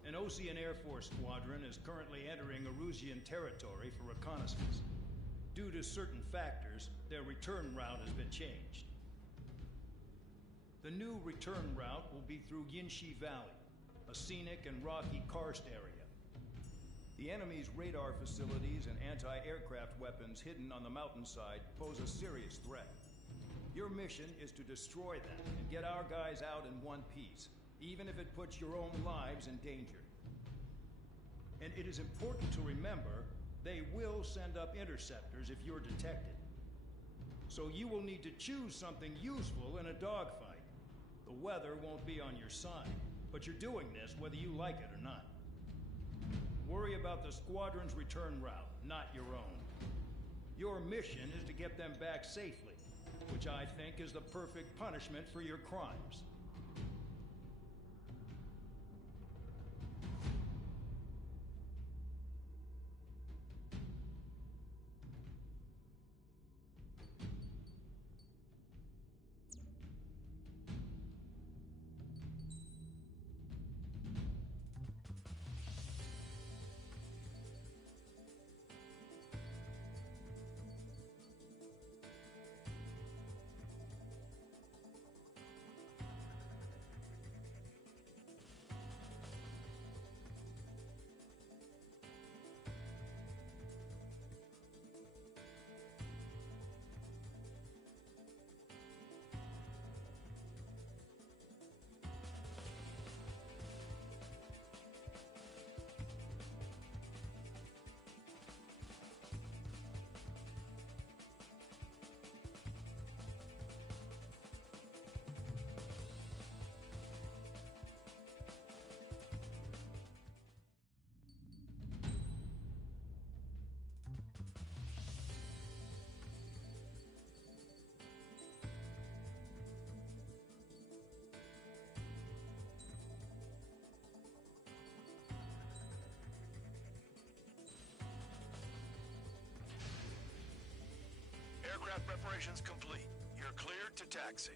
An Ocean Air Force squadron is currently entering Erusian territory for reconnaissance. Due to certain factors, their return route has been changed. The new return route will be through Yinshi Valley, a scenic and rocky karst area. The enemy's radar facilities and anti-aircraft weapons hidden on the mountainside pose a serious threat. Your mission is to destroy them and get our guys out in one piece, even if it puts your own lives in danger. And it is important to remember they will send up interceptors if you're detected. So you will need to choose something useful in a dogfight. The weather won't be on your side, but you're doing this whether you like it or not. Worry about the squadron's return route, not your own. Your mission is to get them back safely, which I think is the perfect punishment for your crimes. Aircraft preparations complete. You're cleared to taxi.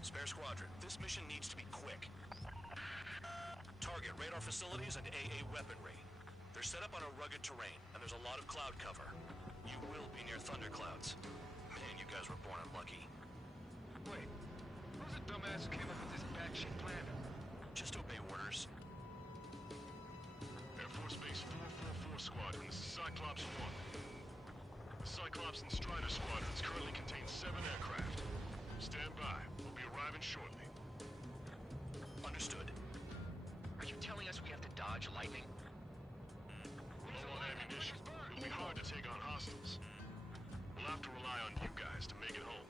Spare Squadron, this mission needs to be quick. Target radar facilities and AA weaponry. They're set up on a rugged terrain, and there's a lot of cloud cover. You will be near thunderclouds. Man, you guys were born unlucky. Wait, who's the dumbass who came up with this batshit plan? Just obey orders. Air Force Base 444 Squadron, this is Cyclops 1. The Cyclops and Strider Squadrons currently contain 7 aircraft. Stand by. We'll be arriving shortly. Understood. Are you telling us we have to dodge lightning? Low on ammunition. It'll be hard to take on hostiles. We'll have to rely on you guys to make it home.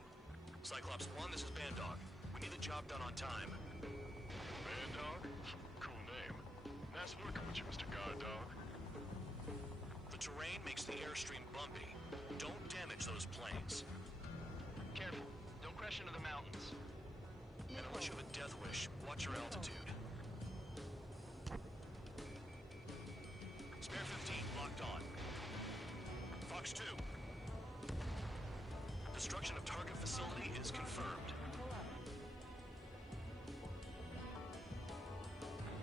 Cyclops 1, this is Bandog. We need the job done on time. Bandog? Cool name. Nice working with you, Mr. Guard Dog. The terrain makes the airstream bumpy. Don't damage those planes. Careful. Don't crash into the mountains. And unless you have a death wish, watch your altitude. Spare 15, locked on. Fox 2. Destruction of target facility is confirmed.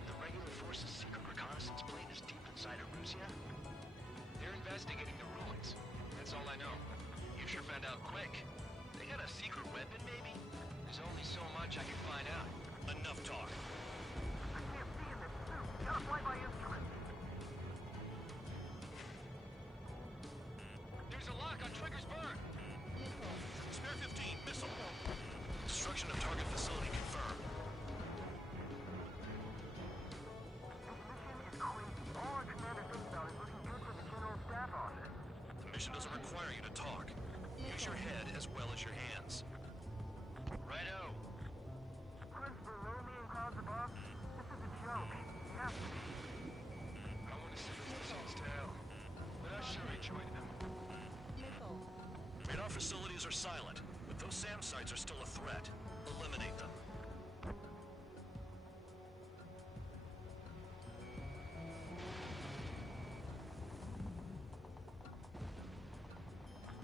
The regular force's secret reconnaissance plane is deep inside Eruzia? They're investigating the ruins. That's all I know. You sure found out quick. They got a secret weapon, maybe? There's only so much I can find out. Enough talk. I can't see in this suit. Gotta fly by instrument. There's a lock on Trigger's burn! Spare 15, missile. Destruction of target facility confirmed. This mission is crazy. All our commander thinks about is looking good for the General Staff Office. The mission doesn't require you to talk. Use your head as well as your hands. Righto. Chris below me and clouds above? This is a joke. Yeah. I want to send these missiles to hell, but I sure enjoyed them. Radar facilities are silent, but those SAM sites are still a threat. Eliminate them.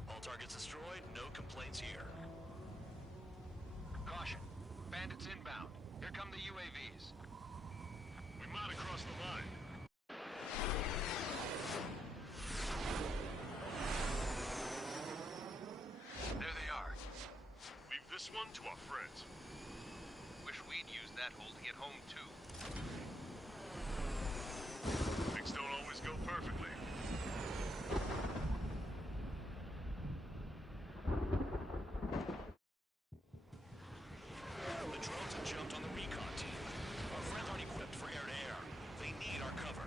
All targets destroyed, no complaints here. Caution. Bandits inbound. Here come the UAVs. We might have crossed the line. There they are. Leave this one to our friends. Wish we'd used that hole to get home, too. Things don't always go perfectly. The drones have jumped on the recon team. Our friends aren't equipped for air-to-air. They need our cover.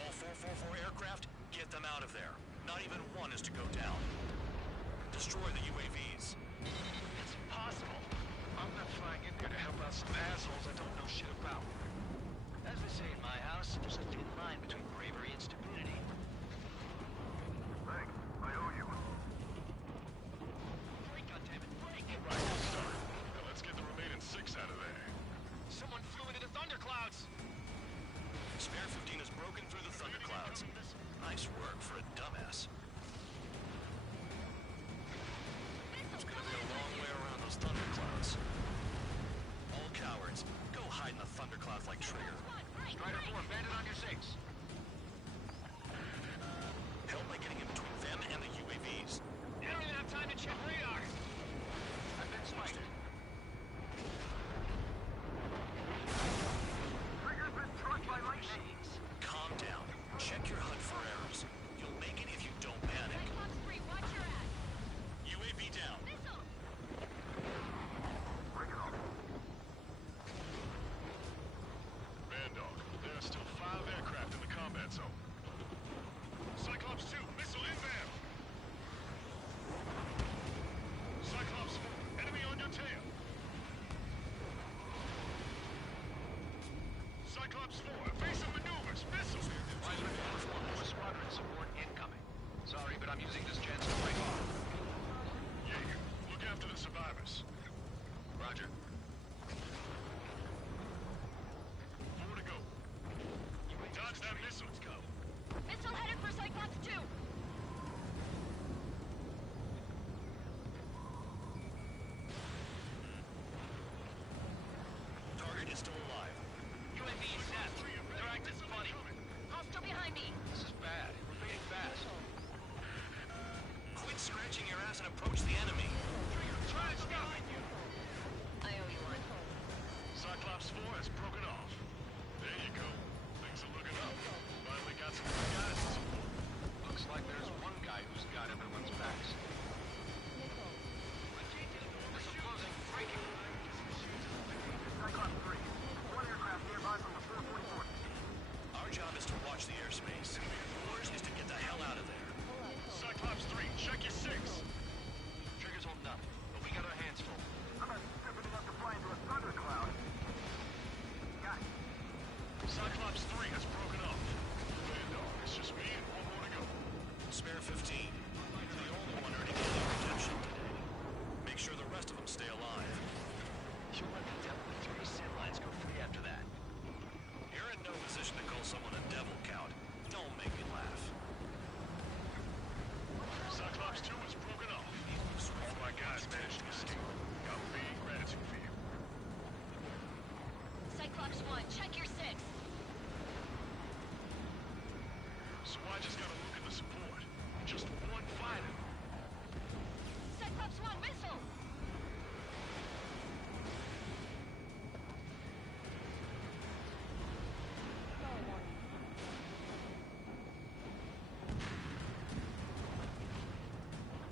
All 444 aircraft, get them out of there. Not even one is to go down. Destroy the UAVs. It's impossible. I'm not flying in there to help out some assholes I don't know shit about. As they say in my house, there's a thin line between bravery and stupidity. Thanks. I owe you. Break, goddammit, break! Right, we'll start. Now let's get the remaining 6 out of there. Someone flew into the thunderclouds! Spare 15 has broken through the thunderclouds. Nice work for a dumbass. It's gonna be a long way around those thunderclouds. All cowards, go hide in the thunderclouds like Trigger. Strider 4, bandit on your 6. Help by getting in between them and the UAVs. They don't even have time to check radar! I've been spiked. Trigger's been struck by lightning. Calm down. Check your HUD for errors. You'll make it if you don't panic. UAV down. Bandog, there are still 5 aircraft in the combat zone. Cyclops 2, missile inbound! Cyclops 4, enemy on your tail! Cyclops 4, evasive maneuvers, missiles! More squadron support incoming. Sorry, but I'm using this chance to break off. Jaeger, look after the survivors. Roger. 4 to go. Dodge that missile. Let's go. Missile headed for Cyclops 2! Target is still alive. UAV set. approach the enemy. Try to stop it! I owe you one. Cyclops 4 has broken off. There you go. Things are looking up. Finally got some good guys to support. Looks like there's one guy who's got everyone's backs. Missile closing. Breaking. Cyclops 3. One aircraft nearby from the 444th. Our job is to watch the airspace. Yours is to get the hell out of there. Cyclops 3, check your 6. Trigger's holding up, but we got our hands full. I'm not stupid enough to fly into a thundercloud. Got it. Cyclops 3 has broken off. And it's just me and one more to go. Spare 15. You're the only one earning any redemption today. Make sure the rest of them stay alive. You'll let the devil with 3 sin lines go free after that. You're in no position to call someone a devil, Count. Don't make me laugh. Cyclops 2 has broken off. All my guys managed to escape. Got big gratitude for you. Cyclops 1, check your 6. So I just gotta look at the support. Just one fighter. Cyclops 1, missile!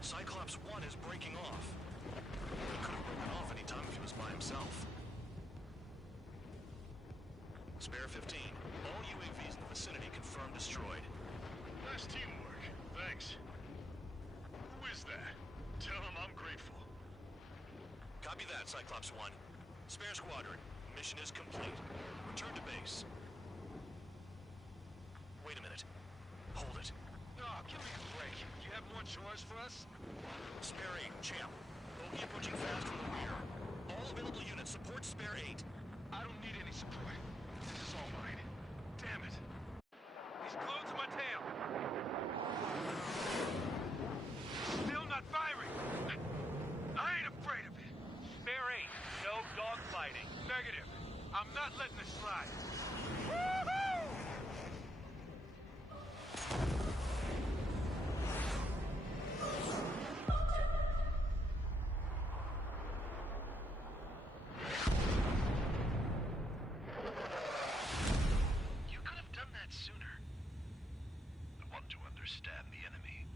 Cyclops 1 is breaking off. He could have broken off any time if he was by himself. Spare 15. All UAVs in the vicinity confirmed destroyed. Nice teamwork. Thanks. Who is that? Tell him I'm grateful. Copy that, Cyclops 1. Spare squadron. Mission is complete. Return to base. Wait a minute. Hold it. Oh, give me a break. You have more chores for us? Spare 8, champ. Bogey approaching fast from the rear. All available units support Spare 8. I don't need any support. This is all mine. Damn it. He's glued to my tail. Still not firing. I ain't afraid of it. Spare 8. No dogfighting. Negative. I'm not letting this slide. Woohoo! You could have done that sooner. I want to understand the enemy.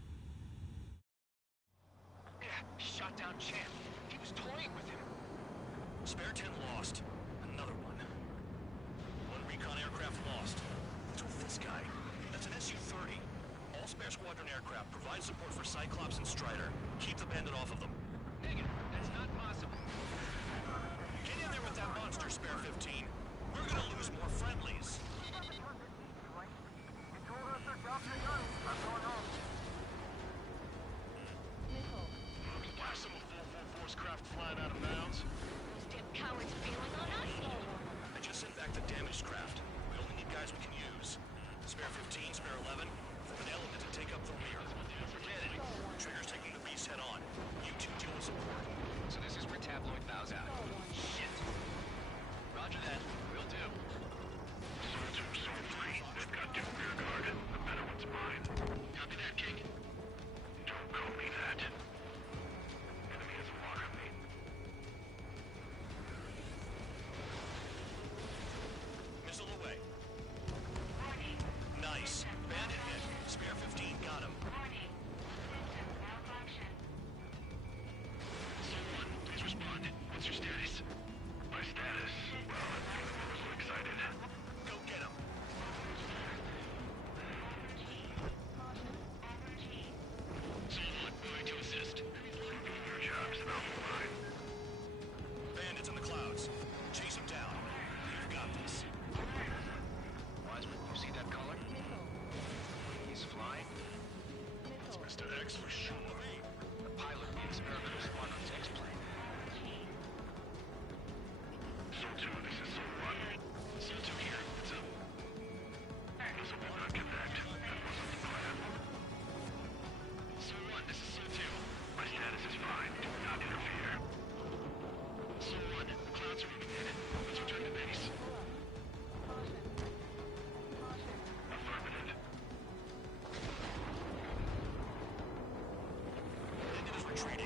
Yeah, shot down champ. He was toying with him. Spare 10 lost. Another one. One recon aircraft lost. What's with this guy? That's an Su-30. All spare squadron aircraft provide support for Cyclops and Strider. Keep the bandit off of them. Dang it, that's not possible. Get in there with that monster, Spare 15. We're gonna lose more friendlies. You told us to drop your guns. I'm going home. Why some of 444's craft flying out of bounds? Those damn cowards bailing on us? I just sent back the damaged craft. We only need guys we can use. Spare 15, Spare 11, form an element to take up the rear. Forget it. Trigger's taking the beast head on. You two deal with support. So this is where Tabloid bows out. Shit. Roger that. Will do. Soul 2, Soul 3. They've got 2 rear guard. The better one's mine. Copy that, King. Don't call me that. Enemy has a lock on me. Missile away. Nice. Bandit hit. Spare 15 got him. Soul 1, please respond. What's your status? My status? Well, I'm feeling a little excited. Go get him. Soul 1, going to assist. Your job's about mine. Bandits in the clouds. Chase him down. You've got this. Wiseman, you see that color? He's flying. It's Mr. X for sure. The pilot of the experimental squadron's X-plane. Soul 2, this is Soul 1. Soul 2 here. What's up? Missile did not connect. That wasn't the plan. Soul 1, this is Soul 2. My status is fine. Do not interfere. Soul 1, the clouds are moving in. Let's return to base. Affirmative. Bandit is retreating.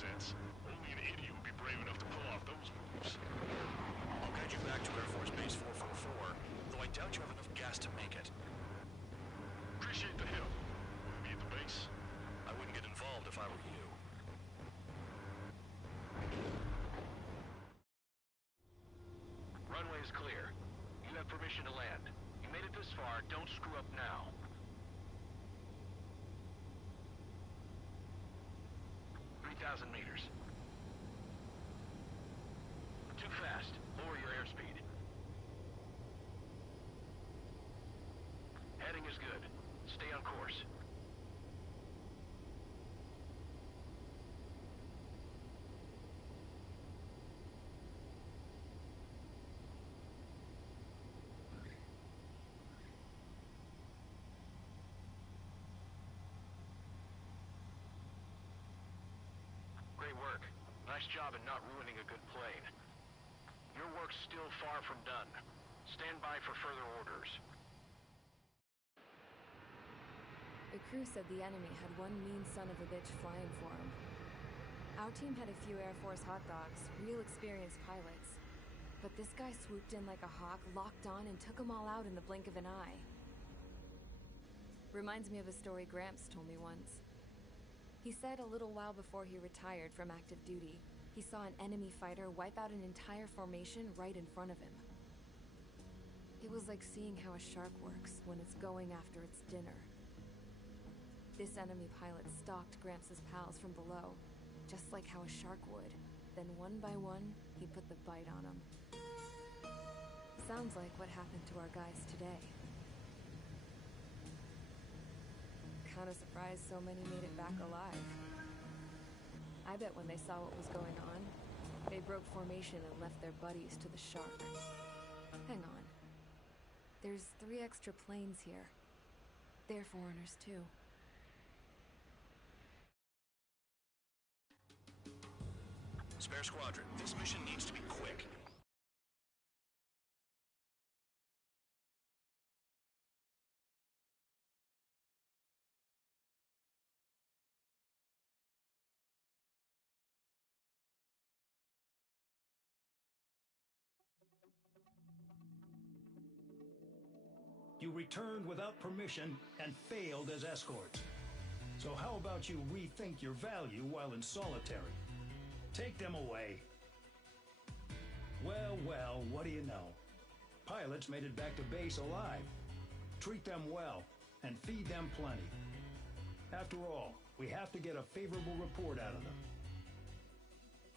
sense. Only an idiot would be brave enough to pull off those moves. I'll guide you back to Air Force Base 444, though I doubt you have enough gas to make it. Appreciate the help. Will you be at the base? I wouldn't get involved if I were you. Runway is clear. You have permission to land. You made it this far, don't screw up now. meters. Too fast. Lower your airspeed. Heading is good. Stay on course. Great work. Nice job in not ruining a good plane. Your work's still far from done. Stand by for further orders. The crew said the enemy had one mean son of a bitch flying for him. Our team had a few Air Force hot dogs, real experienced pilots. But this guy swooped in like a hawk, locked on, and took them all out in the blink of an eye. Reminds me of a story Gramps told me once. He said a little while before he retired from active duty, he saw an enemy fighter wipe out an entire formation right in front of him. It was like seeing how a shark works when it's going after its dinner. This enemy pilot stalked Gramps' pals from below, just like how a shark would. Then one by one, he put the bite on them. Sounds like what happened to our guys today. Kinda surprised so many made it back alive. I bet when they saw what was going on, they broke formation and left their buddies to the shark. Hang on. There's 3 extra planes here. They're foreigners too. Spare Squadron, this mission needs to be quick. You returned without permission and failed as escorts. So how about you rethink your value while in solitary? Take them away. Well, well, what do you know? Pilots made it back to base alive. Treat them well and feed them plenty. After all, we have to get a favorable report out of them.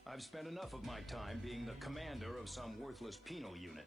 I've spent enough of my time being the commander of some worthless penal unit.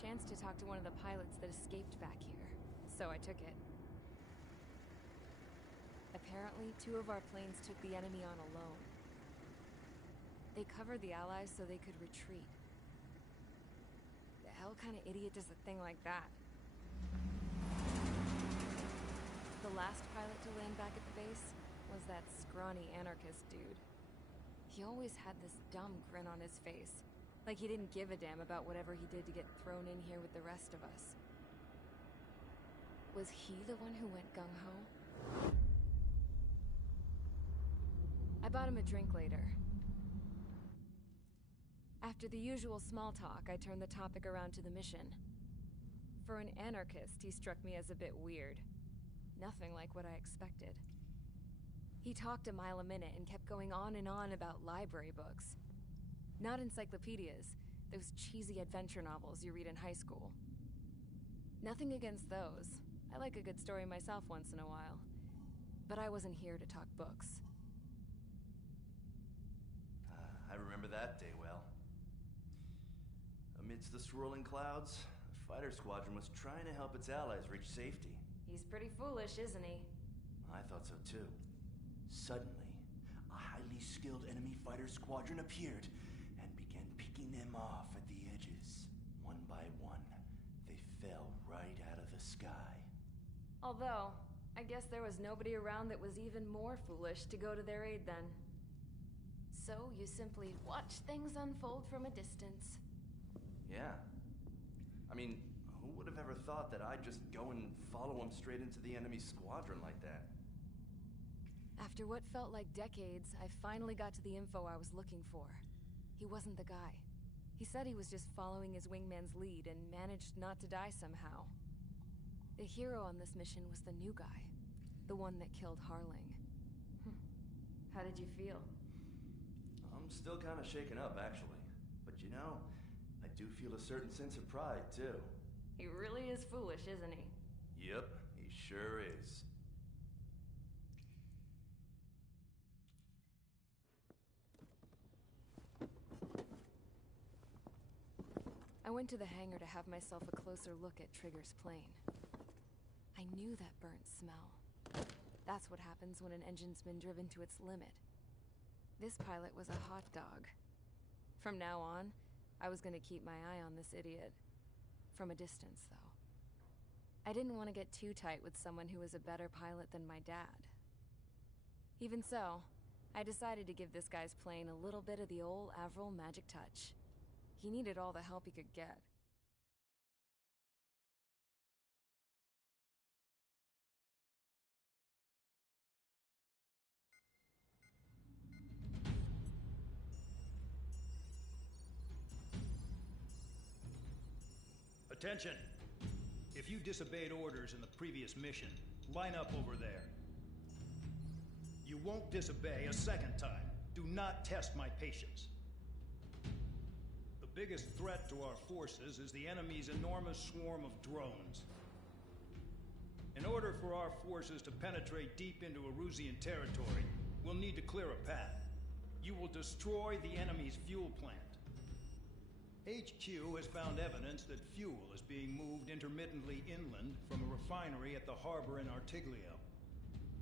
Chance to talk to one of the pilots that escaped back here, so I took it. Apparently, 2 of our planes took the enemy on alone. They covered the Allies so they could retreat. The hell kind of idiot does a thing like that? The last pilot to land back at the base was that scrawny anarchist dude. He always had this dumb grin on his face. Like he didn't give a damn about whatever he did to get thrown in here with the rest of us. Was he the one who went gung-ho? I bought him a drink later. After the usual small talk, I turned the topic around to the mission. For an anarchist, he struck me as a bit weird. Nothing like what I expected. He talked a mile a minute and kept going on and on about library books. Not encyclopedias, those cheesy adventure novels you read in high school. Nothing against those. I like a good story myself once in a while. But I wasn't here to talk books. I remember that day well. Amidst the swirling clouds, the fighter squadron was trying to help its allies reach safety. He's pretty foolish, isn't he? I thought so too. Suddenly, a highly skilled enemy fighter squadron appeared and began picking them off at the edges. One by one, they fell right out of the sky. Although, I guess there was nobody around that was even more foolish to go to their aid then. So you simply watch things unfold from a distance. Yeah. I mean, who would have ever thought that I'd just go and follow him straight into the enemy squadron like that? After what felt like decades, I finally got to the info I was looking for. He wasn't the guy. He said he was just following his wingman's lead and managed not to die somehow. The hero on this mission was the new guy. The one that killed Harling. How did you feel? I'm still kind of shaken up, actually. But you know, I do feel a certain sense of pride, too. He really is foolish, isn't he? Yep, he sure is. I went to the hangar to have myself a closer look at Trigger's plane. I knew that burnt smell. That's what happens when an engine's been driven to its limit. This pilot was a hot dog. From now on, I was gonna keep my eye on this idiot. From a distance, though. I didn't want to get too tight with someone who was a better pilot than my dad. Even so, I decided to give this guy's plane a little bit of the old Avril magic touch. He needed all the help he could get. Attention! If you disobeyed orders in the previous mission, line up over there. You won't disobey a second time. Do not test my patience. The biggest threat to our forces is the enemy's enormous swarm of drones. In order for our forces to penetrate deep into Erusian territory, we'll need to clear a path. You will destroy the enemy's fuel plant. HQ has found evidence that fuel is being moved intermittently inland from a refinery at the harbor in Artiglio.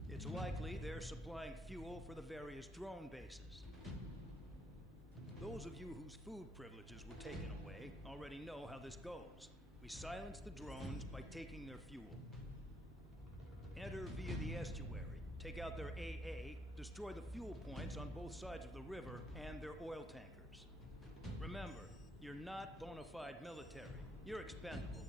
It's likely they're supplying fuel for the various drone bases. Those of you whose food privileges were taken away already know how this goes. We silence the drones by taking their fuel. Enter via the estuary, take out their AA, destroy the fuel points on both sides of the river and their oil tankers. Remember, you're not bona fide military. You're expendable.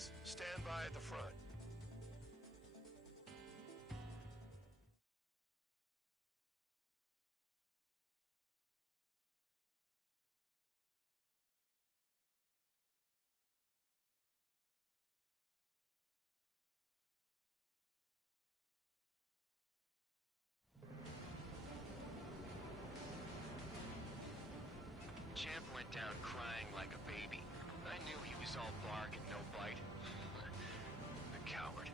Please, stand by at the front. Champ went down crying like a baby. I knew he was all bark and no bite. The coward.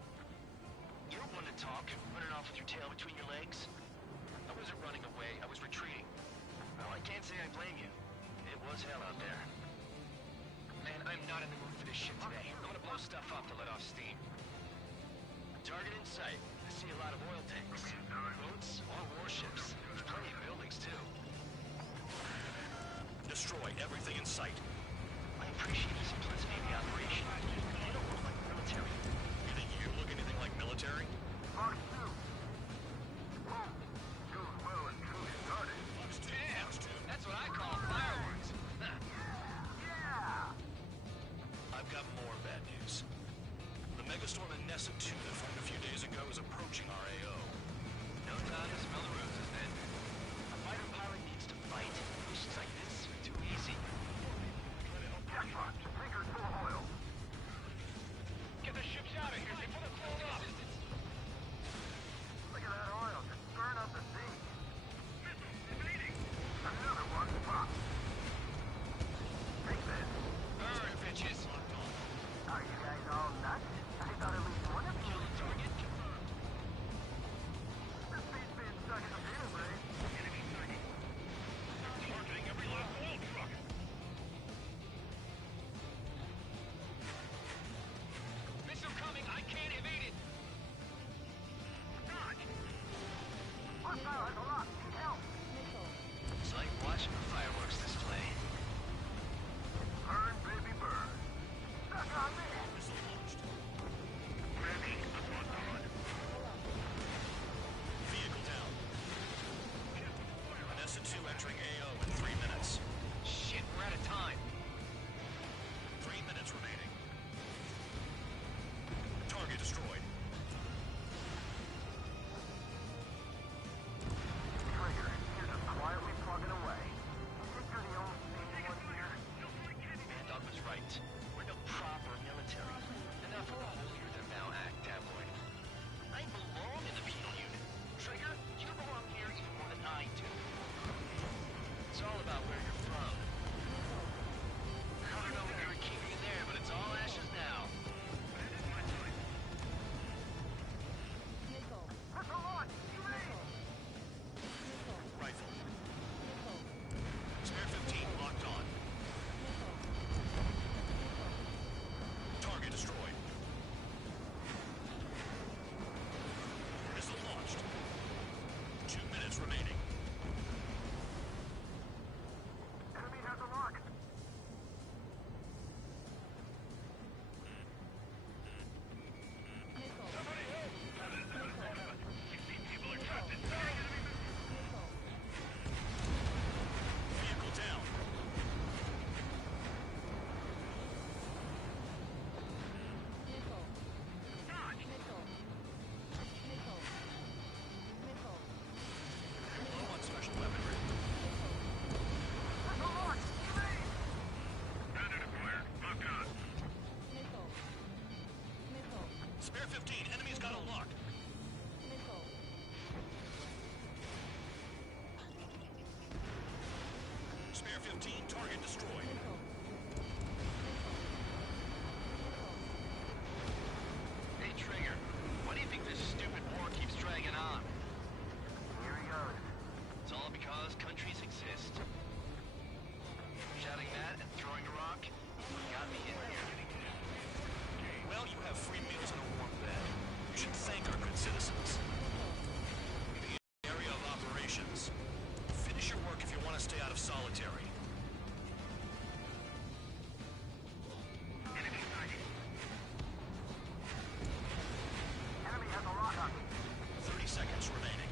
You're one to talk, running off with your tail between your legs. I wasn't running away, I was retreating. Well, I can't say I blame you. It was hell out there. Man, I'm not in the mood for this shit today. I'm gonna blow stuff up to let off steam. Target in sight. I see a lot of oil tanks. Boats or warships. There's plenty of buildings, too. Destroy everything in sight. I appreciate the simplicity of the operation. They don't look like military. You think you look anything like military? Fox 2. Boom. Doing well and truly started. Damn! That's what I call fireworks. Yeah! I've got more bad news. The megastorm in Nessa 2 that formed a few days ago is approaching our AO. No time to smell the roses, then. A fighter pilot needs to fight. Missions like this are too easy. Jackpot! Tanker's full of oil. Get the ships out of here before they're blown up! Look at that oil. Just burn up the sea. Another one popped. Take this. Burn, bitches! Are you guys all nuts? I thought at least one of you Kill the target. This beat's being stuck in the data brain. Enemy sighting. Targeting every last oil truck. Missile coming! I can't evade it! Dodge! Hostile has a lock. Need help. It's like watching a fireworks display. Burn, baby, burn. Stuck on me. Missile launched. Ready. Lock on. Vehicle down. Vanessa 2 entering AO in 3 minutes. Shit, we're out of time. 3 minutes remaining. Target destroyed. Trigger, you're just quietly plugging away. You think you're the only sane one here? Man, Doug was right. We're no proper military. Enough of the holier-than-thou act, tabloid. I belong in the penal unit. Trigger, you belong here even more than I do. It's all about where you're from. I don't know when you were keeping it there, but it's all ashes now. Missile launch! Rifle. Spare 15 locked on. Target destroyed. Missile launched. 2 minutes remaining. Enemy has a lock. Somebody help! 16 people are trapped inside. Vehicle down. Dodge. Low on special weaponry. Missile launch! Evade! Predator fire. Lock on. Spare 15. Enemy's got a lock. Spare 15. Target destroyed. Hey, Trigger, why do you think this stupid war keeps dragging on? Here he goes. It's all because countries exist. Shouting that and throwing a rock got me in here. Well, you have free meals and a warm bed. You should thank our good citizens. The area of operations. Finish your work if you want to stay out of solitary. Enemy sighted. Enemy has a lock on me. 30 seconds remaining.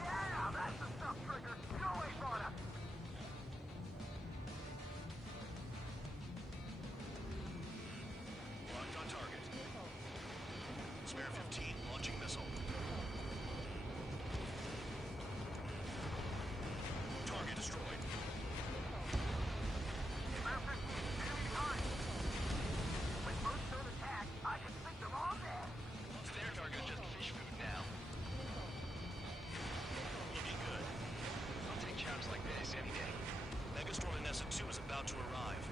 Yeah, that's the stuff, Trigger. Go away, Florida. Creeperassasin 2 is about to arrive.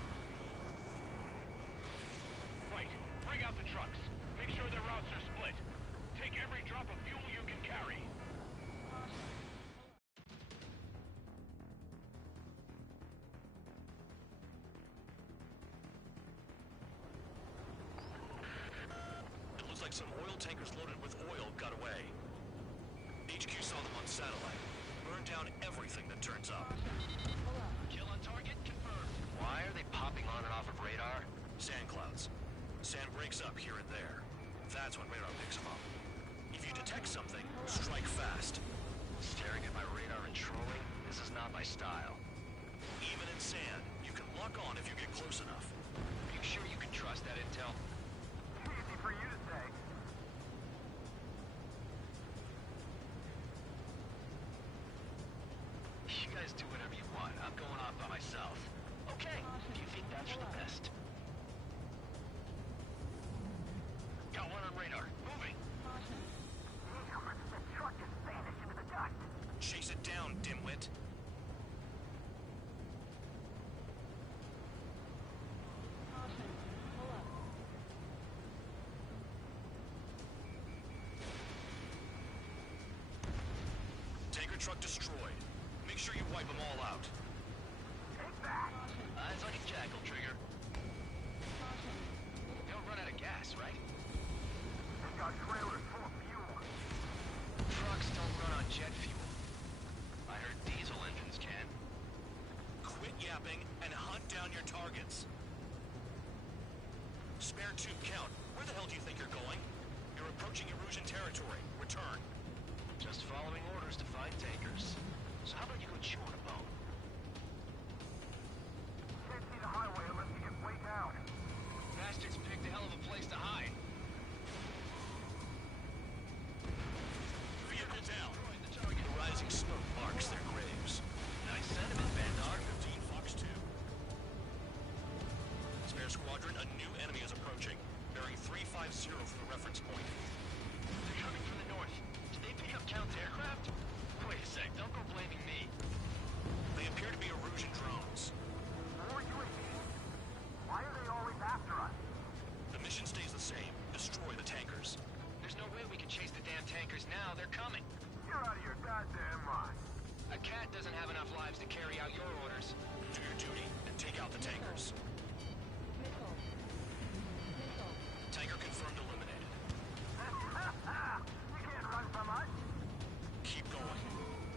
Right. Bring out the trucks. Make sure their routes are split. Take every drop of fuel you can carry. It looks like some oil tankers loaded with oil got away. HQ saw them on satellite. Burn down everything that turns up. Kill on target confirmed. Why are they popping on and off of radar? Sand clouds. Sand breaks up here and there. That's when radar picks them up. If you detect something, strike fast. Staring at my radar and trolling? This is not my style. Even in sand, you can lock on if you get close enough. Are you sure you can trust that intel? Easy for you to say. You guys do whatever you want. I'm going off by myself. Okay, if you think that's for the best. Got one on radar. Moving. The truck is vanished into the dust. Chase it down, dimwit. Tanker truck destroyed. Make sure you wipe them all out. Take that. It's like a jackal, Trigger. They don't run out of gas, right? They got trailers full of fuel. Trucks don't run on jet fuel. I heard diesel engines can. Quit yapping and hunt down your targets. Spare tube count. Where the hell do you think you're going? You're approaching Erusian territory. Return. Just following orders to find tankers. So how about you go chew on a bone? Can't see the highway unless you get way down. Bastards picked a hell of a place to hide. Vehicle down. The rising smoke marks their graves. Nice sentiment, Bandar. 15 Fox 2. Spare squadron, a new enemy is approaching. Bearing 350 for the reference point. They're coming from the north. Did they pick up Count's aircraft? Wait a sec, don't go blaming me. They appear to be Erusian drones. More UAVs? Why are they always after us? The mission stays the same. Destroy the tankers. There's no way we can chase the damn tankers now. They're coming. You're out of your goddamn mind. A cat doesn't have enough lives to carry out your orders. Do your duty and take out the tankers. Tanker confirmed eliminated. You can't run from us. Keep going.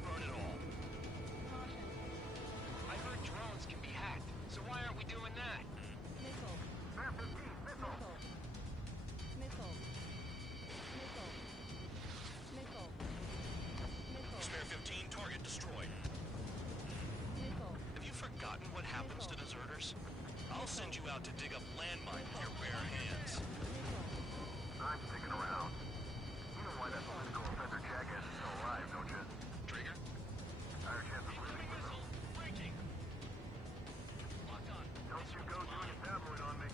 Burn it all. I heard drones can be hacked, so why aren't we doing that? Spare 15, missile. Spare 15, target destroyed. Have you forgotten what happens to deserters? I'll send you out to dig up landmine with your bare hands. I'm sticking around. You know why that political offender jackass is still alive, don't you? Trigger? Higher chance of losing with him. Breaking. Locked on. Don't you go doing a tabloid on me.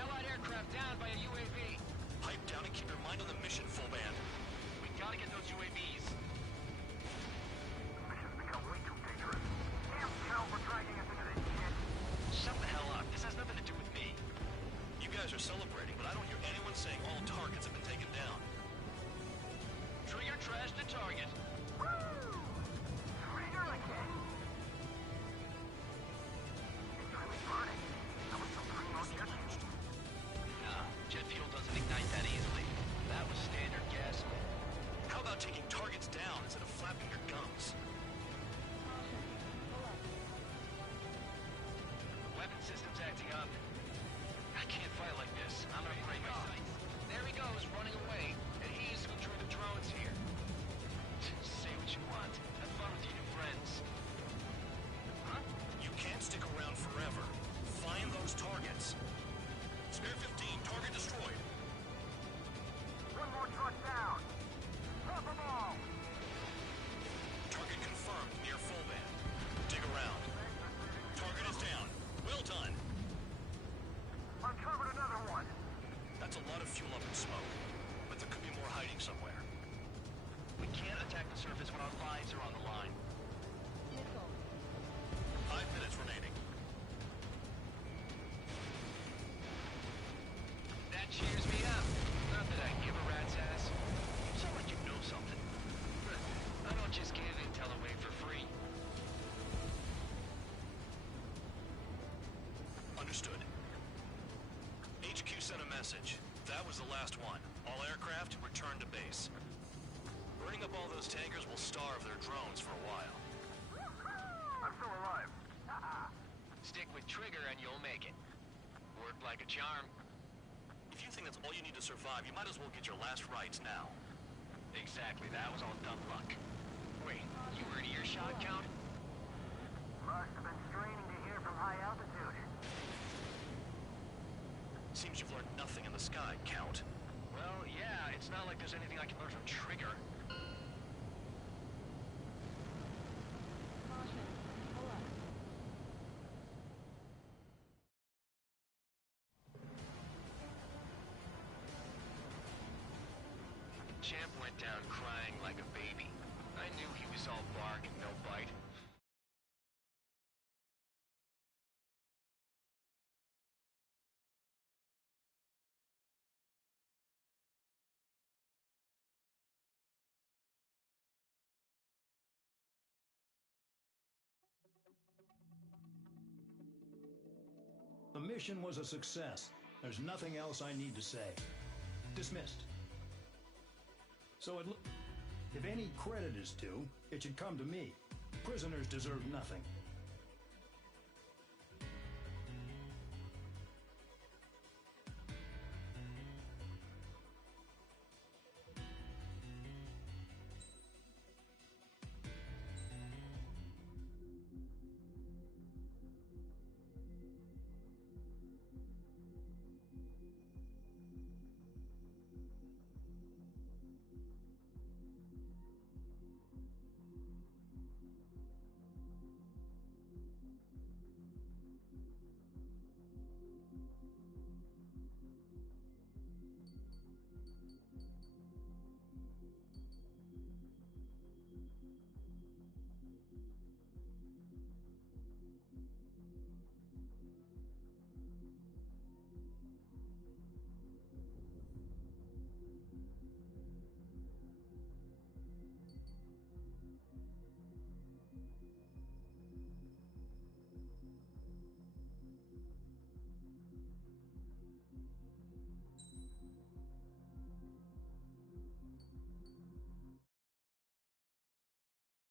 Allied aircraft down by a UAV. Pipe down and keep your mind on the mission, full band. We gotta get those UAVs. Mission's become way too dangerous. Damn hell for dragging us into this shit. Shut the hell up. This has nothing to do with me. You guys are celebrating, but I don't hear anyone saying all targets have been taken down. Trigger trashed the target. Woo! Trigger again. It's really burning. That was some primo jet fuel. Nah, jet fuel doesn't ignite that easily. That was standard gasoline. How about taking targets down instead of flapping your gums? The weapon system's acting up. I can't fight like this. I'm gonna break off. There he goes, running away. surface when our lives are on the line. 5 minutes remaining. That cheers me up. Not that I give a rat's ass. You sound like you know something. I don't just give intel away for free. Understood. HQ sent a message. That was the last one. All aircraft, return to base. Burning up all those tankers will starve their drones for a while. I'm still alive. Stick with Trigger and you'll make it. Work like a charm. If you think that's all you need to survive, you might as well get your last rites now. Exactly, that was all dumb luck. Wait, you were in earshot, Count? Must have been straining to hear from high altitude. Seems you've learned nothing in the sky, Count. Well, yeah, it's not like there's anything I can learn from Trigger. Champ went down crying like a baby. I knew he was all bark and no bite. The mission was a success. There's nothing else I need to say. Dismissed. So if any credit is due, it should come to me. Prisoners deserve nothing.